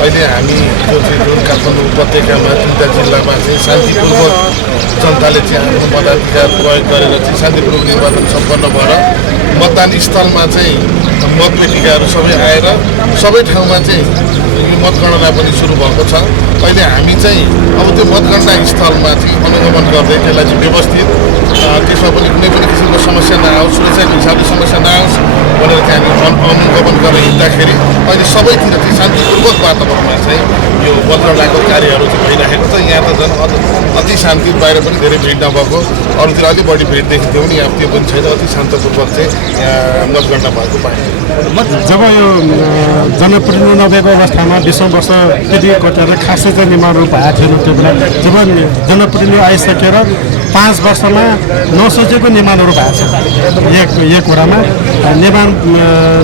अहिले हामी जुन काठमाडौँ उपत्यकामा 3वटा जिल्लामा चाहिँ शान्तिपूर्वक जनताले चाहिँ आफ्नो मताधिकार प्रयोग गरेर चाहिँ शान्तिपूर्वक निर्वाचन सम्पन्न भएर मतदान स्थलमा चाहिँ मतपेटिकाहरू सबै आएर सबै ठाउँमा चाहिँ यो मतगणना पनि सुरु भएको छ। अहिले हामी चाहिँ अब त्यो मतगणना स्थलमा चाहिँ अनुगमन गर्दै त्यसलाई चाहिँ व्यवस्थित त्यसमा पनि कुनै पनि किसिमको समस्या नआओस्, सुरक्षाको हिसाबले समस्या नआओस् भनेर चाहिँ हामी अनुगमन गरेर हिँड्दाखेरि अहिले सबैतिर चाहिँ शान्तिपूर्वक वातावरणमा चाहिँ यो मतगणनाको कार्यहरू चाहिँ भइरहेको छ। यहाँ त झन् अति शान्ति, बाहिर पनि धेरै भिड नभएको, अरूतिर अलिक बढी भिड देखिन्थ्यो भने यहाँ त्यो पनि छैन, अति शान्तपूर्वक चाहिँ मतगणना भएको पाइन्छ। जब यो जनप्रतिनिधि नभएको अवस्थामा 20औं वर्ष त्यति कटेर खासै चाहिँ निर्माण रूप भएको थिएन। त्यो बेला जब जनप्रतिनिधि आइसकेर 5 वर्षमा नसोचेको निर्माणहरू भएको छ। एक कुरामा निर्माण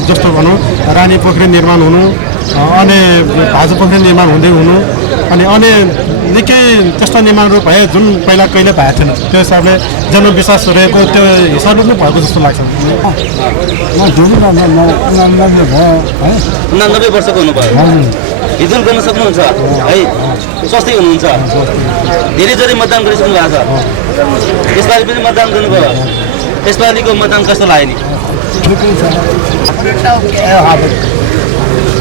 जस्तो भनौँ रानी पोखरी निर्माण हुनु, अनि भाजु पोखरी निर्माण हुँदै हुनु, अनि निकै त्यस्तो निर्माणहरू भए जुन पहिला कहिले भएको थिएन। त्यो हिसाबले जनविश्वास रहेको त्यो हिसाबले पनि भएको जस्तो लाग्छ। 89 वर्षको हुनुभयो, हिजो गर्न सक्नुहुन्छ है, स्वस्थै हुनुहुन्छ, धेरैजसो मतदान गरिसक्नु भएको छ। यसपालि पनि मतदान गर्नुभयो, यसपालिको मतदान कस्तो लाग्यो नि?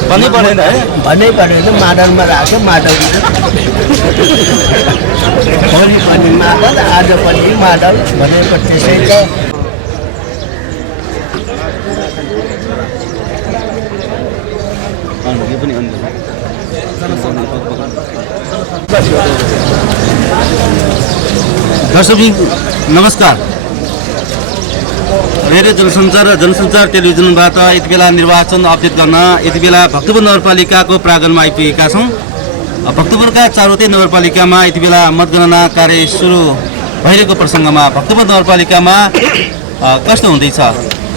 भन्नै परेन है, भन्नै परेन। माडलमा राख्यो, माडल भोलि पनि माडल, आज पनि माडल भनेको त्यसै छ। दर्शक नमस्कार, रेडियो जनसञ्चार टेलिभिजनबाट यति बेला निर्वाचन अपडेट गर्न यति बेला भक्तपुर नगरपालिकाको प्राङ्गणमा आइपुगेका छौँ। भक्तपुरका चारवटै नगरपालिकामा यति बेला मतगणना कार्य सुरु भइरहेको प्रसङ्गमा भक्तपुर नगरपालिकामा कस्तो हुँदैछ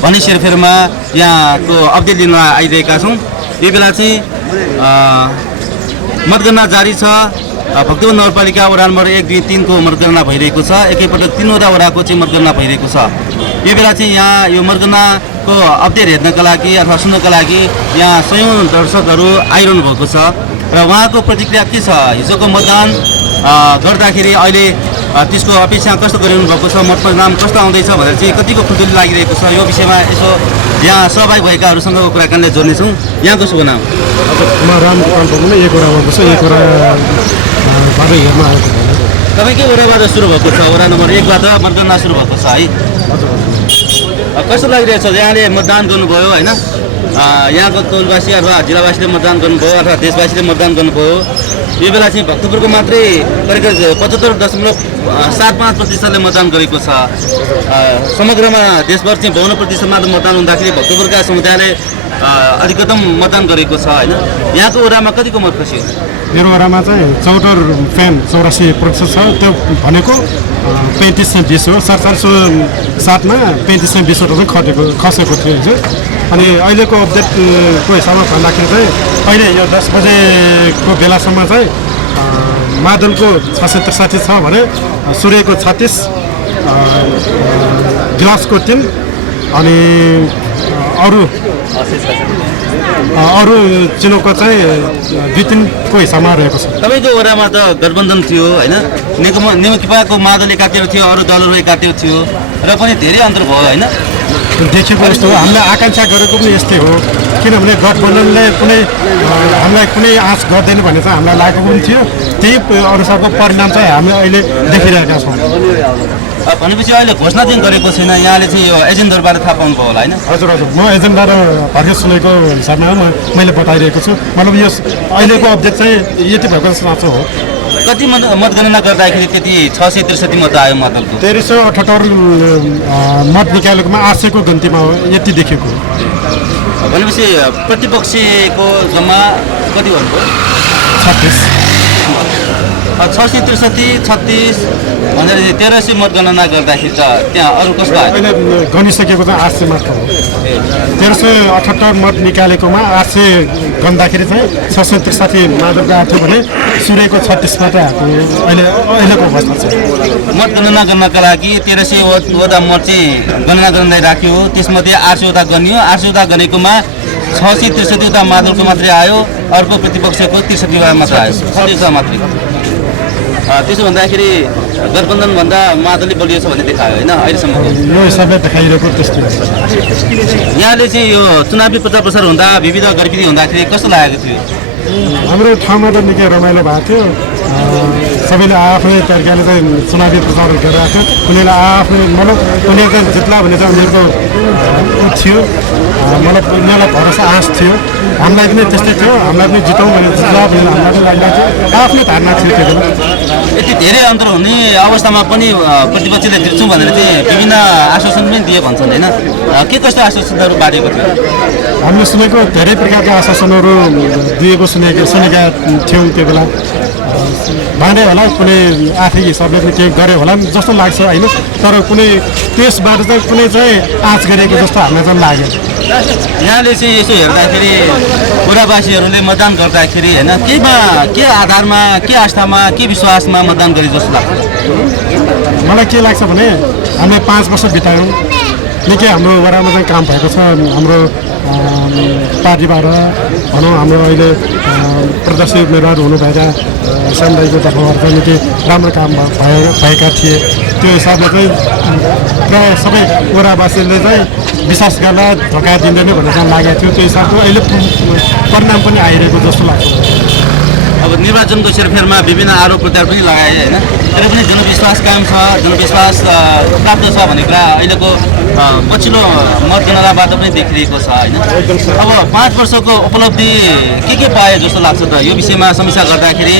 भन्ने सेरफेरमा यहाँको अपडेट लिन आइरहेका छौँ। यो बेला चाहिँ मतगणना जारी छ। भक्तपुर नगरपालिका वडा नम्बर 1, 2, 3 को मतगणना भइरहेको छ। एकैपटक 3वटा वडाको चाहिँ मतगणना भइरहेको छ। यो बेला चाहिँ यहाँ यो मतगणनाको अपडेट हेर्नका लागि अथवा सुन्नका लागि यहाँ सयौँ दर्शकहरू आइरहनु भएको छ र उहाँको प्रतिक्रिया के छ, हिजोको मतदान गर्दाखेरि अहिले त्यसको अपेक्षा कस्तो गरिरहनु भएको छ, मतपरिणाम कस्तो आउँदैछ भनेर चाहिँ कतिको खुल्दुली लागिरहेको छ, यो विषयमा यसो यहाँ सहभागी भएकाहरूसँगको कुराकानीले जोड्नेछौँ। यहाँको शुभ नाम? म राम कान्तपुरमा एक वडामा बस्छु, एक वडाबाट हेर्न आएको। तपाईँकै वडाबाट सुरु भएको छ, वडा नम्बर 1 बाट मतगणना सुरु भएको छ है। कस्तो लागिरहेछ? यहाँले मतदान गर्नुभयो होइन, यहाँको टोलवासी अथवा जिल्लावासीले मतदान गर्नुभयो अथवा देशवासीले मतदान गर्नुभयो। यो बेला चाहिँ भक्तपुरको मात्रै करिब 75.75% मतदान गरेको छ। समग्रमा देशभर चाहिँ 52% मात्र मतदान हुँदाखेरि भक्तपुरका समुदायले अधिकतम मतदान गरेको छ होइन। यहाँको वडामा कतिको मत खस्यो? मेरो वडामा चाहिँ 84% छ। त्यो भनेको 3520 हो। 4707मा 3520 चाहिँ खसेको थियो हिजो। अनि अहिलेको अपडेटको हिसाबमा भन्दाखेरि चाहिँ अहिले यो 10 बजेको बेलासम्म चाहिँ मादलको 663 छ भने सूर्यको 36, ग्लासको 3 अनि अरू चिनोको चाहिँ 2-3 को हिसाबमा रहेको छ। तपाईँको वडामा त गठबन्धन थियो होइन, नेकपाको मादलले काटेको थियो, अरू दलहरूले काटेको थियो र पनि धेरै अन्तर भयो होइन। देखेको यस्तो हो, हामीले आकाङ्क्षा गरेको पनि यस्तै हो। किनभने गठबन्धनले हामीलाई कुनै आँच गर्दैन भन्ने चाहिँ हामीलाई लागेको पनि थियो। त्यही अनुसारको परिणाम चाहिँ हामी अहिले देखिरहेका छौँ। भनेपछि अहिले घोषणा चाहिँ गरेको छैन, यहाँले चाहिँ यो एजेन्टहरूबाट थाहा पाउनुभयो होला होइन? हजुर, म एजेन्टबाट भर्खर सुनेको हिसाबमा मैले बताइरहेको छु। मतलब यो अहिलेको अपडेट चाहिँ यति भएको साँचो हो। कति मतगणना गर्दाखेरि त्यति 663 मत आयो मादलको? 1378 मत निकालेकोमा 800 को गन्तीमा हो, यति देखेको। भनेपछि प्रतिपक्षको जम्मा कति भन्नुभयो? 36। 663, 36 भनेर 1300 मतगणना गर्दाखेरि त त्यहाँ अरू कसको आयो? अहिले गनिसकेको चाहिँ 800 मात्र हो। 1378 मत निकालेकोमा 800 गन्दाखेरि चाहिँ 663 मादलको आएको थियो भने सूर्यको 36 मात्रै आएको अहिलेको अवस्था छ। मतगणना गर्नका लागि 1300 वटा मत चाहिँ गणना गर्नलाई राख्यो, त्यसमध्ये 800 वटा गनियो। 800 वटा गनेकोमा 663वटा मादलको मात्रै आयो, अर्को प्रतिपक्षको 63वटा मात्र आयो, 36वटा मात्रै। त्यसो भन्दाखेरि गठबन्धनभन्दा मादलले बलियो छ भन्ने देखायो होइन अहिलेसम्मको? यो हिसाबले देखाइरहेको त्यस्तो हो। यहाँले चाहिँ यो चुनावी प्रचार प्रसार हुँदा विविध गतिविधि हुँदाखेरि कस्तो लागेको थियो? हाम्रो ठाउँमा त निकै रमाइलो भएको थियो। सबैले आफ्नै तरिकाले चाहिँ चुनावी प्रचार गरिरहेको थियो। उनीहरूले आफ्नै मतलब उनीहरू चाहिँ जित्ला भन्ने चाहिँ उनीहरूको थियो। मतलब उनीहरूलाई भरोसा आश थियो। हामीलाई पनि त्यस्तै थियो। हामीलाई पनि जिताउँ भने जित्ला भन्ने हामीलाई पनि लागिरहेको थियो। आफ्नो धारणा थियो त्यो बेला। यति धेरै अन्तर हुने अवस्थामा पनि प्रतिपक्षले जित्छौँ भनेर चाहिँ विभिन्न आश्वासन पनि दिए भन्छन् होइन? के कस्तो आश्वासनहरू बाँडेको थियो? हामीले सुनेको धेरै प्रकारका आश्वासनहरू दिएको सुनेका थियौँ त्यो बेला। बाँडे होला, कुनै आर्थिक हिसाबले पनि केही गरे होला जस्तो लाग्छ होइन। तर कुनै त्यसबाट चाहिँ कुनै चाहिँ आँच गरेको जस्तो हामीलाई चाहिँ लाग्यो। यहाँले चाहिँ यसो हेर्दाखेरि बुढावासीहरूले मतदान गर्दाखेरि होइन के आधारमा, के आस्थामा, के विश्वासमा मतदान गरे जस्तो लाग्छ? मलाई के लाग्छ भने हामीले 5 वर्ष बितायौँ। निकै हाम्रो वडामा चाहिँ काम भएको छ। हाम्रो पार्टीबाट भनौँ हाम्रो अहिले प्रदर्शी उम्मेदवार हुनुभएका सामुदायिक तर्फबाट चाहिँ निकै राम्रो काम भएका थिए। त्यो हिसाबले चाहिँ प्रायः सबै वडावासीले चाहिँ विश्वास गर्दा धोका दिँदैन भन्ने चाहिँ लागेको थियो। त्यो हिसाबको अहिले परिणाम पनि आइरहेको जस्तो लाग्छ। अब निर्वाचनको सेरफेरमा विभिन्न आरोप प्रत्यारोप पनि लगाए होइन, तर पनि जनविश्वास कायम छ, जनविश्वास प्राप्त छ भन्ने कुरा अहिलेको पछिल्लो मतगणनाबाट पनि देखिरहेको छ होइन। अब 5 वर्षको उपलब्धि के पाए जस्तो लाग्छ त यो विषयमा समीक्षा गर्दाखेरि?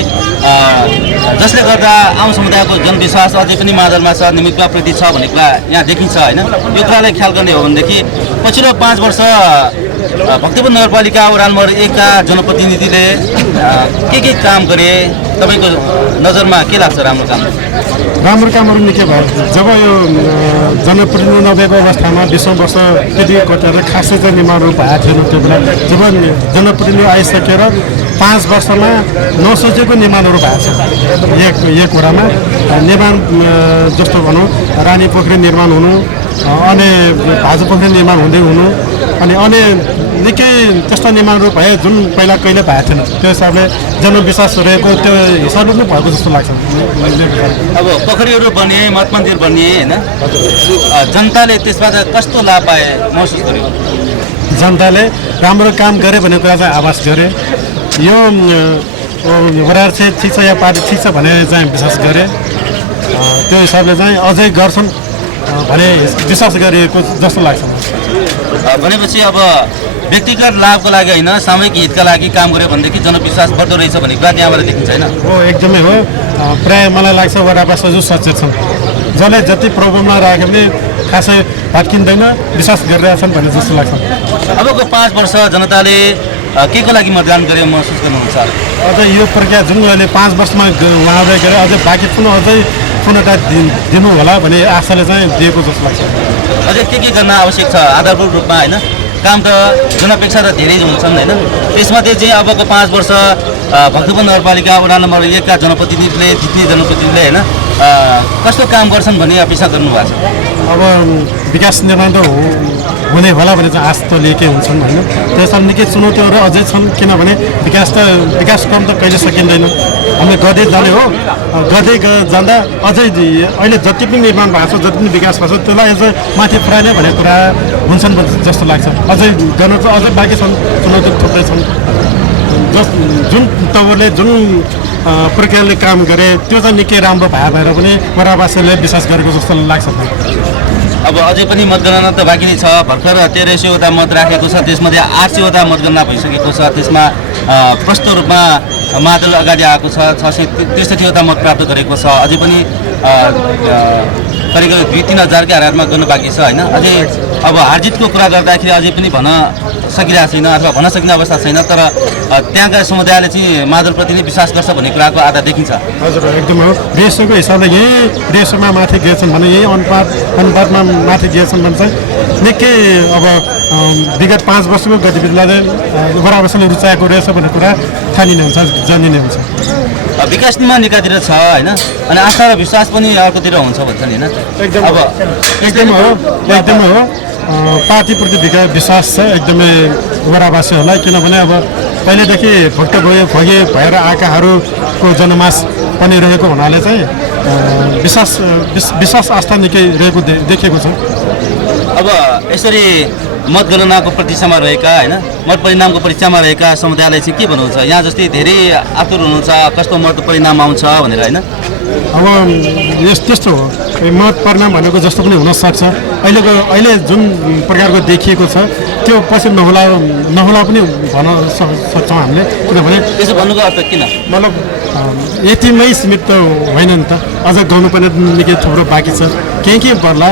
जसले गर्दा आम समुदायको जनविश्वास अझै पनि मादलमा छ, निमित्तप्रति छ भन्ने कुरा यहाँ देखिन्छ होइन। यो कुरालाई ख्याल गर्ने हो भनेदेखि पछिल्लो 5 वर्ष भक्तपुर नगरपालिका वडा नम्बर 1 का जनप्रतिनिधिले के काम गरे तपाईँको नजरमा के लाग्छ? राम्रो कामहरू निकै भयो। जब यो जनप्रतिनिधि नभएको अवस्थामा 20औं वर्ष त्यति कटेर खासै चाहिँ निर्माण रूप भएको थिएन त्यो बेला। जब जनप्रतिनिधि आइसकेर 5 वर्षमा नसोचेको निर्माणहरू भएको छ। एक वडामा निर्माण जस्तो भनौँ रानी पोखरी निर्माण हुनु, अनि भाजु पोखरी निर्माण हुँदै हुनु, अनि निकै त्यस्ता निर्माणहरू भए जुन पहिला कहिले भएको थिएन। त्यो हिसाबले जनविश्वास रहेको त्यो हिसाबले पनि भएको जस्तो लाग्छ। अब पोखरीहरू बनिए, मठ मन्दिर बनिए होइन, जनताले त्यसबाट कस्तो लाभ पाए महसुस गर्यो? जनताले राम्रो काम गरे भन्ने कुरा चाहिँ आभास गरे। यो वडा चाहिँ ठिक छ या पार्टी ठिक छ भनेर चाहिँ विश्वास गरे। त्यो हिसाबले चाहिँ अझै गर्छन् भने विश्वास गरिएको जस्तो लाग्छ। भनेपछि अब व्यक्तिगत लाभको लागि होइन, सामूहिक हितका लागि काम गर्यो भनेदेखि जनविश्वास बढ्दो रहेछ भन्ने कुरा यहाँबाट देखिन्छ होइन? हो, एकदमै हो। प्रायः मलाई लाग्छ वडावासी सचेत छन्। जसले जति प्रब्लममा राख्यो भने खासै भत्किँदैन, विश्वास गरिरहेछन् भन्ने जस्तो लाग्छ। अबको 5 वर्ष जनताले के को लागि मतदान गरे महसुस गर्नुहुन्छ? अझै यो प्रक्रिया जुन अहिले 5 वर्षमा उहाँले गरे अझै बाँकी अझै पूर्णता दिनु होला भन्ने आशाले चाहिँ दिएको जस्तो लाग्छ। अझै के गर्न आवश्यक छ आधारभूत रूपमा होइन? काम त जनअपेक्षा त धेरै हुन्छन् होइन। त्यसमध्ये चाहिँ अबको 5 वर्ष भक्तपुर नगरपालिका वडा नम्बर 1 का जनप्रतिनिधिले, जित्ने जनप्रतिनिधिले होइन कस्तो काम गर्छन् भन्ने अपेक्षा गर्नुभएको छ? अब विकास निर्माण त हुने होला भने चाहिँ आश त लिएकै हुन्छन् होइन। त्यसमा निकै चुनौतीहरू अझै छन्, किनभने विकास क्रम त कहिले सकिँदैन। हामी गर्दै जाने हो, गर्दै जाँदा अझै अहिले जति पनि निर्माण भएको छ, जति पनि विकास भएको छ त्यसलाई अझै माथि पुऱ्याउने भन्ने कुरा हुन्छन् जस्तो लाग्छ। अझै गर्न चाहिँ अझै बाँकी छन्, चुनौती थुप्रै छन्। जुन तवरले जुन प्रक्रियाले काम गरे त्यो चाहिँ निकै राम्रो भएर पनि वडावासीले विश्वास गरेको जस्तो लाग्छ। अब अझै पनि मतगणना त बाँकी नै छ। भर्खर 1300वटा मत राखेको छ, त्यसमध्ये 800वटा मतगणना भइसकेको छ। त्यसमा प्रष्ट रूपमा मादल अगाडि आएको छ, 663वटा मत प्राप्त गरेको छ। अझै पनि करिब 2-3 हजारकै हाराहारमा गर्न बाँकी छ होइन। अझै अब हारजितको कुरा गर्दाखेरि अझै पनि भन्न सकिरहेको छैन अथवा भन्न सकिने अवस्था छैन। तर त्यहाँका समुदायले चाहिँ मादलप्रति नै विश्वास गर्छ भन्ने कुराको आधार देखिन्छ। हजुर, एकदम हो। रेसोको हिसाबले यही रेसोमा माथि गएछन् भने, यही अनुपातमा माथि गएछन् भने चाहिँ निकै अब विगत 5 वर्षको गतिविधिलाई वडावासीले रुचाएको रहेछ भन्ने कुरा ठानिने हुन्छ, जानिने हुन्छ। विकासमा निकातिर छ होइन, अनि आस्था र विश्वास पनि अर्कोतिर हुन्छ भन्छ नि होइन? एकदम हो। पार्टीप्रति विश्वास छ एकदमै वडावासीहरूलाई, किनभने अब पहिलेदेखि भोगे भएर आएकाहरूको जनमास पनि रहेको हुनाले चाहिँ विश्वास आस्था निकै रहेको देखेको छ। अब यसरी मतगणनाको प्रतीक्षामा रहेका होइन मत परिणामको परीक्षामा रहेका समुदायलाई चाहिँ के भन्नुहुन्छ? यहाँ जस्तै धेरै आतुर हुनुहुन्छ कस्तो मत परिणाम आउँछ भनेर होइन? अब त्यस्तो हो, मत परिणाम भनेको जस्तो पनि हुनसक्छ। अहिले जुन प्रकारको देखिएको छ त्यो पछि नहोला पनि भन्न सक्छौँ हामीले, किनभने त्यसो भन्नुको अर्थ किन? मतलब यतिमै सीमित त होइन नि त, अझ गर्नुपर्ने निकै थुप्रो बाँकी छ। के बढ्ला,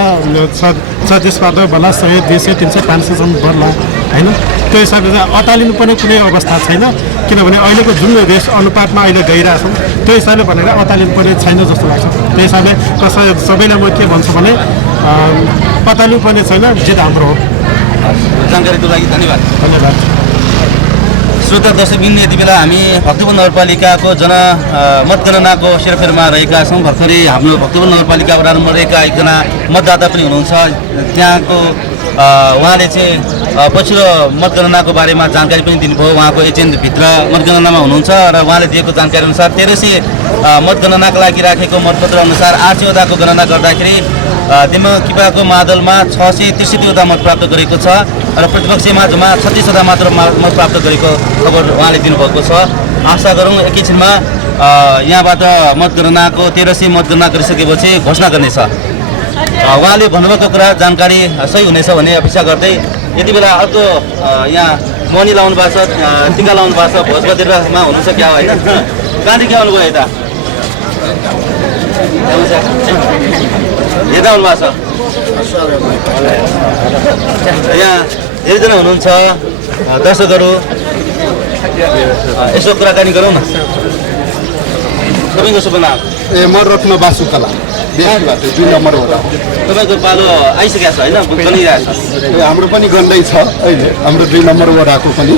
त्यसबाट बढ्ला 100, 200, 300, 500सम्म बढ्ला होइन। त्यो हिसाबले चाहिँ अतालिनुपर्ने कुनै अवस्था छैन, किनभने अहिलेको जुन रेस अनुपातमा अहिले गइरहेछौँ त्यो हिसाबले भनेर अतालिनुपर्ने छैन जस्तो लाग्छ। त्यो हिसाबले सबैलाई म के भन्छु भने अतालिनुपर्ने छैन, जित हाम्रो हो। जानकारीको लागि धन्यवाद। धन्यवाद। श्रोता दर्शकबिन, यति बेला हामी भक्तपुर नगरपालिकाको मतगणनाको सेरोफेरोमा रहेका छौँ। भर्खरै हाम्रो भक्तपुर नगरपालिका वडा नम्बर 1 का एकजना मतदाता पनि हुनुहुन्छ। त्यहाँको उहाँले चाहिँ पछिल्लो मतगणनाको बारेमा जानकारी पनि दिनुभयो। उहाँको एजेन्टभित्र मतगणनामा हुनुहुन्छ र उहाँले दिएको जानकारी अनुसार 1300 मतगणनाका लागि राखेको मतपत्र अनुसार 800 वटाको गणना गर्दाखेरि दिमाकिपाको मादलमा 663 वटा मत प्राप्त गरेको छ र प्रतिपक्षमा जम्मा 36 वटा मात्र मत प्राप्त गरेको खबर उहाँले दिनुभएको छ। आशा गरौँ एकैछिनमा यहाँबाट मतगणनाको 1300 मतगणना गरिसकेपछि घोषणा गर्नेछ। उहाँले भन्नुभएको कुरा जानकारी सही हुनेछ भन्ने अपेक्षा गर्दै यति बेला अर्को यहाँ मनी लाउनु भएको छ, टिका लाउनु भएको छ, भोज बजेरमा हुनुहुन्छ क्या होइन? कहाँदेखि आउनुभयो यता? यता आउनु भएको छ? यहाँ धेरैजना हुनुहुन्छ दर्शकहरू, यसो कुराकानी गरौँ न। तपाईँको शुभ नाम? म रत्न बासुकला देशबाट 2 नम्बर वडा। तपाईँको पालो आइसकेको छ होइन? गनिरहेको छ? हाम्रो पनि गन्दै छ अहिले, हाम्रो 2 नम्बर वडाको पनि।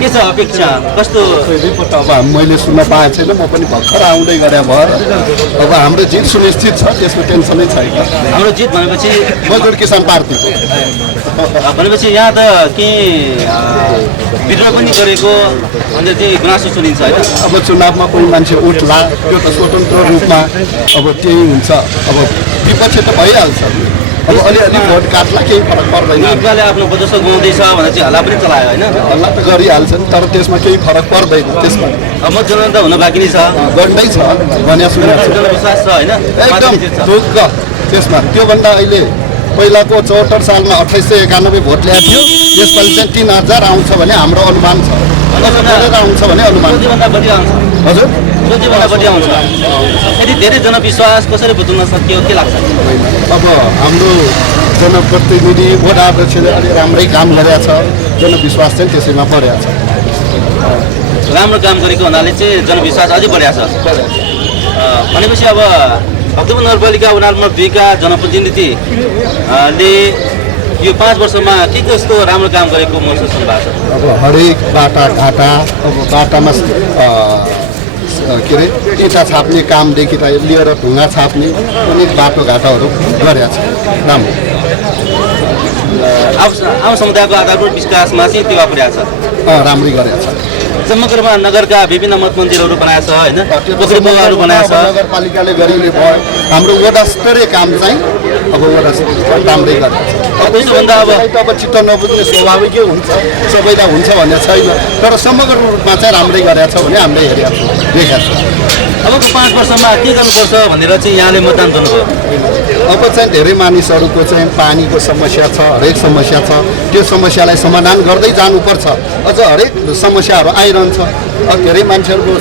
के छ अपेक्षा? कस्तो रिपोर्ट अब मैले सुन्न पाएको छैन, म पनि भर्खर आउँदै गरे भएर अब हाम्रो जित सुनिश्चित छ, त्यसको टेन्सनै छैन। हाम्रो जित भनेपछि मजदुर किसान पार्टीको भनेपछि यहाँ त केही विद्रोह पनि गरेको भनेर चाहिँ गुनासो सुनिन्छ होइन? अब चुनावमा कोही मान्छे उठ्ला, त्यो त स्वतन्त्र रूपमा अब त्यही हुन्छ। अब विपक्ष त भइहाल्छ, अब अलिअलि भोट काट्ला केही फरक पर्दैन। युवाले आफ्नो बजसो गाउँदैछ भने चाहिँ हल्ला पनि चलायो होइन? हल्ला त गरिहाल्छ नि, तर त्यसमा केही फरक पर्दैन। त्यसमा अब मतगणना त हुन बाँकी नै छ, गर्दै छ भने सुनेको छु। जनविश्वास छ होइन? एकदम ढुक्क त्यसमा। त्योभन्दा अहिले पहिलाको 74 सालमा 2891 भोट ल्याएको थियो, यसपालि चाहिँ 3000 आउँछ भने हाम्रो अनुमान छ। बढेर आउँछ भने अनुमान सोचेभन्दा बढी आउँछ। हजुर, सोचेभन्दा बढी आउँछ। यदि धेरै जनविश्वास कसरी बुझ्न सकियो के लाग्छ? अब हाम्रो जनप्रतिनिधि वडा अध्यक्षले अलि राम्रै काम गरेका छ, जनविश्वास चाहिँ त्यसैमा बढेको छ। राम्रो काम गरेको हुनाले चाहिँ जनविश्वास अझै बढिया छ। भनेपछि अब भक्तपुर नगरपालिका वडा नम्बर 2 का जनप्रतिनिधिले यो 5 वर्षमा के कस्तो राम्रो काम गरेको महसुस हुनुभएको छ? अब हरेक बाटाघाटा, अब बाटामा के अरे इँटा छाप्ने कामदेखि लिएर ढुङ्गा छाप्ने अनेक बाटोघाटाहरू गरेका छ। राम्रो आम समुदायको आधारभूत विकासमा चाहिँ टेवा पुर्याएको छ। राम्रै गरेका छ। समग्रमा नगरका विभिन्न मठ मन्दिरहरू बनाएको छ होइन? पोखरी बगानहरू बनाएको छ। नगरपालिकाले गरिने भयो। हाम्रो वडा स्तरीय काम चाहिँ अब वडा राम्रै गरेको छ। त्यसोभन्दा अब चित्त नबुझ्ने स्वाभाविकै हुन्छ, सबैलाई हुन्छ भन्ने छैन, तर समग्र रूपमा चाहिँ राम्रै गरेको छ भने हामीले हेरेका छौँ, देखेका छौँ। अबको 5 वर्षमा के गर्नुपर्छ भनेर चाहिँ यहाँले मतदान गर्नुभयो? अब चाहिँ धेरै मानिसहरूको चाहिँ पानीको समस्या छ, हरेक समस्या छ, त्यो समस्यालाई समाधान गर्दै जानुपर्छ। अझ हरेक समस्याहरू आइरहन्छ। अब धेरै मान्छेहरूको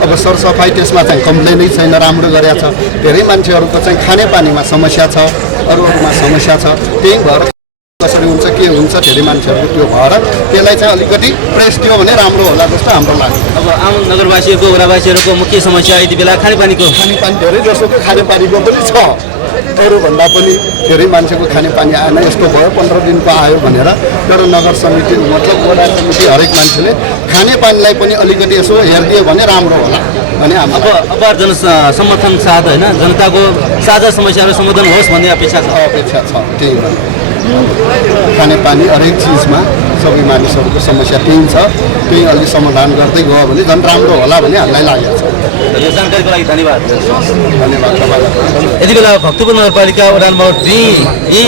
अब सरसफाइ त्यसमा चाहिँ कम्प्लेनै छैन, राम्रो गरेका छ। धेरै मान्छेहरूको चाहिँ खानेपानीमा समस्या छ, अरूमा समस्या छ। त्यही भएर कसरी हुन्छ के हुन्छ धेरै मान्छेहरूको त्यो भएर त्यसलाई चाहिँ अलिकति प्रेस दियो भने राम्रो होला जस्तो हाम्रो लाग्छ। अब आम नगरवासीहरूको वडावासीहरूको मुख्य समस्या यति बेला खानेपानीको खानेपानी धेरै जसोको खानेपानीको पनि छ। अरूभन्दा पनि धेरै मान्छेको खानेपानी आएन, यस्तो भयो 15 दिनको आयो भनेर। तर नगर समिति मतलब वडा समिति हरेक मान्छेले खानेपानीलाई पनि अलिकति यसो हेरिदियो भने राम्रो होला भने अब जन समर्थन साथ होइन जनताको साझा समस्याहरू समाधान होस् भन्ने अपेक्षा छ। अपेक्षा छ। त्यही खानेपानी हरेक चिजमा सबै मानिसहरूको समस्या त्यही छ, त्यही अलि समाधान गर्दै गयो भने झन् राम्रो होला भन्ने हामीलाई लागेको छ। यो जानकारीको लागि धन्यवाद। धन्यवाद तपाईँलाई। यति बेला भक्तपुर नगरपालिका वडा नम्बर 2 यी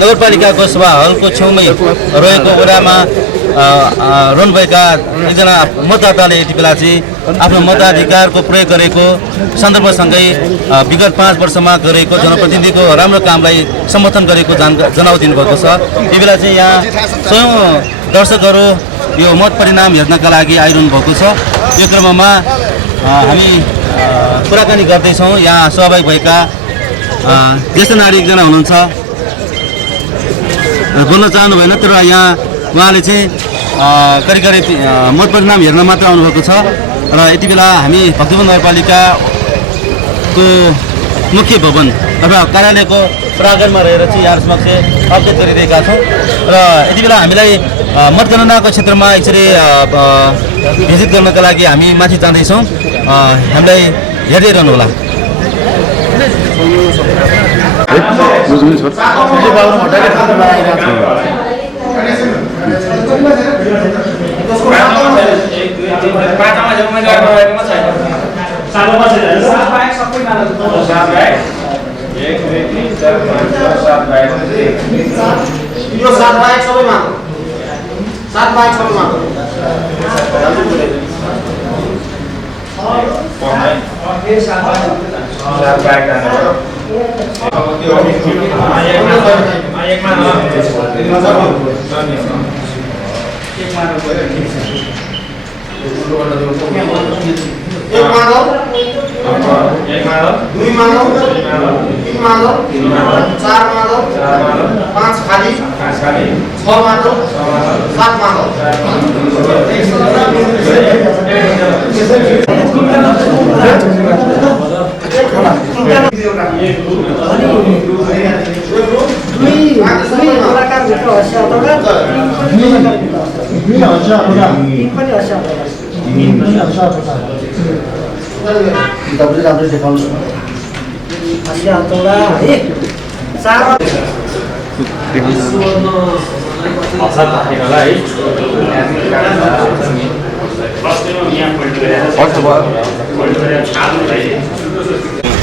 नगरपालिकाको सभा हलको छेउमै रहेको वडामा रहनुभएका एकजना मतदाताले यति बेला चाहिँ आफ्नो मताधिकारको प्रयोग गरेको सन्दर्भसँगै विगत 5 वर्षमा गरेको जनप्रतिनिधिको राम्रो कामलाई समर्थन गरेको जनाउ दिनुभएको छ। यति बेला चाहिँ यहाँ स्वयं दर्शकहरू यो मत परिणाम हेर्नका लागि आइरहनु भएको छ। यो क्रममा हामी कुराकानी गर्दैछौँ। यहाँ सहभागी भएका ज्येष्ठ नागरिक एकजना हुनुहुन्छ, बोल्न चाहनु भएन, तर यहाँ उहाँले चाहिँ करिब करिब मत परिणाम हेर्न मात्र आउनुभएको छ। र यति बेला हामी भक्तपुर नगरपालिकाको मुख्य भवन अथवा कार्यालयको प्राङ्गणमा रहेर चाहिँ यहाँ समक्ष अपडेट गरिरहेका छौँ। र यति बेला हामीलाई मतगणनाको क्षेत्रमा यसरी भिजिट गर्नका लागि हामी माथि जाँदैछौँ। हामीलाई हेर्दै रहनुहोला।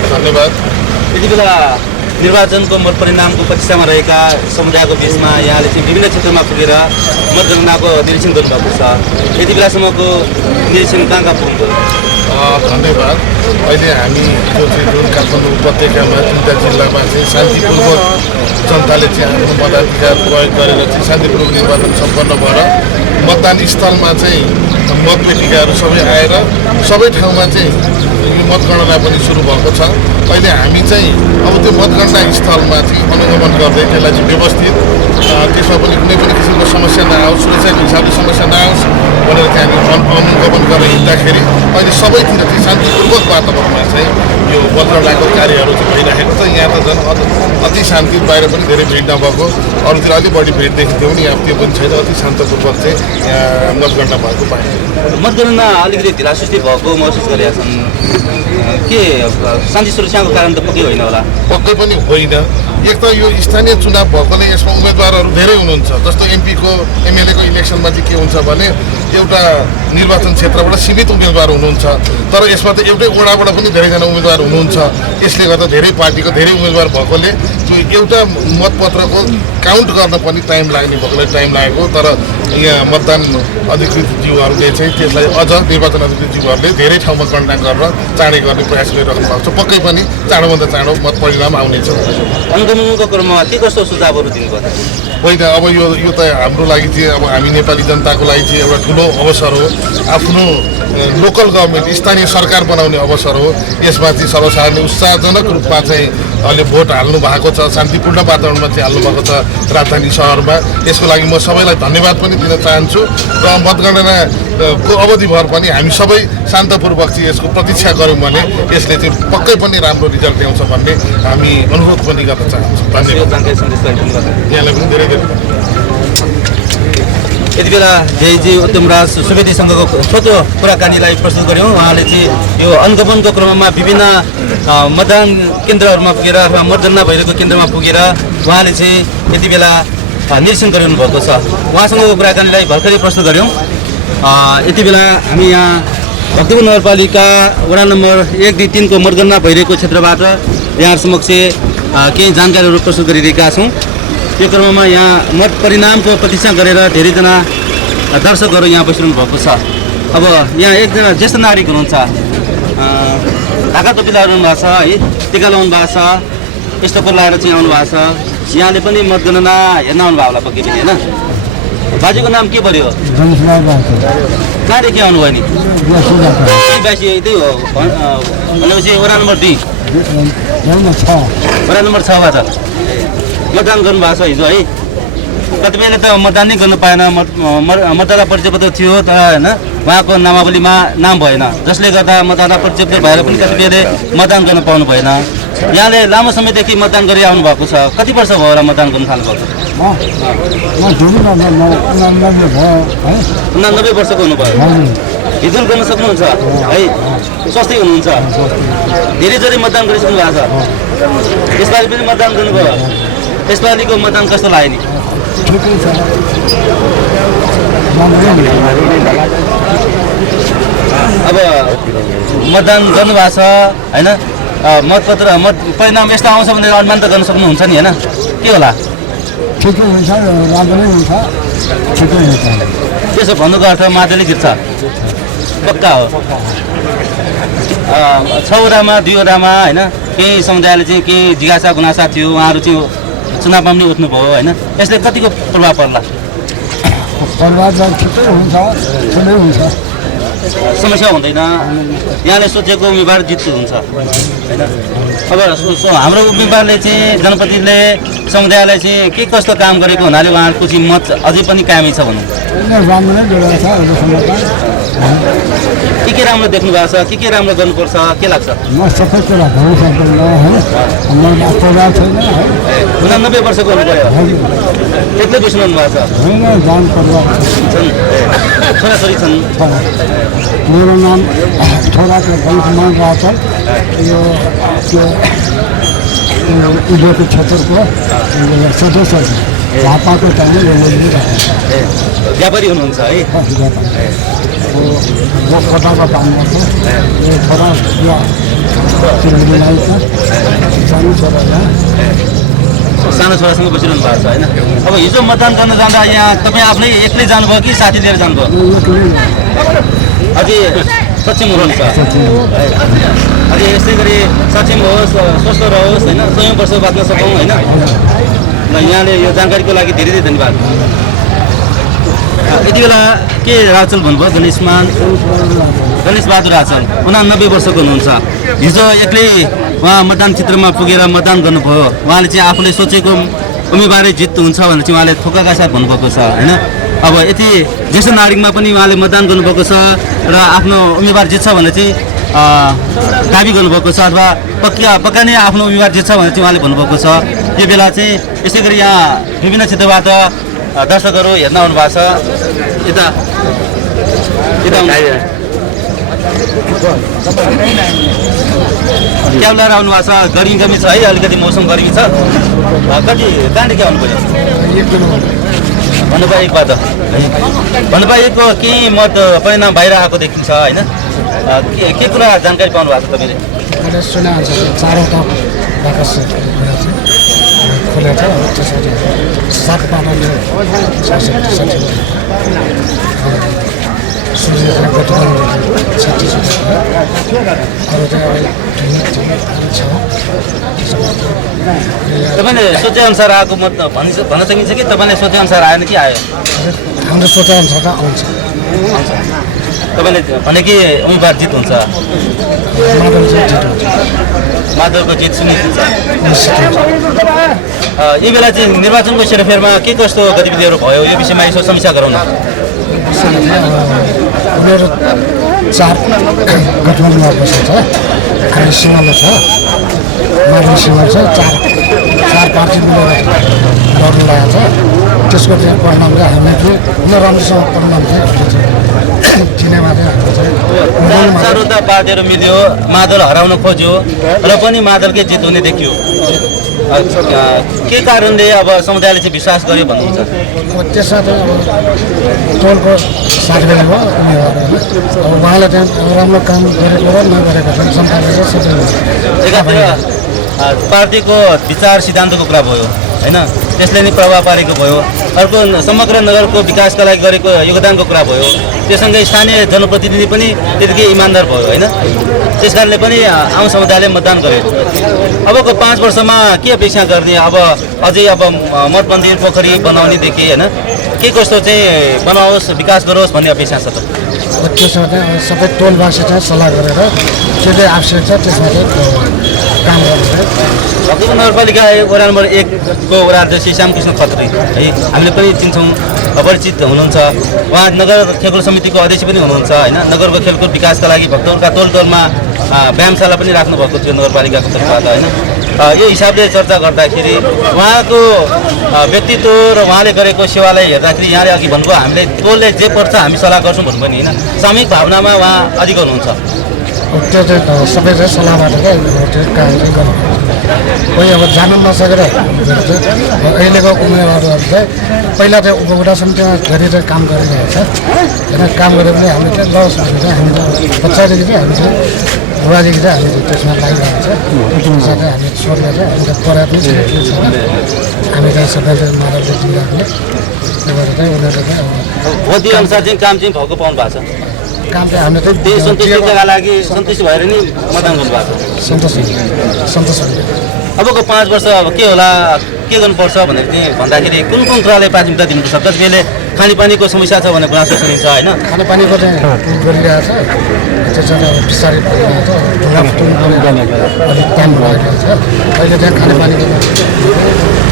धन्यवाद। यति बेला निर्वाचनको मत परिणामको प्रतीक्षामा रहेका समुदायको बिचमा यहाँले चाहिँ विभिन्न क्षेत्रमा पुगेर मतगणनाको निरीक्षण गर्नुभएको छ। यति बेलासम्मको निरीक्षण कहाँ कहाँ पुग्नुभयो? धन्यवाद। अहिले हामी जुन काठमाडौँ उपत्यकामा 3टा जिल्लामा चाहिँ शान्तिपूर्वक जनताले चाहिँ आफ्नो मताधिकार प्रयोग गरेर चाहिँ शान्तिपूर्वक निर्वाचन सम्पन्न भएर मतदान स्थलमा चाहिँ मतपेटिकाहरू सबै आएर सबै ठाउँमा चाहिँ यो मतगणना पनि सुरु भएको छ। अहिले हामी चाहिँ अब त्यो मतगणना स्थलमा चाहिँ अनुगमन गर्दै त्यसलाई चाहिँ व्यवस्थित त्यसमा पनि कुनै पनि किसिमको समस्या नआओस्, सुरक्षाको हिसाबले समस्या नआओस् भनेर चाहिँ हामी अनुगमन गरेर हिँड्दाखेरि अहिले सबैतिर चाहिँ शान्तिपूर्वक वातावरणमा चाहिँ यो मतगणनाको कार्यहरू चाहिँ भइरहेको छ। यहाँ त झन् अति शान्ति, बाहिर पनि धेरै भिड नभएको, अरूतिर अलिक बढी भिड देखिन्थ्यो भने यहाँ त्यो पनि छैन। अति शान्तपूर्वक चाहिँ मतगणना भएको पाइन्छ। मतगणना अलिकति ढिलासुस्ती भएको महसुस गरेका छन् के? शान्ति सुरक्षाको कारण त पक्कै होइन होला? पक्कै पनि होइन। एक त यो स्थानीय चुनाव भएकोले यसमा उम्मेदवारहरू धेरै हुनुहुन्छ। जस्तो एमपीको एमएलएको इलेक्सनमा चाहिँ के हुन्छ भने एउटा निर्वाचन क्षेत्रबाट सीमित उम्मेदवार हुनुहुन्छ, तर यसमा त एउटै वडाबाट पनि धेरैजना उम्मेदवार हुनुहुन्छ। यसले गर्दा धेरै पार्टीको धेरै उम्मेदवार भएकोले त्यो एउटा मतपत्रको काउन्ट गर्न पनि टाइम लाग्ने भएकोले टाइम लागेको। तर यहाँ मतदान अधिकृत ज्यूहरूले चाहिँ त्यसलाई अझ निर्वाचन अधिकृत ज्यूहरूले धेरै ठाउँमा गणना गरेर चाँडै गर्ने प्रयास गरिराख्नु भएको छ। पक्कै पनि चाँडोभन्दा चाँडो मत परिणाम आउनेछ। अनुगमनको क्रममा के कस्तो सुझावहरू दिनुभयो? होइन, अब यो त हाम्रो लागि चाहिँ अब हामी नेपाली जनताको लागि चाहिँ एउटा ठुलो अवसर हो। आफ्नो लोकल गभर्मेन्ट स्थानीय सरकार बनाउने अवसर हो। यसमा चाहिँ सर्वसाधारणले उत्साहजनक रूपमा चाहिँ अहिले भोट हाल्नु भएको छ। शान्तिपूर्ण वातावरणमा चाहिँ हाल्नु भएको छ राजधानी सहरमा। यसको लागि म सबैलाई धन्यवाद पनि दिन चाहन्छु। र मतगणनाको अवधिभर पनि हामी सबै शान्तपूर्वक चाहिँ यसको प्रतीक्षा गऱ्यौँ भने यसले चाहिँ पक्कै पनि राम्रो रिजल्ट ल्याउँछ भन्ने हामी अनुरोध पनि गर्न चाहन्छौँ। धन्यवाद। यहाँलाई पनि धेरै धेरै यति बेला जयजी उत्तमराज सुवेदीसँगको छोटो कुराकानीलाई प्रस्तुत गऱ्यौँ। उहाँले चाहिँ यो अनुगमनको क्रममा विभिन्न मतदान केन्द्रहरूमा पुगेर अथवा मतगणना भइरहेको केन्द्रमा पुगेर उहाँले चाहिँ यति बेला निरीक्षण गरिरहनु भएको छ। उहाँसँगको कुराकानीलाई भर्खरै प्रस्तुत गऱ्यौँ। यति बेला हामी यहाँ भक्तपुर नगरपालिका वडा नम्बर 1, 2, 3 को मतगणना भइरहेको क्षेत्रबाट यहाँ समक्ष केही जानकारीहरू प्रस्तुत गरिरहेका छौँ। यो क्रममा यहाँ मत परिणामको प्रतीक्षा गरेर धेरैजना दर्शकहरू यहाँ बसिरहनु भएको छ। अब यहाँ एकजना ज्येष्ठ नागरिक हुनुहुन्छ, ढाका टोपी लगाउनु भएको छ है, टिका लगाउनु भएको छ, यस्तोको लगाएर चाहिँ आउनु भएको छ। यहाँले पनि मतगणना हेर्न आउनु भयो होला पक्कै पनि होइन? बाजेको नाम के पर्यो? कहाँदेखि आउनुभयो नि? बासी यतै हो भनेपछि वडा नम्बर 2 वडा नम्बर 6 बाट मतदान गर्नुभएको छ हिजो है? कतिपयले त मतदान नै गर्नु पाएन, मतदाता परिचय पत्र थियो तर होइन उहाँको नामावलीमा नाम भएन, जसले गर्दा मतदाता परिचय पत्र भएर पनि कतिपयले मतदान गर्न पाउनु भएन। यहाँले लामो समयदेखि मतदान गरि आउनु भएको छ, कति वर्ष भयो होला मतदान गर्नु थाल्नुभएको? 89 वर्षको हुनुभयो। हिजो गर्न सक्नुहुन्छ है? स्वस्थै हुनुहुन्छ? धेरैजसले मतदान गरिसक्नु भएको छ। यसपालि पनि मतदान गर्नुभयो, यसपालिको मतदान कस्तो लाग्यो नि? अब मतदान गर्नुभएको छ होइन, मतपत्र मत परिणाम यस्तो आउँछ भनेर अनुमान त गर्न सक्नुहुन्छ नि होइन? के होला? ठिकै हुन्छ, राम्रो हुन्छ, ठिकै हुन्छ। त्यसो भन्नुको अर्थ माटोले जित्छ पक्का हो। 6 वडामा 2 वडामा होइन केही समुदायले चाहिँ केही जिज्ञासा गुनासा थियो, उहाँहरू चाहिँ चुनावमा पनि उठ्नुभयो होइन? यसले कतिको प्रभाव पर्ला? प्रभाव ठिकै हुन्छ, ठुलै हुन्छ, समस्या हुँदैन। यहाँले सोचेको उम्मेदवार जित्छु हुन्छ होइन? अब हाम्रो उम्मेदवारले चाहिँ जनप्रतिनिधिले समुदायलाई चाहिँ के कस्तो काम गरेको हुनाले उहाँहरूको चाहिँ मत अझै पनि कायमै छ भनौँ? राम्रै गरेको छ अहिलेसम्म त। के राम्रो देख्नु भएको छ, के राम्रो गर्नुपर्छ, के लाग्छ? म सबै कुरा गर्नु सक्दिनँ है, मलाई प्रभाव छैन है। 89 वर्षको हुनुभयो, एक्लै बस्नु भएको छ? होइन, जान प्रभाव छन्, छोराछोरी छन्? मेरो नाम छोराको गणमान राचल, यो उद्योग क्षेत्रको सदस्य झापाको चाहिँ व्यापारी हुनुहुन्छ है? म कताको काम गर्छ, यो छोरा सिलगढीलाई छ, सानो छोरा सानो छोरासँग बसिरहनु भएको छ होइन? अब हिजो मतदान गर्न जाँदा यहाँ तपाईँ आफ्नै एक्लै जानुभयो कि साथी लिएर जानुभयो? अझै सक्षम हुनुहुन्छ, अझै यस्तै गरी सक्षम होस्, स्वस्थ रहोस् होइन, 100 वर्ष बाँच्न सकौँ होइन? ल यहाँले यो जानकारीको लागि धेरै धेरै धन्यवाद। यति बेला के राचल भन्नुभयो? गणेश बहादुर राचल 89 वर्षको हुनुहुन्छ। हिजो एक्लै उहाँ मतदान क्षेत्रमा पुगेर मतदान गर्नुभयो। उहाँले चाहिँ आफूले सोचेको उम्मेदवारै जित्नु हुन्छ भनेर चाहिँ उहाँले थोकाका साथ भन्नुभएको छ होइन? अब यति ज्येष्ठ नागरिकमा पनि उहाँले मतदान गर्नुभएको छ र आफ्नो उम्मेदवार जित्छ भनेर चाहिँ दाबी गर्नुभएको छ अथवा पक्का नै आफ्नो उम्मेदवार जित्छ भनेर चाहिँ उहाँले भन्नुभएको छ। यो बेला चाहिँ यसै गरी यहाँ विभिन्न क्षेत्रबाट दर्शकहरू हेर्न आउनु भएको छ। यता क्याब लगाएर आउनु भएको छ, गर्मी छ है, अलिकति मौसम गर्मी छ। कहाँदेखि आउनु पऱ्यो? भन्नुभयो 1 बाट भन्नुभयो 1 को केही मत परिणाम बाहिर आएको देखिन्छ होइन? के कुरा जानकारी पाउनु भएको छ तपाईँले? सुनाएको छ 4वटा बाकस खुलेको छ, त्यसरी 7 पाटाले 60 तपाईँले सोचे अनुसार आएको मत भन्न सकिन्छ कि तपाईँले सोचे अनुसार आएन कि आयो? हाम्रो सोचे अनुसार आउँछ। तपाईँले भने कि उम्मेदवार जित हुन्छ, माधवको जित सुनिश्चित छ। यो बेला चाहिँ निर्वाचनको सेरोफेरमा के कस्तो गतिविधिहरू भयो यो विषयमा यसो समीक्षा गरौँ न। उनीहरू 4 गठबन्धनमा बसेको छ, हामी सिंहमा छ, माधव सिंह छ, 4 पार्टी मिलेर लड्नु लागेको छ। त्यसको चाहिँ परिणाम चाहिँ हामी चाहिँ नराम्रोसँग परिणाम चाहिँ चिनेमा चाहिँ हाम्रो चाहिँ चारवटा पार्टीहरू मिल्यो मादल हराउन खोज्यो र पनि मादलकै जित हुने देखियो के कारणले अब समुदायले चाहिँ विश्वास गर्यो भन्नुहुन्छ त्यसमा चाहिँ अब टोलको साथीभाइ भयो उनीहरू अब उहाँले चाहिँ राम्रो काम गरेको र नगरेको चाहिँ जनताले चाहिँ सबै एकातिर पार्टीको विचार सिद्धान्तको कुरा भयो होइन त्यसले नै प्रभाव पारेको भयो अर्को समग्र नगरको विकासका लागि गरेको योगदानको कुरा भयो त्यससँगै स्थानीय जनप्रतिनिधि पनि त्यतिकै इमान्दार भयो होइन त्यस कारणले पनि आम समुदायले मतदान गर्यो अबको 5 वर्षमा के अपेक्षा गर्ने अब अझै अब मत मन्दिर पोखरी बनाउनेदेखि होइन के कस्तो चाहिँ बनाओस् विकास गरोस् भन्ने अपेक्षा छ त त्यसमा चाहिँ अब सबै टोलवासी चाहिँ सल्लाह गरेर के चाहिँ आवश्यक छ त्यसमा चाहिँ काम गरेर भक्तपुर नगरपालिका वडा नम्बर 1 को वडा अध्यक्ष श्यामकृष्ण खत्री है हामीले पनि चिन्छौँ परिचित हुनुहुन्छ उहाँ नगर खेलकुद समितिको अध्यक्ष पनि हुनुहुन्छ होइन नगरको खेलकुद विकासका लागि भक्तपुरका तोलतोलमा व्यायामशाला पनि राख्नु भएको थियो नगरपालिकाको तर्फबाट होइन यो हिसाबले चर्चा गर्दाखेरि उहाँको व्यक्तित्व र उहाँले गरेको सेवालाई हेर्दाखेरि यहाँले अघि भन्नुभयो हामीले तोलले जे पर्छ हामी सल्लाह गर्छौँ भन्नु पनि होइन सामूहिक भावनामा उहाँ अधिक हुनुहुन्छ त्यो चाहिँ सबै चाहिँ सल्लाहबाट चाहिँ त्यो काम चाहिँ गर्नु कोही अब जानु नसकेर अहिलेको उम्मेदवारहरू चाहिँ पहिला चाहिँ उपभोक्ता समितिमा धेरै चाहिँ काम गरिरहेको छ होइन काम गरे पनि हामीले चाहिँ लस भने चाहिँ हामी बच्चादेखि चाहिँ हामी चाहिँ बुढादेखि चाहिँ हामी त्यसमा लागिरहेको छ त्यसमा चाहिँ हामी सोधेर चाहिँ हामी चाहिँ पढाइ पनि सकेको छैन हामी चाहिँ सबै चाहिँ मदतले दिइराख्ने त्यो भएर चाहिँ उनीहरूले चाहिँ भोटी अनुसार चाहिँ काम चाहिँ भएको पाउनु भएको छ काम चाहिँ हामीले चाहिँ त्यही सन्तुष्टिका लागि सन्तुष्टि भएर नै मतदान गर्नुभएको छ सन्तोष अबको 5 वर्ष अब के होला के गर्नुपर्छ भनेर चाहिँ भन्दाखेरि कुन कुन कुरालाई प्राथमिकता दिनुपर्छ जसले खानेपानीको समस्या छ भनेर गुनासो सुनिन्छ होइन खानेपानीको चाहिँ गरिरहेको छ त्यो चाहिँ अब बिस्तारै भइरहेको छ अलिक टाइम भइरहेको छ अहिले चाहिँ खानेपानीको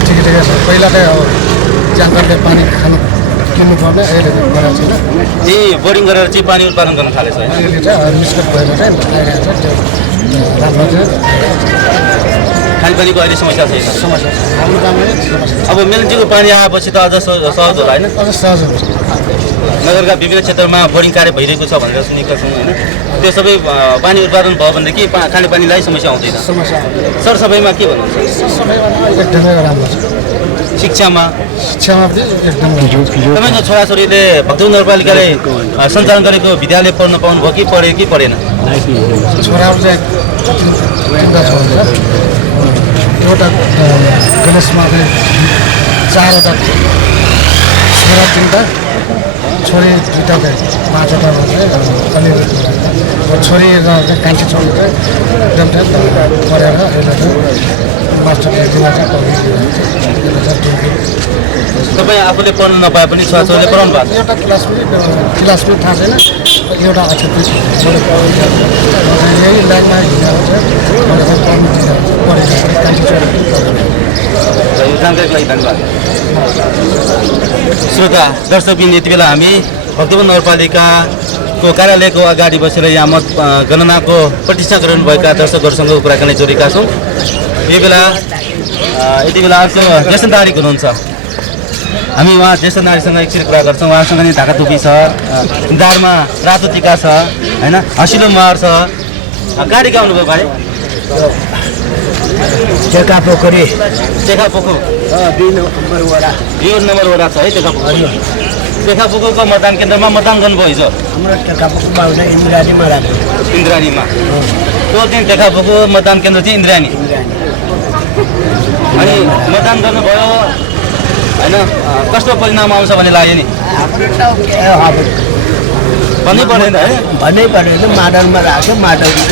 ठिकै ठिकै छ पहिला चाहिँ अब ट्याङ्करले पानी खानु किन्नुपर्ने अहिले चाहिँ गरेको छैन यही बोरिङ गरेर चाहिँ पानी उत्पादन गर्न थालेछ होइन अहिले चाहिँ निष्कट भएर चाहिँ आइरहेको छ त्यो राम्रो चाहिँ खानेपानीको अहिले समस्या छैन समस्या छ हाम्रो गाउँमा समस्या अब मेलजीको पानी आएपछि त अझ सहज होला होइन अझ सहज हुन्छ नगरका विभिन्न क्षेत्रमा बोरिङ कार्य भइरहेको छ भनेर सुनेका छौँ होइन त्यो सबै पानी उत्पादन भयो भनेदेखि खानेपानीलाई समस्या आउँदैन समस्या सरसफाइमा के भन्नुहुन्छ सबैभन्दा एकदमै राम्रो छ शिक्षामा पनि एकदम तपाईँको छोराछोरीले भक्तपुर नगरपालिकाले सञ्चालन गरेको विद्यालय पढ्न पाउनुभयो कि पढ्यो कि पढेन छोराहरू चाहिँ तिनवटा छोरा छ एउटा गणेशमा चाहिँ 4वटा छोरा 3टा छोरी 2टा चाहिँ 5वटामा चाहिँ अलिअलि छोरी कान्छी छोरी चाहिँ एकदम चाहिँ पढेर अहिले चाहिँ मास्टर डिग्रीमा चाहिँ तपाईँ आफूले पढ्नु नपाए पनि छोराछोरीले पढाउनु भएको एउटा क्लास पनि थाहा छैन एउटा अक्षर यही लाइनमा हिँडेर चाहिँ पढेको कान्छी छोरी यो जानकारीको लागि धन्यवाद श्रोता दर्शकबिन यति बेला हामी भक्तपुर नगरपालिकाको कार्यालयको अगाडि बसेर यहाँ मत गणनाको प्रतीक्षा गरिनुभएका दर्शकहरूसँग कुराकानी जोडेका छौँ यति बेला अर्को ज्येष्ठ नागरिक हुनुहुन्छ हामी उहाँ ज्येष्ठ नागरिकसँग एकछिन कुरा गर्छौँ उहाँसँग नि ढाका टोपी छ दारमा रातो टिका छ होइन हँसिलो मुहार छ गाडी आउनुभयो भाइ टेका पोखरी टेका पोखो 2 नम्बर वडा 2 नम्बर वडा छ है टेका पोखरी टेका पोखोको मतदान केन्द्रमा मतदान गर्नुभयो हिजो हाम्रो टेका पोखरीमा हुँदा इन्द्राणीमा राख्यो इन्द्राणीमा त्यो दिन टेका पोखो मतदान केन्द्र चाहिँ इन्द्राणी अनि मतदान गर्नुभयो होइन कस्तो परिणाम आउँछ भन्ने लाग्यो नि भन्नै परेन है भन्नै परेन माडलमा राख्यो माडलमा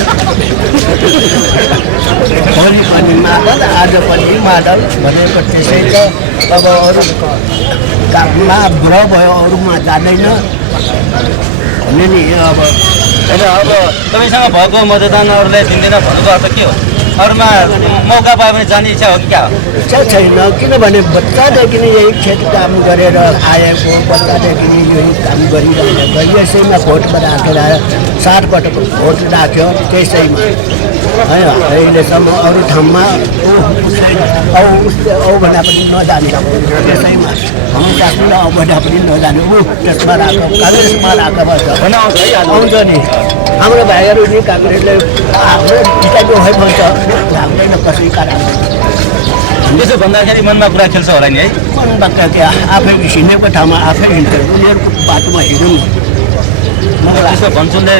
भोलि पनि माडल आज पनि माडल भनेको त्यसै छ अब अरू काममा बुढो भयो अरूमा जाँदैन भन्ने नि अब होइन अब तपाईँसँग भएको मतदानहरूलाई दिँदैन भन्नुको अर्थ के हो अरूमा मौका पायो भने जाने इच्छा हो कि क्या हो इच्छा छैन किनभने बच्चादेखि नै यही खेती काम गरेर आएको बच्चादेखि नै यही काम गरिरहेको यसैमा भोट राखेर 7 पटक भोट राख्यो त्यसैमा अहिलेसम्म अरू ठाउँमा औ भन्दा पनि नजाने त्यसैमा हामी आफ्नै औ भन्दा पनि नजाने त्यसमा राखेको काङ्ग्रेसमा राखेको आउँछ नि हाम्रो भाइहरू नि काङ्ग्रेसले हाम्रो जिताएको है भन्छ लाग्दैन कसै कारण त्यसो भन्दाखेरि मनमा कुरा खेल्छ होला नि है मनमा क्या आफै हिँडेको ठाउँमा आफै हिँड्छ उनीहरूको बाटोमा हिँडौँ त्यसो भन्सुनले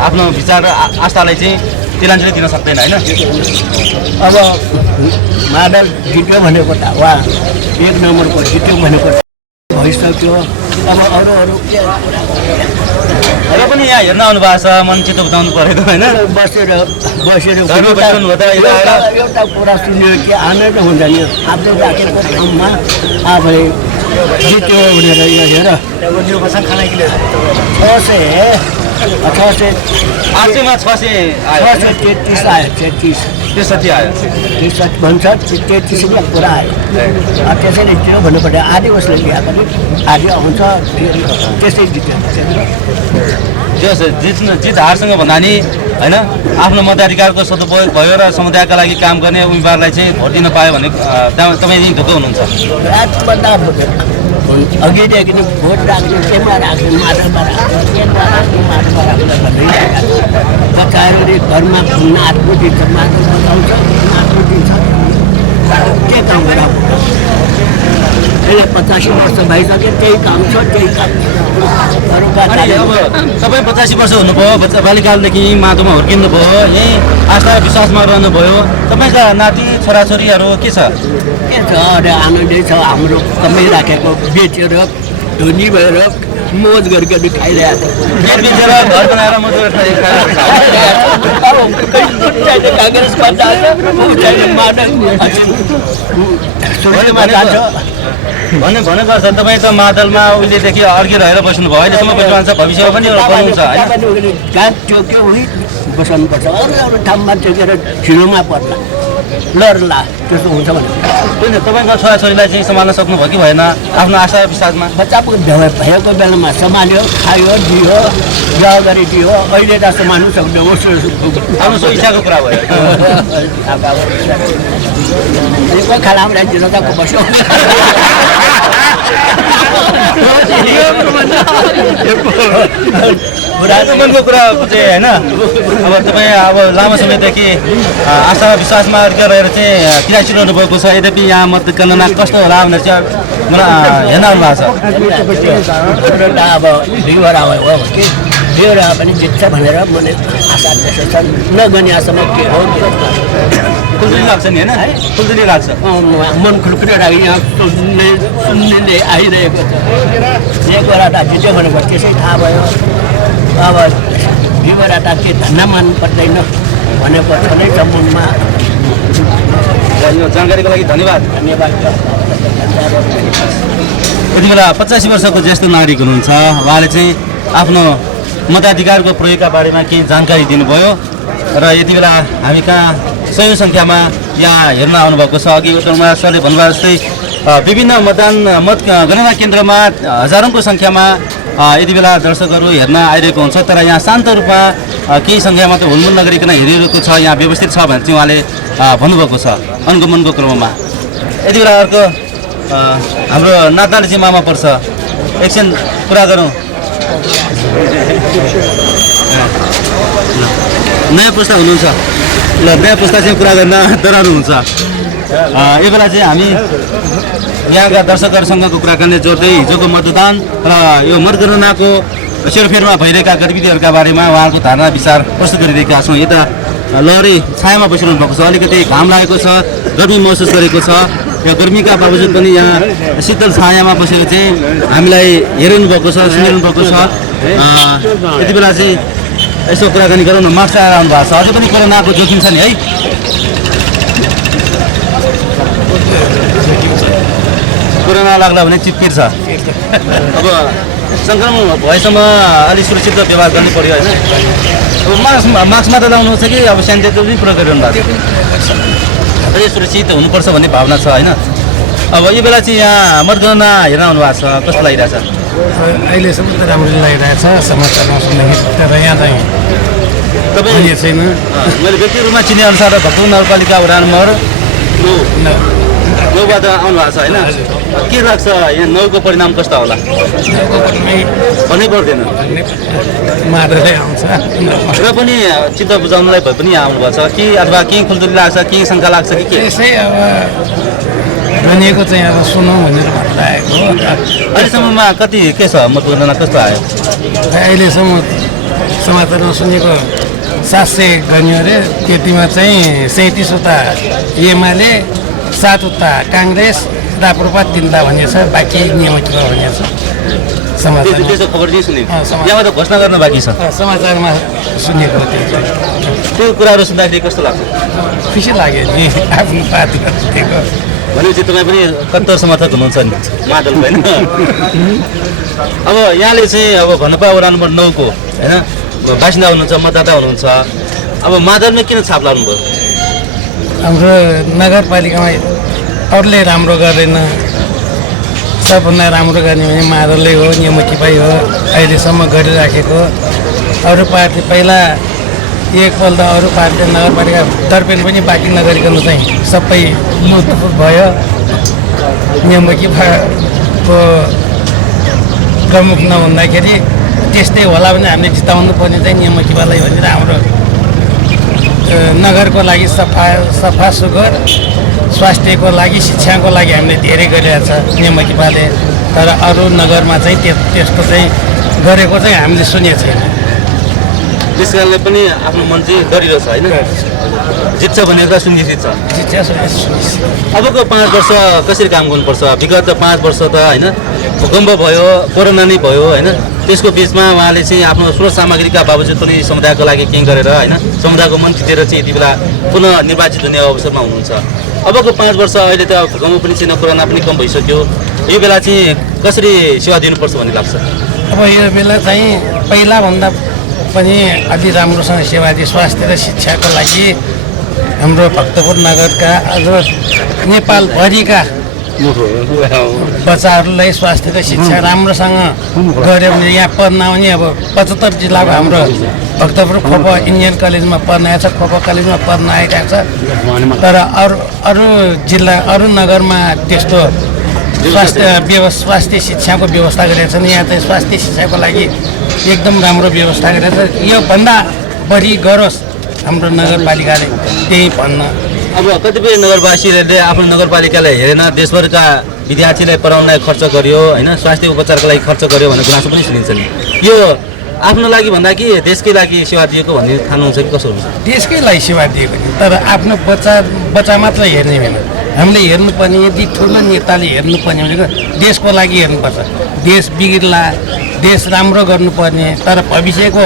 आफ्नो विचार आस्थालाई चाहिँ तिलाञ्जली दिन सक्दैन होइन अब माडल जित्यो भनेको त वा 1 नम्बरको जित्यो भनेको भइसक्यो अब अरू के र पनि यहाँ हेर्न आउनुभएको छ मन चित्त बुझाउनु परेको होइन बसेर एउटा कुरा सुन्यो कि आनन्द हुन्छ नि आफूले राखेको ठाउँमा आफै जित्यो भनेर यो हेर 633 आयो 63 आयो 63 भन्छ 33 पुरा आयो त्यसैले जित्यो भन्नुपर्ने आधी उसले ल्या पनि आधी आउँछ त्यसै जित्यो जित हारसँग भन्दा नि होइन आफ्नो मताधिकारको सदुपयोग भयो र समुदायका लागि काम गर्ने उम्मेदवारलाई चाहिँ भोट दिन पायो भने तपाईँ चाहिँ ढुक्क हुनुहुन्छ अघिदेखि भोट राख्ने केमा राख्ने माटोमा राख्ने केमा राख्ने माटोमा राख्ने भनिरहेको बच्चाहरूले घरमा नाच्नु दिन्छ माटो बजाउँछ नाच्नु दिन्छ के काम गराएको अहिले 85 वर्ष भइसक्यो त्यही काम छ त्यही काम अब तपाईँ 85 वर्ष हुनुभयो बाल्यकालदेखि माटोमा हुर्किनुभयो यहीँ आस्था विश्वासमा रहनुभयो तपाईँका नाति छोराछोरीहरू के छ अरे आनन्दै छ हाम्रो कमै राखेको बेचेर धनी भएर मोज गरिकन खाइरहेको बेचेर घर बनाएर मजदुर काङ्ग्रेसमा जान्छ भन्नुपर्छ तपाईँ त मादलमा उहिलेदेखि अर्किरहेर बस्नुभयो अहिलेसम्म बस्नुहुन्छ भविष्यमा पनि बनाउँछ गाँत चोक्यो उही बसाउनुपर्छ अरू ठाउँमा चोकेर छिरोमा पर्ला लड्ला त्यस्तो हुन्छ भने तपाईँको छोराछोरीलाई चाहिँ सम्हाल्न सक्नुभयो कि भएन आफ्नो आशा विश्वासमा बच्चाको भएको बेलामा सम्हाल्यो खायो दियो बिहा गरिदियो अहिले त सम्हाल्नु सक्दैन आफ्नो सो इच्छाको कुरा भयो खालामा जनताको बस्यो मनको कुरा चाहिँ होइन अब तपाईँ अब लामो समयदेखि आशा विश्वासमा रहेर चाहिँ किराइरहनु भएको छ यद्यपि यहाँ मतगणना कस्तो होला भनेर चाहिँ मलाई हेर्न आउनु भएको छ अब दुईवटा हो कि दुईवटा पनि जित्छ भनेर मैले आशा छ नगनियासम्म के हो खुल्दुली लाग्छ नि होइन खुल्दुली लाग्छ मन खुल्कुलेर यहाँ सुन्ने आइरहेको छ एकवटा जित्यो भनेको त्यसै थाहा भयो अब दुईवटा के धन्दा मान पर्दैन भनेको छँदै छ मनमा यो जानकारीको लागि धन्यवाद यति बेला 85 वर्षको ज्येष्ठ नागरिक हुनुहुन्छ उहाँले चाहिँ आफ्नो मताधिकारको प्रयोगका बारेमा केही जानकारी दिनुभयो र यति बेला हामी कहाँ सयौँ सङ्ख्यामा यहाँ हेर्न आउनुभएको छ अघि उत्तरमा सरले भन्नुभयो जस्तै विभिन्न मत गणना केन्द्रमा हजारौँको सङ्ख्यामा यति बेला दर्शकहरू हेर्न आइरहेको हुन्छ तर यहाँ शान्त रूपमा केही सङ्ख्यामा त हुलमुल नगरिकन हेरिरहेको छ यहाँ व्यवस्थित छ भनेर चाहिँ उहाँले भन्नुभएको छ अनुगमनको क्रममा यति बेला अर्को हाम्रो नाताले चाहिँ मामा पर्छ एकछिन कुरा गरौँ नयाँ पुस्ता हुनुहुन्छ ल नयाँ पुस्ता चाहिँ कुरा गर्न डराउनुहुन्छ यो बेला चाहिँ हामी यहाँका दर्शकहरूसँगको कुराकानी जोड्दै हिजोको मतदान र यो मतगणनाको सेरोफेरमा भइरहेका गतिविधिहरूका बारेमा उहाँको धारणा विचार प्रस्तुत गरिरहेका छौँ यता लहरै छायामा बसिरहनु भएको छ अलिकति घाम लागेको छ गर्मी महसुस गरेको छ यो गर्मीका बावजुद पनि यहाँ शीतल छायामा बसेर चाहिँ हामीलाई हेरिनु भएको छ सुनिरहनु भएको छ यति बेला चाहिँ यसो कुराकानी गरौँ न मास्क आएर आउनु भएको छ अझै पनि कोरोनाको जोखिम छ नि है कोरोना लाग्ला भने चितपिर छ अब सङ्क्रमण भएसम्म अलिक सुरक्षित व्यवहार गर्नु पऱ्यो होइन अब मास्क मात्र लाउनु छ कि अब सेनिटाइजर पनि प्रयोग गरिरहनु भएको छ अझै सुरक्षित हुनुपर्छ भन्ने भावना छ होइन अब यो बेला चाहिँ यहाँ मतगणना हेर्न आउनु भएको छ कस्तो लागिरहेछ अहिलेसम्म त राम्रो लागिरहेछ समाचारमा सुन्दाखेरि तर यहाँ चाहिँ तपाईँ छैन। मैले व्यक्तिगत रूपमा चिने अनुसार भक्तपुर नगरपालिका वडा नम्बर 9बाट आउनु भएको छ होइन? के लाग्छ यहाँ 9को परिणाम कस्तो होला? भन्नै पर्दैन। माधवले आउँछ। र पनि चित्त बुझाउनलाई भए पनि यहाँ आउनुभएको छ कि अथवा केही खुल्दुली लाग्छ, केही शङ्का लाग्छ कि के? यसै अब भनिएको चाहिँ अब सुनौँ भनेर भनिरहेको हो। अहिलेसम्ममा कति के छ मतगणना कस्तो आयो? अहिलेसम्म समाचारमा सुनेको 700 गन्यो अरे, त्यतिमा चाहिँ 37वटा एमाले, 7वटा काङ्ग्रेस, राप्रपा 3वटा भनेको छ, बाँकी नियमित भनेको छ समाचारमा। त्यसो खबर चाहिँ सुनेको समाचार। यहाँबाट घोषणा गर्न बाँकी छ। समाचारमा सुनेको त्यो चाहिँ त्यो कुराहरू सुन्दाखेरि कस्तो लाग्छ? खुसी लाग्यो नि आफ्नो पार्टीको जितेको। भनेपछि तपाईँ पनि कट्टर समर्थक हुनुहुन्छ नि मादल होइन? अब यहाँले चाहिँ अब घनपा वडा नम्बर 9को होइन बासिन्दा हुनुहुन्छ, मतदाता हुनुहुन्छ। अब मादलमा किन छाप लाग्नुभयो? हाम्रो नगरपालिकामा अरूले राम्रो गरेन, सबभन्दा राम्रो गर्ने भने माधवले हो, नियमकीपाई हो, अहिलेसम्म गरिराखेको। अरू पार्टी पहिला एकपल्ट अरू पार्टी नगरपालिका दर्पण पनि बाँकी नगरिकन चाहिँ सबै लुटफुट भयो। नियमकीपाको प्रमुख नहुँदाखेरि त्यस्तै होला भने हामीले जिताउनु पर्ने चाहिँ नियमकीपालाई भनेर हाम्रो नगरको लागि सफा सुग्घर, स्वास्थ्यको लागि, शिक्षाको लागि हामीले धेरै गरिरहेको छ नियमकीपाले। तर अरू नगरमा चाहिँ त्यस्तो चाहिँ गरेको चाहिँ हामीले सुनेको छैन। त्यस कारणले पनि आफ्नो मन चाहिँ डरिलो छ होइन? जित्छ भनेर त सुनिश्चित छ। अबको 5 वर्ष कसरी काम गर्नुपर्छ? विगत 5 वर्ष त होइन भूकम्प भयो, कोरोना नै भयो होइन? त्यसको बिचमा उहाँले चाहिँ आफ्नो स्रोत सामग्रीका बावजुद पनि समुदायको लागि केही गरेर होइन समुदायको मन जितेर चाहिँ यति बेला पुनः निर्वाचित हुने अवसरमा हुनुहुन्छ। अबको 5 वर्ष अहिले त भूकम्प पनि छैन, कोरोना पनि कम भइसक्यो, यो बेला चाहिँ कसरी सेवा दिनुपर्छ भन्ने लाग्छ? अब यो बेला चाहिँ पहिलाभन्दा पनि अलि राम्रोसँग सेवा दिए स्वास्थ्य र शिक्षाको लागि हाम्रो भक्तपुर नगरका अझ नेपालभरिका बच्चाहरूलाई स्वास्थ्य र शिक्षा राम्रोसँग गऱ्यो भने यहाँ पढ्न आउने अब 75 जिल्लाको हाम्रो भक्तपुर खोपा इन्जिनियर कलेजमा पढ्न आएको छ, खोपा कलेजमा पढ्न आइरहेको छ। तर अरू जिल्ला अरू नगरमा त्यस्तो स्वास्थ्य शिक्षाको व्यवस्था गरेका छन्। यहाँ चाहिँ स्वास्थ्य शिक्षाको लागि एकदम राम्रो व्यवस्था गरेको छ। योभन्दा बढी गरोस् हाम्रो नगरपालिकाले, त्यही भन्न। अब कतिपय नगरवासीहरूले आफ्नो नगरपालिकालाई हेरेन, देशभरका विद्यार्थीलाई पढाउनलाई खर्च गर्यो होइन, स्वास्थ्य उपचारको लागि खर्च गर्यो भन्ने गुनासो पनि सुनिन्छ नि। यो आफ्नो लागि भन्दा कि देशकै लागि सेवा दिएको भन्ने ठान्नुहुन्छ कि कसो हुन्छ? देशकै लागि सेवा दिएको नि, तर आफ्नो बच्चा मात्र हेर्ने होइन, हामीले हेर्नुपर्ने। यदि ठुलो नेताले हेर्नुपर्ने भनेको देशको लागि हेर्नुपर्छ। देश बिग्रिला, देश राम्रो गर्नुपर्ने, तर भविष्यको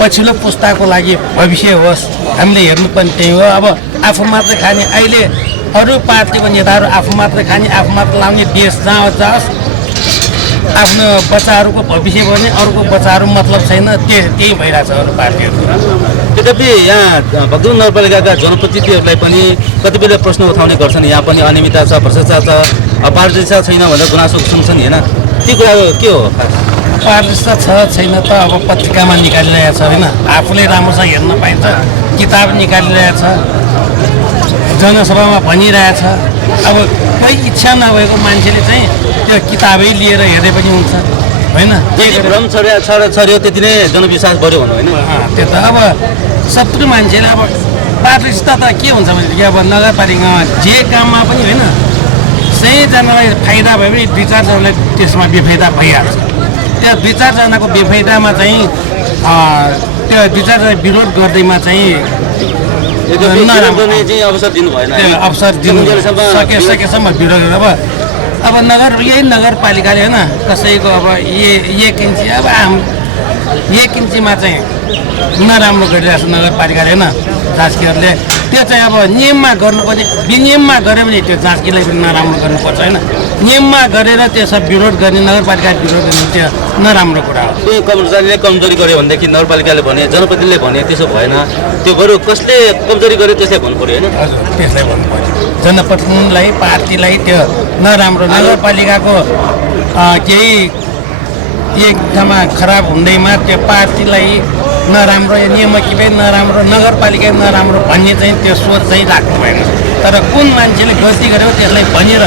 पछिल्लो पुस्ताको लागि भविष्य होस् हामीले हेर्नुपर्ने त्यही हो। अब आफू मात्रै खाने, अहिले अरू पार्टीको नेताहरू आफू मात्रै खाने, आफू मात्र लाउने, देश जहाँ जाओस् आफ्नो बच्चाहरूको भविष्य गर्ने, अरूको बच्चाहरू मतलब छैन, त्यही भइरहेछ अरू पार्टीहरू। तथापि यहाँ भक्तपुर नगरपालिकाका जनप्रतिनिधिहरूलाई पनि कतिपयले प्रश्न उठाउने गर्छन्, यहाँ पनि अनियमितता छ, भ्रष्टाचार छ, पारदर्शिता छैन भनेर गुनासो सुन्छन् होइन? ती कुराहरू के हो? पारदर्शिता छ छैन त अब पत्रिकामा निकालिरहेको छ होइन, आफूले राम्रोसँग हेर्न पाइन्छ, किताब निकालिरहेको छ, जनसभामा भनिरहेछ। अब कोही इच्छा नभएको मान्छेले चाहिँ त्यो किताबै लिएर हेरे पनि हुन्छ होइन? भ्रम छर्यो त्यति नै जनविश्वास बढ्यो भनौँ होइन? त्यो त अब शत्रु मान्छेले अब पारदर्शिता त के हुन्छ भनेदेखि अब नगरपालिकामा जे काममा पनि होइन 100जनालाई फाइदा भयो भने 2-4जनालाई त्यसमा बेफाइदा भइहाल्छ। त्यो 2-4जनाको बेफाइदामा चाहिँ त्यो 2-4जना विरोध गर्दैमा चाहिँ अवसर दिनु भएन, अवसर दिनु सकेसम्म विरोध। अब यही नगरपालिकाले होइन कसैको अब 1 इन्ची अब 1 इन्चीमा चाहिँ नराम्रो गरिरहेको छ नगरपालिकाले होइन, जाँचकीहरूले। त्यो चाहिँ अब नियममा गर्नुपर्ने, विनियममा गऱ्यो भने त्यो जाँचकीलाई पनि नराम्रो गर्नुपर्छ होइन। नियममा गरेर त्यो सब विरोध गर्ने, नगरपालिका विरोध गर्ने त्यो नराम्रो कुरा हो। त्यो कर्मचारीले कमजोरी गर्यो भनेदेखि नगरपालिकाले भने, जनप्रतिनिधिले भने त्यसो भएन, त्यो बरु कसले कमजोरी गर्यो त्यसलाई भन्नु पऱ्यो होइन? हजुर, त्यसलाई भन्नु पऱ्यो। जनप्रतिनिधिलाई, पार्टीलाई त्यो नराम्रो नगरपालिकाको केही एकदम खराब हुँदैमा त्यो पार्टीलाई नराम्रो यो नियामकीय नराम्रो नगरपालिका नराम्रो भन्ने चाहिँ त्यो सोच चाहिँ राख्नु भएन तर कुन मान्छेले गल्ती गर्यो त्यसलाई भनेर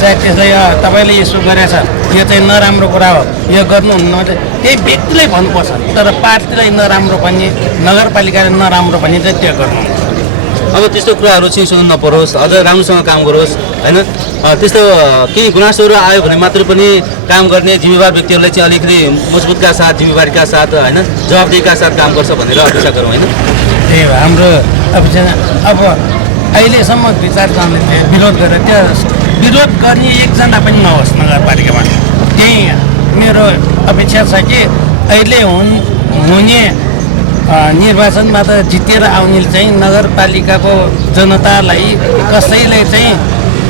चाहिँ त्यसलाई तपाईँले यसो गरेछ यो चाहिँ नराम्रो कुरा हो यो गर्नुहुन्न त्यही व्यक्तिलाई भन्नुपर्छ तर पार्टीलाई नराम्रो भन्ने नगरपालिकाले नराम्रो भन्ने चाहिँ त्यो गर्नु अब त्यस्तो कुराहरू चाहिँ सुन्नु नपरोस् अझ राम्रोसँग काम गरोस् होइन त्यस्तो केही गुनासोहरू आयो भने मात्रै पनि काम गर्ने जिम्मेवार व्यक्तिहरूलाई चाहिँ अलिकति मजबुतका साथ जिम्मेवारीका साथ होइन जवाबदेहीका साथ काम गर्छ भनेर अपेक्षा गरौँ होइन त्यही हो हाम्रो अब अहिलेसम्म विचार गर्ने विरोध गरेर त्यो विरोध गर्ने एकजना पनि नहोस् नगरपालिकामा त्यही मेरो अपेक्षा छ कि अहिले हुने निर्वाचनमा त जितेर आउने चाहिँ नगरपालिकाको जनतालाई कसैले चाहिँ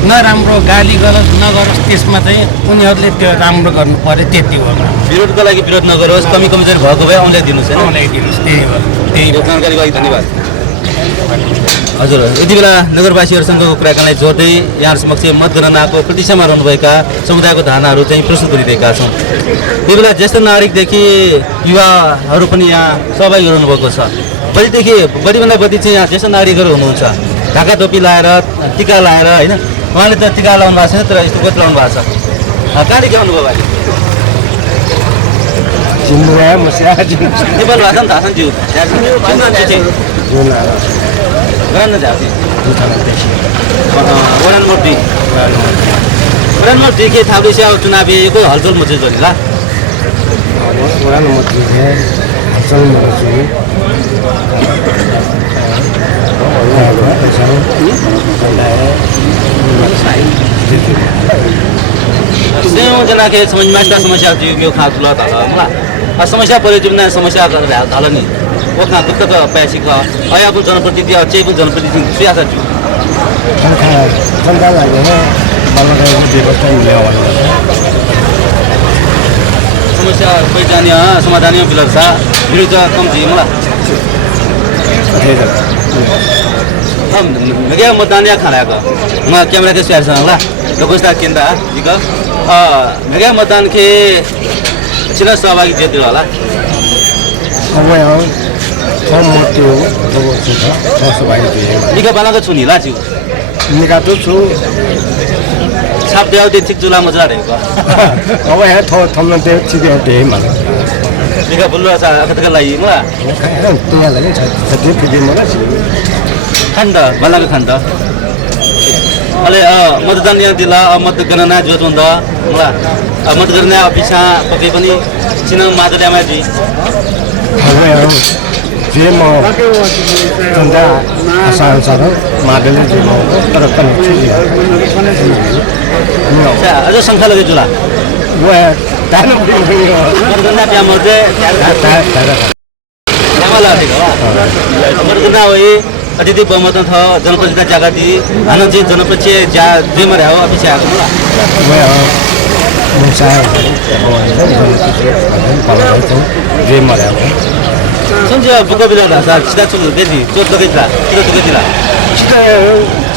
नराम्रो गाली गलत नगरोस् त्यसमा चाहिँ उनीहरूले त्यो राम्रो गर्नु पर्यो त्यति हो विरोधको लागि विरोध नगरोस् कमी कमजोरी भएको भए औँल्याइदिनुहोस् होइन औँल्याइदिनुहोस् त्यही हो त्यही यो जानकारीको लागि धन्यवाद हजुर यति बेला नगरवासीहरूसँगको कुराकानीलाई जोड्दै यहाँ समक्ष मतगणनाको प्रतीक्षामा रहनुभएका समुदायको धारणाहरू चाहिँ प्रस्तुत गरिरहेका छौँ त्यही बेला ज्येष्ठ नागरिकदेखि युवाहरू पनि यहाँ सहभागी रहनुभएको छ बढीभन्दा बढी चाहिँ यहाँ ज्येष्ठ नागरिकहरू हुनुहुन्छ ढाका टोपी लाएर टिका लाएर होइन उहाँले त टिका लाउनु भएको छैन तर यस्तो गोत्र लाउनु भएको छ कहाँदेखि आउनुभयो भाइ नेपाल भाषा पनि थाहा छ नि ज्यू वरानमूर्ति के थाहा से चुनावी को हलचल मचे गरिला जना के समस्या यो खास ल समस्या पऱ्यो जुन समस्या झालं नि ओखा दुःख पैसे का अया पण जनप्रतिनिधी अचै पण जनप्रतिनिधी सुयासा छु समस्या पहिचान समाधान पिलर छ विरुद्ध कम्ती मलाई मेगा मतदान या खानाको म क्यामेरा के शेयर छ होला लोकसभा केन्द्र जिग मेगा मतदान के छिन सहभागी जेतिर होला निका बनाएको छु नि लाछु निका तो छु छाप देउते ठिक जुला मजा रहेको अब यहाँ थम्न त्यो चिदे दे मलाई निका बुल्ला छ कतका लागि म त्यहाँ लागि सबै फिदे मलाई खण्ड बनाएको खण्ड अले मतदान यहाँ दिला मतगणना जोतवंदा मला मतगणना अपेक्षा पक्कै पनि चिन मादल्यामा जी जे म चन्दा आशा मादले जे म तर पनि अझ संख्या लगे जुला वो तानो मतगणना त्या मध्ये आम्हाला मतगणना होई अतिथि बहुमत था जनप्रतिनिधि जागती आनंद जी जनप्रतिनिधि जा जे मरे हो अपेक्षा आको जे मरे हो संजय बुको बिला सा सिधा चुक देती चोट लगेला चिता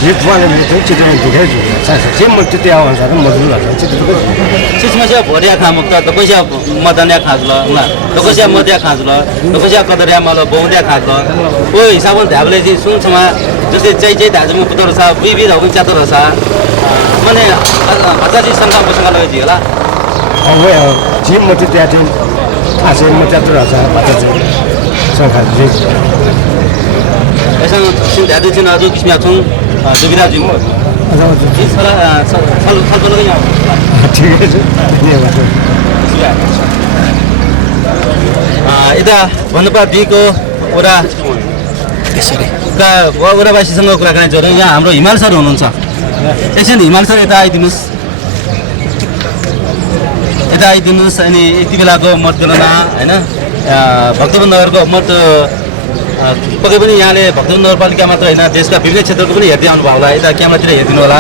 जे वाले में चिता दिखे जो सासा जे मत ते आवाज आ मजदूर आ चिता सिसमा भरिया खामुक्त त पैसा मतदान खाजला त पैसा मध्य खाजला त पैसा कदरिया माल बहुदिया खाजला ओ हिसाबले धाबले चाहिँ सुनसमा जस्तै चाहिँ धाजमा पुतर छ बिबी धाउ चातर छ माने हजारी संख्या बसँग लगे जी होला अब जे मत ते आथे आसे मत चातर छ बाटा संख्या जे ऐसा सिंधा दे छिन अजु किसिम छौं जुबिरा जी इस साल साल लगे यहाँ ठीक है धन्यवाद यता भन्नुपा दिएको वडा वडावासीसँग कुराकानी गरौँ यहाँ हाम्रो हिमाल सर हुनुहुन्छ एकछिन हिमाल सर यता आइदिनुहोस् अनि यति बेलाको मतगणना होइन भक्तपुर नगरको मत पक्कै पनि यहाँले भक्तपुर नगरपालिका मात्र होइन देशका विभिन्न क्षेत्रको पनि हेर्दै आउनुभयो होला यता क्यामेरातिर हेरिदिनु होला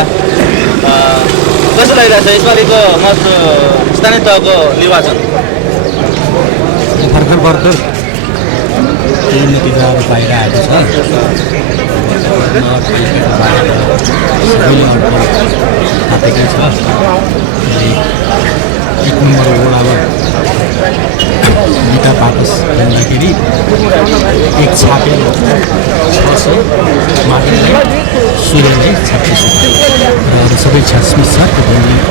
कस्तो लागिरहेको छ यसपालिको मत स्थानीय तहको निर्वाचन भर्खर केही नतिजाहरू बाहिर आएको छ थापेकै छ 1 नम्बर वडामा गीता बाकस भन्दाखेरि एक छापेर 600 माथिलाई सूर्यले 36 र अरू सबै 36 छ त्यो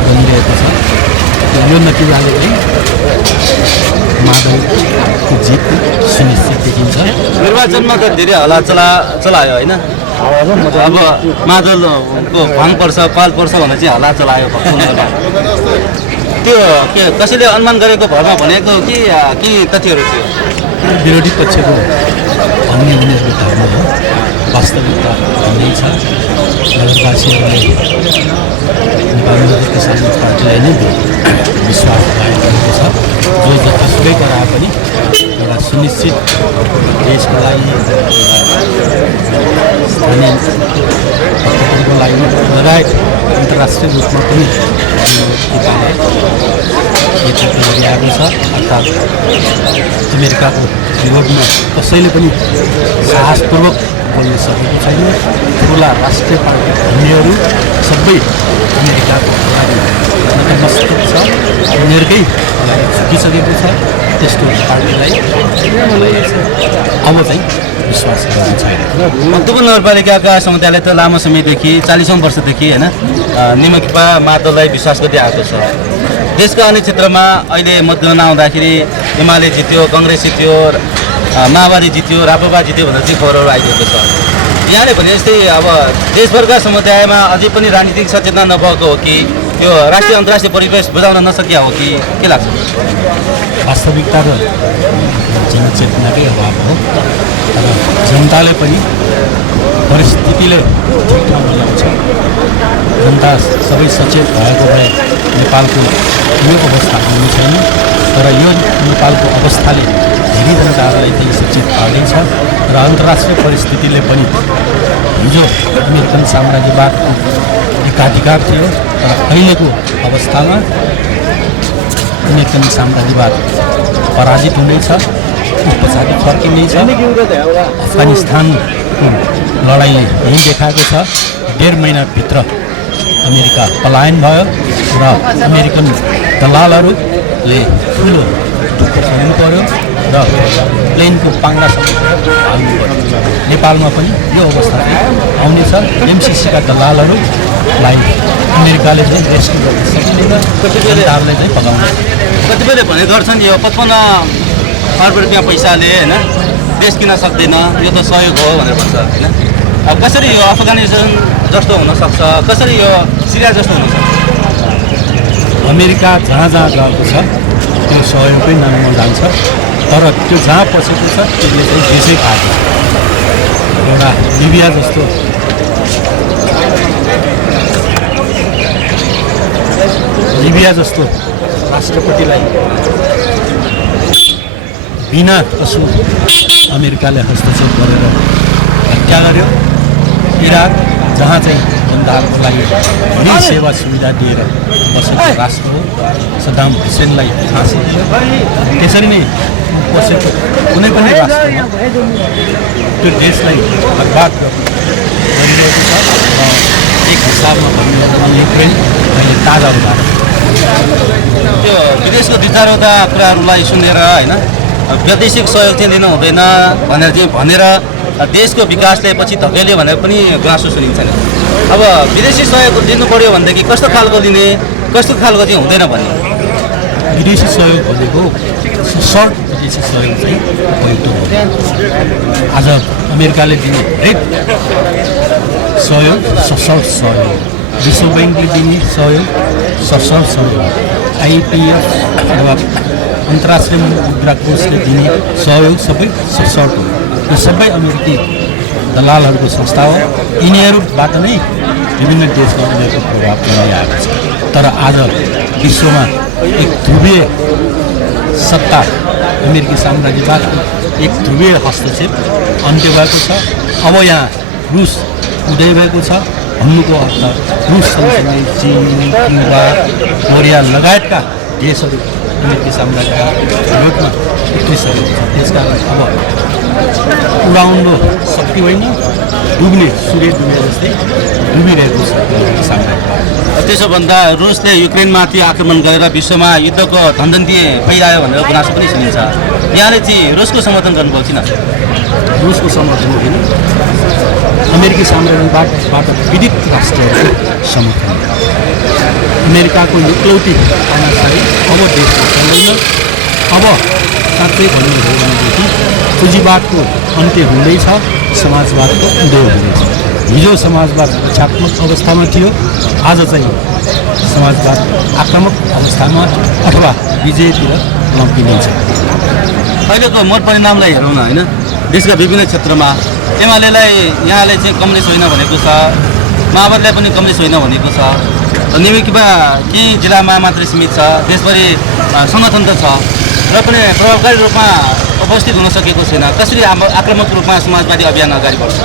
बनिरहेको छ। यो नतिजाले चाहिँ माधवको जित सुनिश्चित देखिन्छ। निर्वाचनमा त धेरै हल्ला चलायो होइन, अब माधवको भङ पर्छ पाल पर्छ भनेर चाहिँ हल्ला चलायो भक्तपुरमा। त्यो के कसैले अनुमान गरेको भरमा भनेको कि तथ्यहरू थियो? विरोधी पक्षको भन्ने उनीहरूको धर्म हो, वास्तविकता भन्ने छ। नगरवासीहरूले नेपाली काङ्ग्रेस किसान पार्टीलाई नै विश्वास राखेको छ, जो जतिसुकै गराए पनि एउटा सुनिश्चित देशको लागि स्थानीय पक्षको लागि लगायत अन्तर्राष्ट्रिय रूपमा पनि नेतृत्व गरिआएको छ। अर्थात् अमेरिकाको विरोधमा कसैले पनि साहसपूर्वक बोल्न सकेको छैन। ठुला राष्ट्रिय पार्टी भन्नेहरू सबै अमेरिकाको लागि नतमस्तक छ, उनीहरूकै लागि झुकिसकेको छ। त्यस्तो पार्टीलाई अब चाहिँ विश्वास गर्न छैन। भक्तपुर नगरपालिकाका समुदायले त लामो समयदेखि 40औं वर्षदेखि होइन निमकिपा माधवलाई विश्वास गर्दै आएको छ। देशका अन्य क्षेत्रमा अहिले मतगणना आउँदाखेरि एमाले जित्यो, कङ्ग्रेस जित्यो, माओवादी जित्यो, राप्रपा जित्यो भनेर चाहिँ खबरहरू आइरहेको छ। यहाँले भने जस्तै अब देशभरका समुदायमा अझै पनि राजनीतिक सचेतना नभएको हो कि यो राष्ट्रिय अन्तर्राष्ट्रिय परिवेश बुझाउन नसकिया हो कि के लाग्छ? वास्तविकता र जनचेतनाकै अभाव हो। तर जनताले पनि परिस्थितिले ठिक ठाउँमा ल्याउँछ। जनता सबै सचेत भएको भए नेपालको यो अवस्था हुने छैन। तर यो नेपालको अवस्थाले धेरै जनताहरूलाई चाहिँ सचेत पार्दैछ र अन्तर्राष्ट्रिय परिस्थितिले पनि हिजो अमेरिकन साम्राज्यवादको एकाधिकार थियो, तर अहिलेको अवस्थामा अमेरिकन साम्राज्यवाद पराजित हुनेछ, पछाडि फर्किनेछ। अफगानिस्तानको लडाइँले यही देखाएको छ। 1.5 महिनाभित्र अमेरिका पलायन भयो र अमेरिकन दलालहरूले ठुलो दुःख सहनु पर्यो र प्लेनको पाङ्लासम्म हाल्नु पर्यो। नेपालमा पनि यो अवस्था आउनेछ। एमसिसीका दलालहरूलाई अमेरिकाले चाहिँ रेस्क्यु गर्न सकिँदैन, जनताहरूले चाहिँ पकाउनु। कतिपयले भने गर्छन् यो 55 अर्ब रुपियाँ पैसाले होइन देश किन सक्दैन, यो त सहयोग हो भनेर भन्छ होइन। अब कसरी यो अफगानिस्तान जस्तो हुनसक्छ, कसरी यो सिरिया जस्तो हुनसक्छ? अमेरिका जहाँ जहाँ गएको छ त्यो सहयोगकै नाममा जान्छ, तर त्यो जहाँ पसेको छ त्यसले चाहिँ देशै खाएको छ। एउटा लिबिया जस्तो राष्ट्रपतिलाई बिना कसुर अमेरिकाले हस्तक्षेप गरेर हत्या गर्यो। इराक जहाँ चाहिँ जनताहरूको लागि धेरै सेवा सुविधा दिएर बसेको राष्ट्र हो, सद्दाम हुसेनलाई फाँसी दियो। त्यसरी नै बसेको कुनै पनि राष्ट्रमा त्यो देशलाई बर्बाद गरिरहेको छ। र एक हिसाबमा भन्नु युक्रेन अहिले ताजा उदाहरण। त्यो विदेशको 2-4वटा कुराहरूलाई सुनेर होइन वैदेशिक सहयोग चाहिँ दिनु हुँदैन भनेर देशको विकासले पछि धकेल्यो भनेर पनि गुनासो सुनिन्छ नि। अब विदेशी सहयोग दिनु पऱ्यो भनेदेखि कस्तो खालको दिने, कस्तो खालको चाहिँ हुँदैन भन्ने? विदेशी सहयोग भनेको सर्ट विदेशी सहयोग चाहिँ उपयुक्त हो। आज अमेरिकाले दिने हरेक सहयोग सशर्त सहयोग, विश्व ब्याङ्कले दिने सहयोग सशर्त सहयोग, आइपिएफ अथवा अन्तर्राष्ट्रिय मुद्रा कोषले दिने सहयोग सबै सशर्त हो। यो सबै अमेरिकी दलालहरूको संस्था हो। यिनीहरूबाट नै विभिन्न देशमा उनीहरूको प्रभाव परिआएको छ। तर आज विश्वमा एक ध्रुवीय सत्ता अमेरिकी साम्राज्यवादको एक ध्रुवीय हस्तक्षेप अन्त्य भएको छ। अब यहाँ रुस उदय भएको छ। भन्नुको अर्थ रुस सँगसँगै चीन, क्युबा, कोरिया लगायतका देशहरू अमेरिकी साम्राज्यवादको विरोधमा उत्रिसकेको छ। त्यसकारण अब उडाउनु शक्ति होइन, डुब्ने सूर्य डुबे जस्तै डुबिरहेको छ किसानलाई। त्यसो भन्दा रुसले युक्रेनमाथि आक्रमण गरेर विश्वमा युद्धको धन्दन्ती फैलायो भनेर गुनासो पनि सुनिन्छ। यहाँले चाहिँ रुसको समर्थन गर्नुभयो किन? रुसको समर्थन होइन, अमेरिकी साम्राज्यवादबाट पीडित राष्ट्रहरूको समर्थन। अमेरिकाको इक्लौती तानाशाही अब देशमा चल्दैन। अब साँच्चै भन्नु हो भनेदेखि पुँजीवादको अन्त्य हुँदैछ, समाजवादको उदय हुँदैछ। हिजो समाजवाद रक्षात्मक अवस्थामा थियो, आज चाहिँ समाजवाद आक्रामक अवस्थामा अथवा विजयतिर लम्किँदैछ। अहिलेको मत परिणामलाई हेरौँ न होइन, देशका विभिन्न क्षेत्रमा एमालेलाई यहाँले चाहिँ कम्युनिस्ट होइन भनेको छ, माओवादीलाई पनि कम्युनिस्ट होइन भनेको छ, निमिकमा केही जिल्लामा मात्रै सीमित छ, देशभरि सङ्गठन त छ र पनि प्रभावकारी रूपमा उपस्थित हुन सकेको छैन। कसरी आक्रामक रूपमा समाजवादी अभियान अगाडि बढ्छ?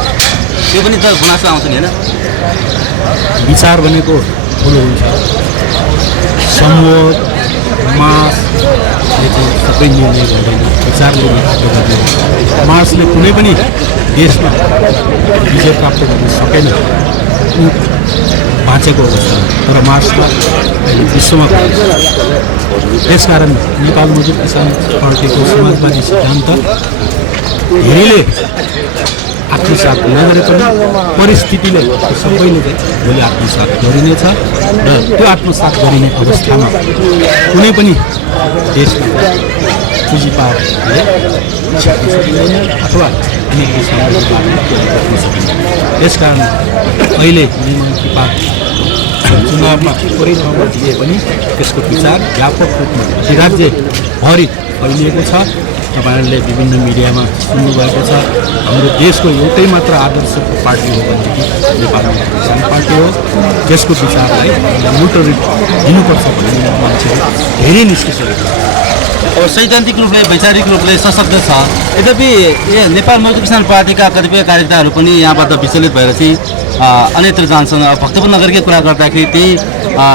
यो पनि त गुनासो आउँछ नि होइन? विचार भनेको ठुलो हुन्छ, समूह मासले चाहिँ सबै निर्णय गर्दैन, विचारले निर्णय गर्दैन। मासले कुनै पनि देशमा विजय प्राप्त गर्न सकेन, ऊ बाँचेको अवस्था। तर मार्क्समा अहिले विश्वमा त्यसकारण नेपाल मजदुर किसान पार्टीको समाजवादी सिद्धान्त धेरैले आत्मसात नगरे पनि परिस्थितिले सबैले चाहिँ भोलि आत्मसात गरिनेछ र त्यो आत्मसात गरिने अवस्थामा कुनै पनि देशमा पुँजीवादले सक्न सकिँदैन अथवा कुनै देशमा गर्न सकिँदैन। त्यसकारण अहिले निमन्त्रित चुनावमा थोरै ठाउँमा दिए पनि त्यसको विचार व्यापक रूपमा राज्यभरि फैलिएको छ। तपाईँहरूले विभिन्न मिडियामा सुन्नुभएको छ। हाम्रो देशको एउटै मात्र आदर्श पार्टी हो भनेदेखि नेपाल मजदुर किसान पार्टी हो। त्यसको विचारलाई उल्टो रूप दिनुपर्छ भन्ने मान्छेहरू धेरै निस्किसकेको छ। अब सैद्धान्तिक रूपले वैचारिक रूपले सशक्त छ, यद्यपि नेपाल मजदुर किसान पार्टीका कतिपय कार्यकर्ताहरू पनि यहाँबाट विचलित भएर चाहिँ अन्यत्र जान्छन्। भक्तपुर नगरकै कुरा गर्दाखेरि त्यही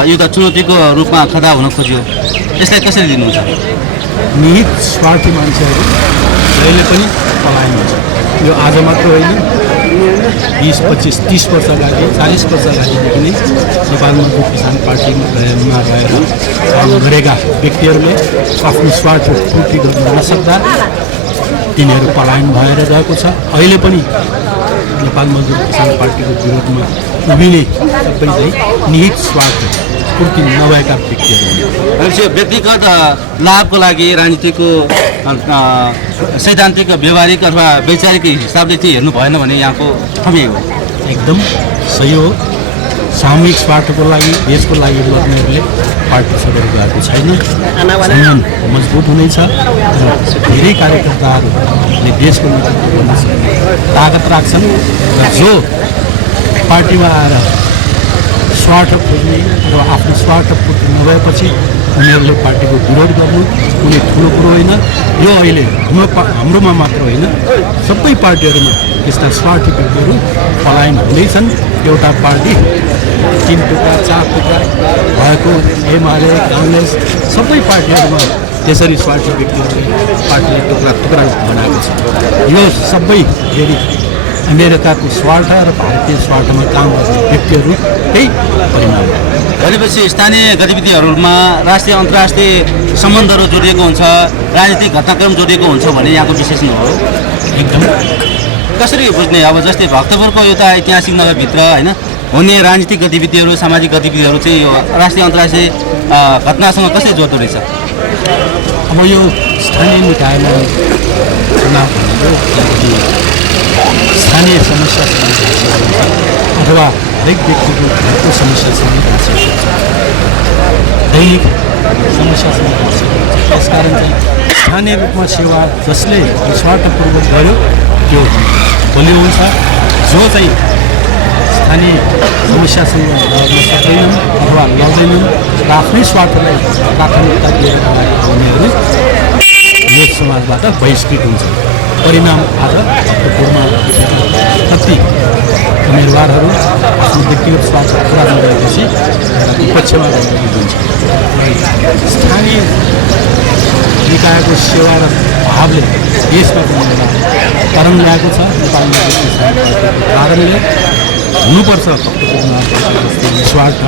यो त चुनौतीको रूपमा खडा हुन खोज्यो, यसलाई कसरी दिनुहुन्छ? निहित स्वार्थी मान्छेहरू जहिले पनि पलायन हुन्छ। यो आज मात्र होइन, 20, 25, 30 वर्ष अगाडि 40 वर्ष अगाडिदेखि नै नेपाल मजदुर किसान पार्टीमा रहेर काम गरेका व्यक्तिहरूले आफ्नो स्वार्थ पूर्ति गर्न नसक्दा तिनीहरू पलायन भएर गएको छ। अहिले पनि नेपाल मजदुर किसान पार्टीको विरोधमा उभिने सबै चाहिँ निहित स्वार्थ पूर्ति नभएका व्यक्तिहरू। व्यक्तिगत लाभको लागि राजनीतिको सैद्धान्तिक व्यवहारिक अथवा वैचारिक हिसाबले चाहिँ हेर्नु भएन भने यहाँको ठमेको एकदम सही हो। सामूहिक स्वार्थको लागि देशको लागि लड्नेहरूले पार्टी छोडेर गएको छैन। संयम मजबुत हुनेछ र धेरै कार्यकर्ताहरूले देशको नेतृत्व गर्न सक्ने ताकत राख्छन् र जो पार्टीमा आएर स्वार्थ खोज्ने र आफ्नो स्वार्थ पूर्ति नभएपछि उनीहरूले पार्टीको विरोध गर्नु कुनै ठुलो कुरो होइन। यो अहिले हाम्रोमा मात्र होइन, सबै पार्टीहरूमा त्यस्ता स्वार्थी व्यक्तिहरू पलायन हुँदैछन्। एउटा पार्टी 3 टुक्रा 4 टुक्रा भएको एमाले काङ्ग्रेस सबै पार्टीहरूमा त्यसरी स्वार्थी व्यक्तिहरूले पार्टीले टुक्रा टुक्रा बनाएको छ। यो सबै फेरि अमेरिकाको स्वार्थ र भारतीय स्वार्थमा काम गर्ने व्यक्तिहरू त्यही परिणाम हो। भनेपछि स्थानीय गतिविधिहरूमा राष्ट्रिय अन्तर्राष्ट्रिय सम्बन्धहरू जोडिएको हुन्छ, राजनीतिक घटनाक्रम जोडिएको हुन्छ भने यहाँको विशेषण हो। एकदम कसरी बुझ्ने? अब जस्तै भक्तपुरको एउटा ऐतिहासिक नगरभित्र होइन हुने राजनीतिक गतिविधिहरू सामाजिक गतिविधिहरू चाहिँ यो राष्ट्रिय अन्तर्राष्ट्रिय घटनासँग कसरी जोड्दो रहेछ? अब यो स्थानीय निकायमा चुनाव भनेको स्थानीय समस्यासँग अथवा हरेक व्यक्तिको घरको समस्यासँग दैनिक समस्यासँग त्यसकारण चाहिँ स्थानीय रूपमा सेवा जसले निस्वार्थपूर्वक गर्यो त्यो बलियो हुन्छ। जो चाहिँ स्थानीय समस्यासँग लड्न सक्दैनन् अथवा लड्दैनन् र आफ्नै स्वार्थलाई प्राथमिकता दिएर आउनेहरू यस समाजबाट बहिष्कृत हुन्छ। परिणाम आज भक्तपुरमा कति उम्मेदवारहरू आफ्नो व्यक्तिगत स्वार्थ पुरा नगरेपछि विपक्षमा हुन्छ। स्थानीय निकायको सेवा र भावले देशमा पनि तरङ ल्याएको छ। नेपालमा कारणले हुनुपर्छ भक्तपुर नगरपालिका निस्वार्थ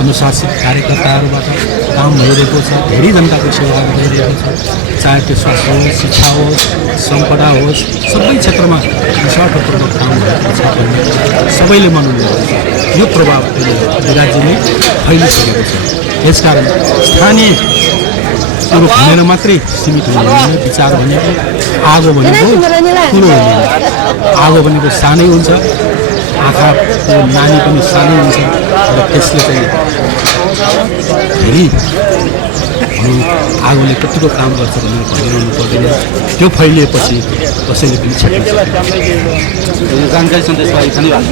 अनुशासित कार्यकर्ताहरूबाट काम भइरहेको छ। धेरै जनताको सेवा भइरहेको छ, चाहे त्यो स्वास्थ्य होस्, शिक्षा होस्, सम्पदा होस्, सबै क्षेत्रमा निस्वार्थपूर्वक काम भएको छ भन्ने सबैले मान्नुहुन्छ। यो प्रभाव राज्यले फैलिसकेको छ। यसकारण स्थानीय कुरो भनेर मात्रै सीमित हुँदैन। विचार भनेको आगो भनेको ठुलो हुँदैन। आगो भनेको सानै हुन्छ, आँखाको नानी पनि सानै हुन्छ र त्यसले चाहिँ धेरै आगोले कतिको काम गर्छ भनेर भनिरहनु पर्दैन। त्यो फैलिएपछि कसैले पनि क्षति जानकारी सन्देश धन्यवाद।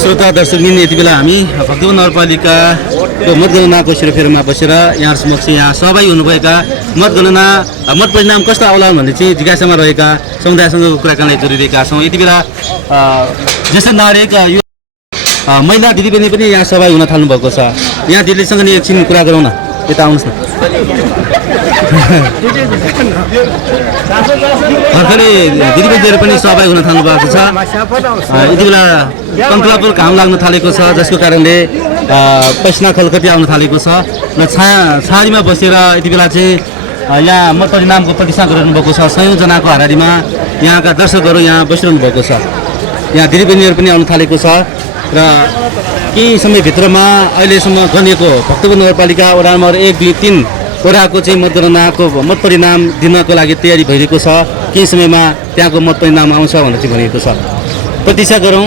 श्रोता दर्शकबिन, यति बेला हामी भक्तपुर नगरपालिकाको मतगणनाको सेरोफेरोमा बसेर यहाँ समक्ष यहाँ सहभागी हुनुभएका मत परिणाम कस्तो आउला भन्ने चाहिँ जिज्ञासामा रहेका समुदायसँग कुराकानी जोडिरहेका छौँ। यति बेला ज्येष्ठ नागरिक यो महिला दिदीबहिनी पनि यहाँ सहभागी हुन थाल्नु भएको छ। यहाँ दिदीसँग नि एकछिन कुरा गरौँ न, यता आउनुहोस् न। भर्खरै दिदीबहिनीहरू पनि सहभागी हुन थाल्नु भएको छ। यति बेला कन्ट्रोलपुर घाम लाग्न थालेको छ, जसको कारणले पसिना खलखती आउन थालेको छ र छाडीमा बसेर यति बेला चाहिँ यहाँ मत परिणामको प्रतीक्षा गरिरहनु भएको छ। सयौँ जनाको हारारीमा यहाँका दर्शकहरू यहाँ बसिरहनु भएको छ। यहाँ दिदीबहिनीहरू पनि आउन थालेको छ र केही समयभित्रमा अहिलेसम्म गनिएको भक्तपुर नगरपालिका वडा नम्बर 1, 2, 3 वडाको चाहिँ मतगणनाको मत परिणाम दिनको लागि तयारी भइरहेको छ। केही समयमा त्यहाँको मत परिणाम आउँछ भनेर चाहिँ भनिएको छ। प्रतीक्षा गरौँ,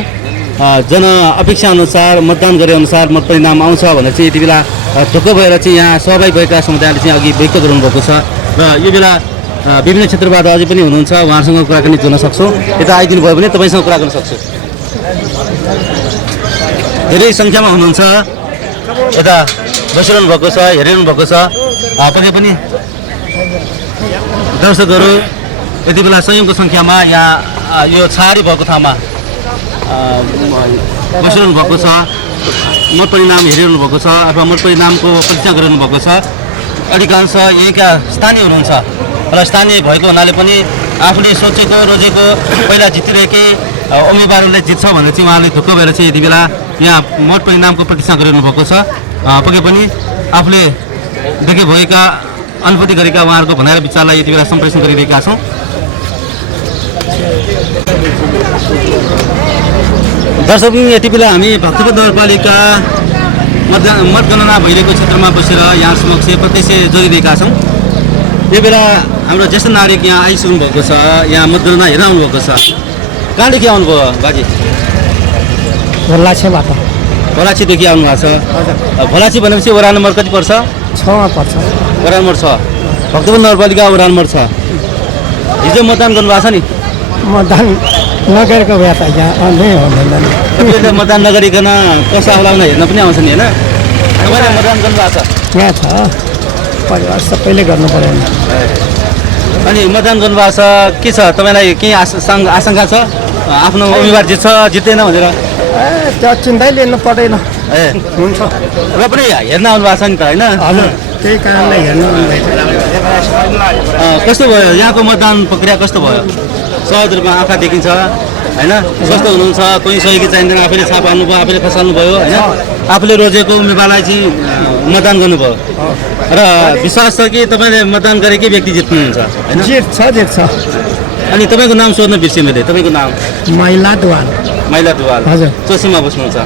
जन अपेक्षा अनुसार मतदान गरे अनुसार मत परिणाम आउँछ भनेर चाहिँ यति बेला ढुक्क भएर चाहिँ यहाँ सहभागी भएका समुदायले चाहिँ अघि व्यक्त गराउनु भएको छ। र यो बेला विभिन्न क्षेत्रबाट अझै पनि हुनुहुन्छ, उहाँहरूसँग कुराकानी गर्न सक्छौँ। यता आइदिनु भयो भने तपाईँसँग कुरा गर्न सक्छु। धेरै सङ्ख्यामा हुनुहुन्छ, यता बसिरहनु भएको छ, हेरिरहनु भएको छ। पक्कै पनि दर्शकहरू यति बेला सयौँको सङ्ख्यामा यहाँ यो छाडी भएको ठाउँमा बसिरहनु भएको छ। मत परिणाम हेरिरहनु भएको छ अथवा मत परिणामको प्रतीक्षा गरिरहनु भएको छ। अधिकांश यहीँका स्थानीय हुनुहुन्छ र स्थानीय भएको हुनाले पनि आफूले सोचेको रोजेको पहिला जितिरहेकै उम्मेदवारहरूले जित्छ भनेर चाहिँ उहाँले ढुक्क भएर चाहिँ यति बेला यहाँ मत परिणामको प्रतीक्षा गरिरहनु भएको छ। पक्कै पनि आफूले देखे भएका अनुभूति गरेका उहाँहरूको भनाइ र विचारलाई यति बेला सम्प्रेषण गरिरहेका छौँ। दर्शक यति बेला हामी भक्तपुर नगरपालिका मतगणना भइरहेको क्षेत्रमा बसेर यहाँ समक्ष प्रत्यक्ष जोडिरहेका छौँ। यो बेला हाम्रो ज्येष्ठ नागरिक यहाँ आइसक्नु भएको छ, यहाँ मतगणना हेर्न आउनुभएको छ। कहाँदेखि आउनुभयो बाजे? भोलाछेबाट। भोलाछीदेखि आउनु भएको छ। भोलाछी भनेपछि वडा नम्बर कति पर्छ? 6मा पर्छ। वडा नम्बर 6 भक्तपुर नगरपालिका वडा नम्बर 6। हिजो मतदान गर्नुभएको छ नि? मतदान नगरेको भए त यहाँ नै हुँदैन। तपाईँले मतदान नगरिकन कसो आउलाउन हेर्न पनि आउँछ नि होइन? तपाईँले मतदान गर्नुभएको छ? यहाँ छ, परिवार सबैले गर्नु पऱ्यो। अनि मतदान गर्नुभएको छ, के छ तपाईँलाई केही आशंका छ आफ्नो उम्मेदवार जित्छ जित्दैन भनेर? त्यो चिन्ता लिनु पर्दैन। हुन्छ र पनि हेर्न आउनु भएको छ नि त होइन? हजुर, त्यही कारणले हेर्नु। कस्तो भयो यहाँको मतदान प्रक्रिया? कस्तो भयो? सहज रूपमा आँखा देखिन्छ होइन? कस्तो हुनुहुन्छ? कोही सहयोगी चाहिँदैन, आफैले छाप हाल्नुभयो, आफैले खसाल्नुभयो होइन? आफूले रोजेको उम्मेदवारलाई चाहिँ मतदान गर्नुभयो र विश्वास छ कि तपाईँले मतदान गरेकै व्यक्ति जित्नुहुन्छ होइन? जित्छ। अनि तपाईँको नाम सोध्न बिर्सेँ मैले। तपाईँको नाम? महिला दुवाल। महिला दुवाल। हजुर। चोसीमा बस्नुहुन्छ?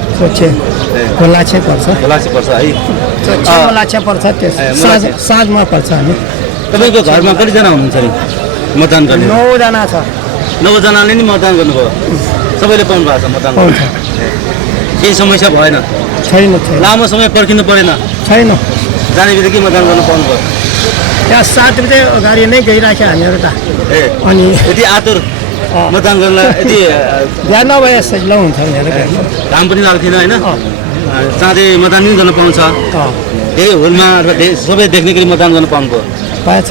भोलाछे पर्छ। भोलाछी पर्छ है? भोलाछे पर्छ, त्यो साँझमा पर्छ। हामी तपाईँको घरमा कतिजना हुनुहुन्छ नि मतदान गर्ने? 9 जना छ। 9 जनाले नि मतदान गर्नुभयो? सबैले पाउनु भएको छ मतदान? केही समस्या भएन? छैन। लामो समय पर्खिनु परेन? छैन। जाने बित्तिकै मतदान गर्नु पाउनुभयो? त्यहाँ 7 बजे अगाडि नै गइरहेको हामीहरू त। अनि यति आतुर मतदान गर्न यति बिहान नभए सजिलो हुन्छ भनेर घाम पनि लाग्थेन होइन? चाँडै मतदान पनि गर्न पाउँछ। त्यही होलमा सबै देख्ने गरी मतदान गर्न पाउनुभयो? पाएछ,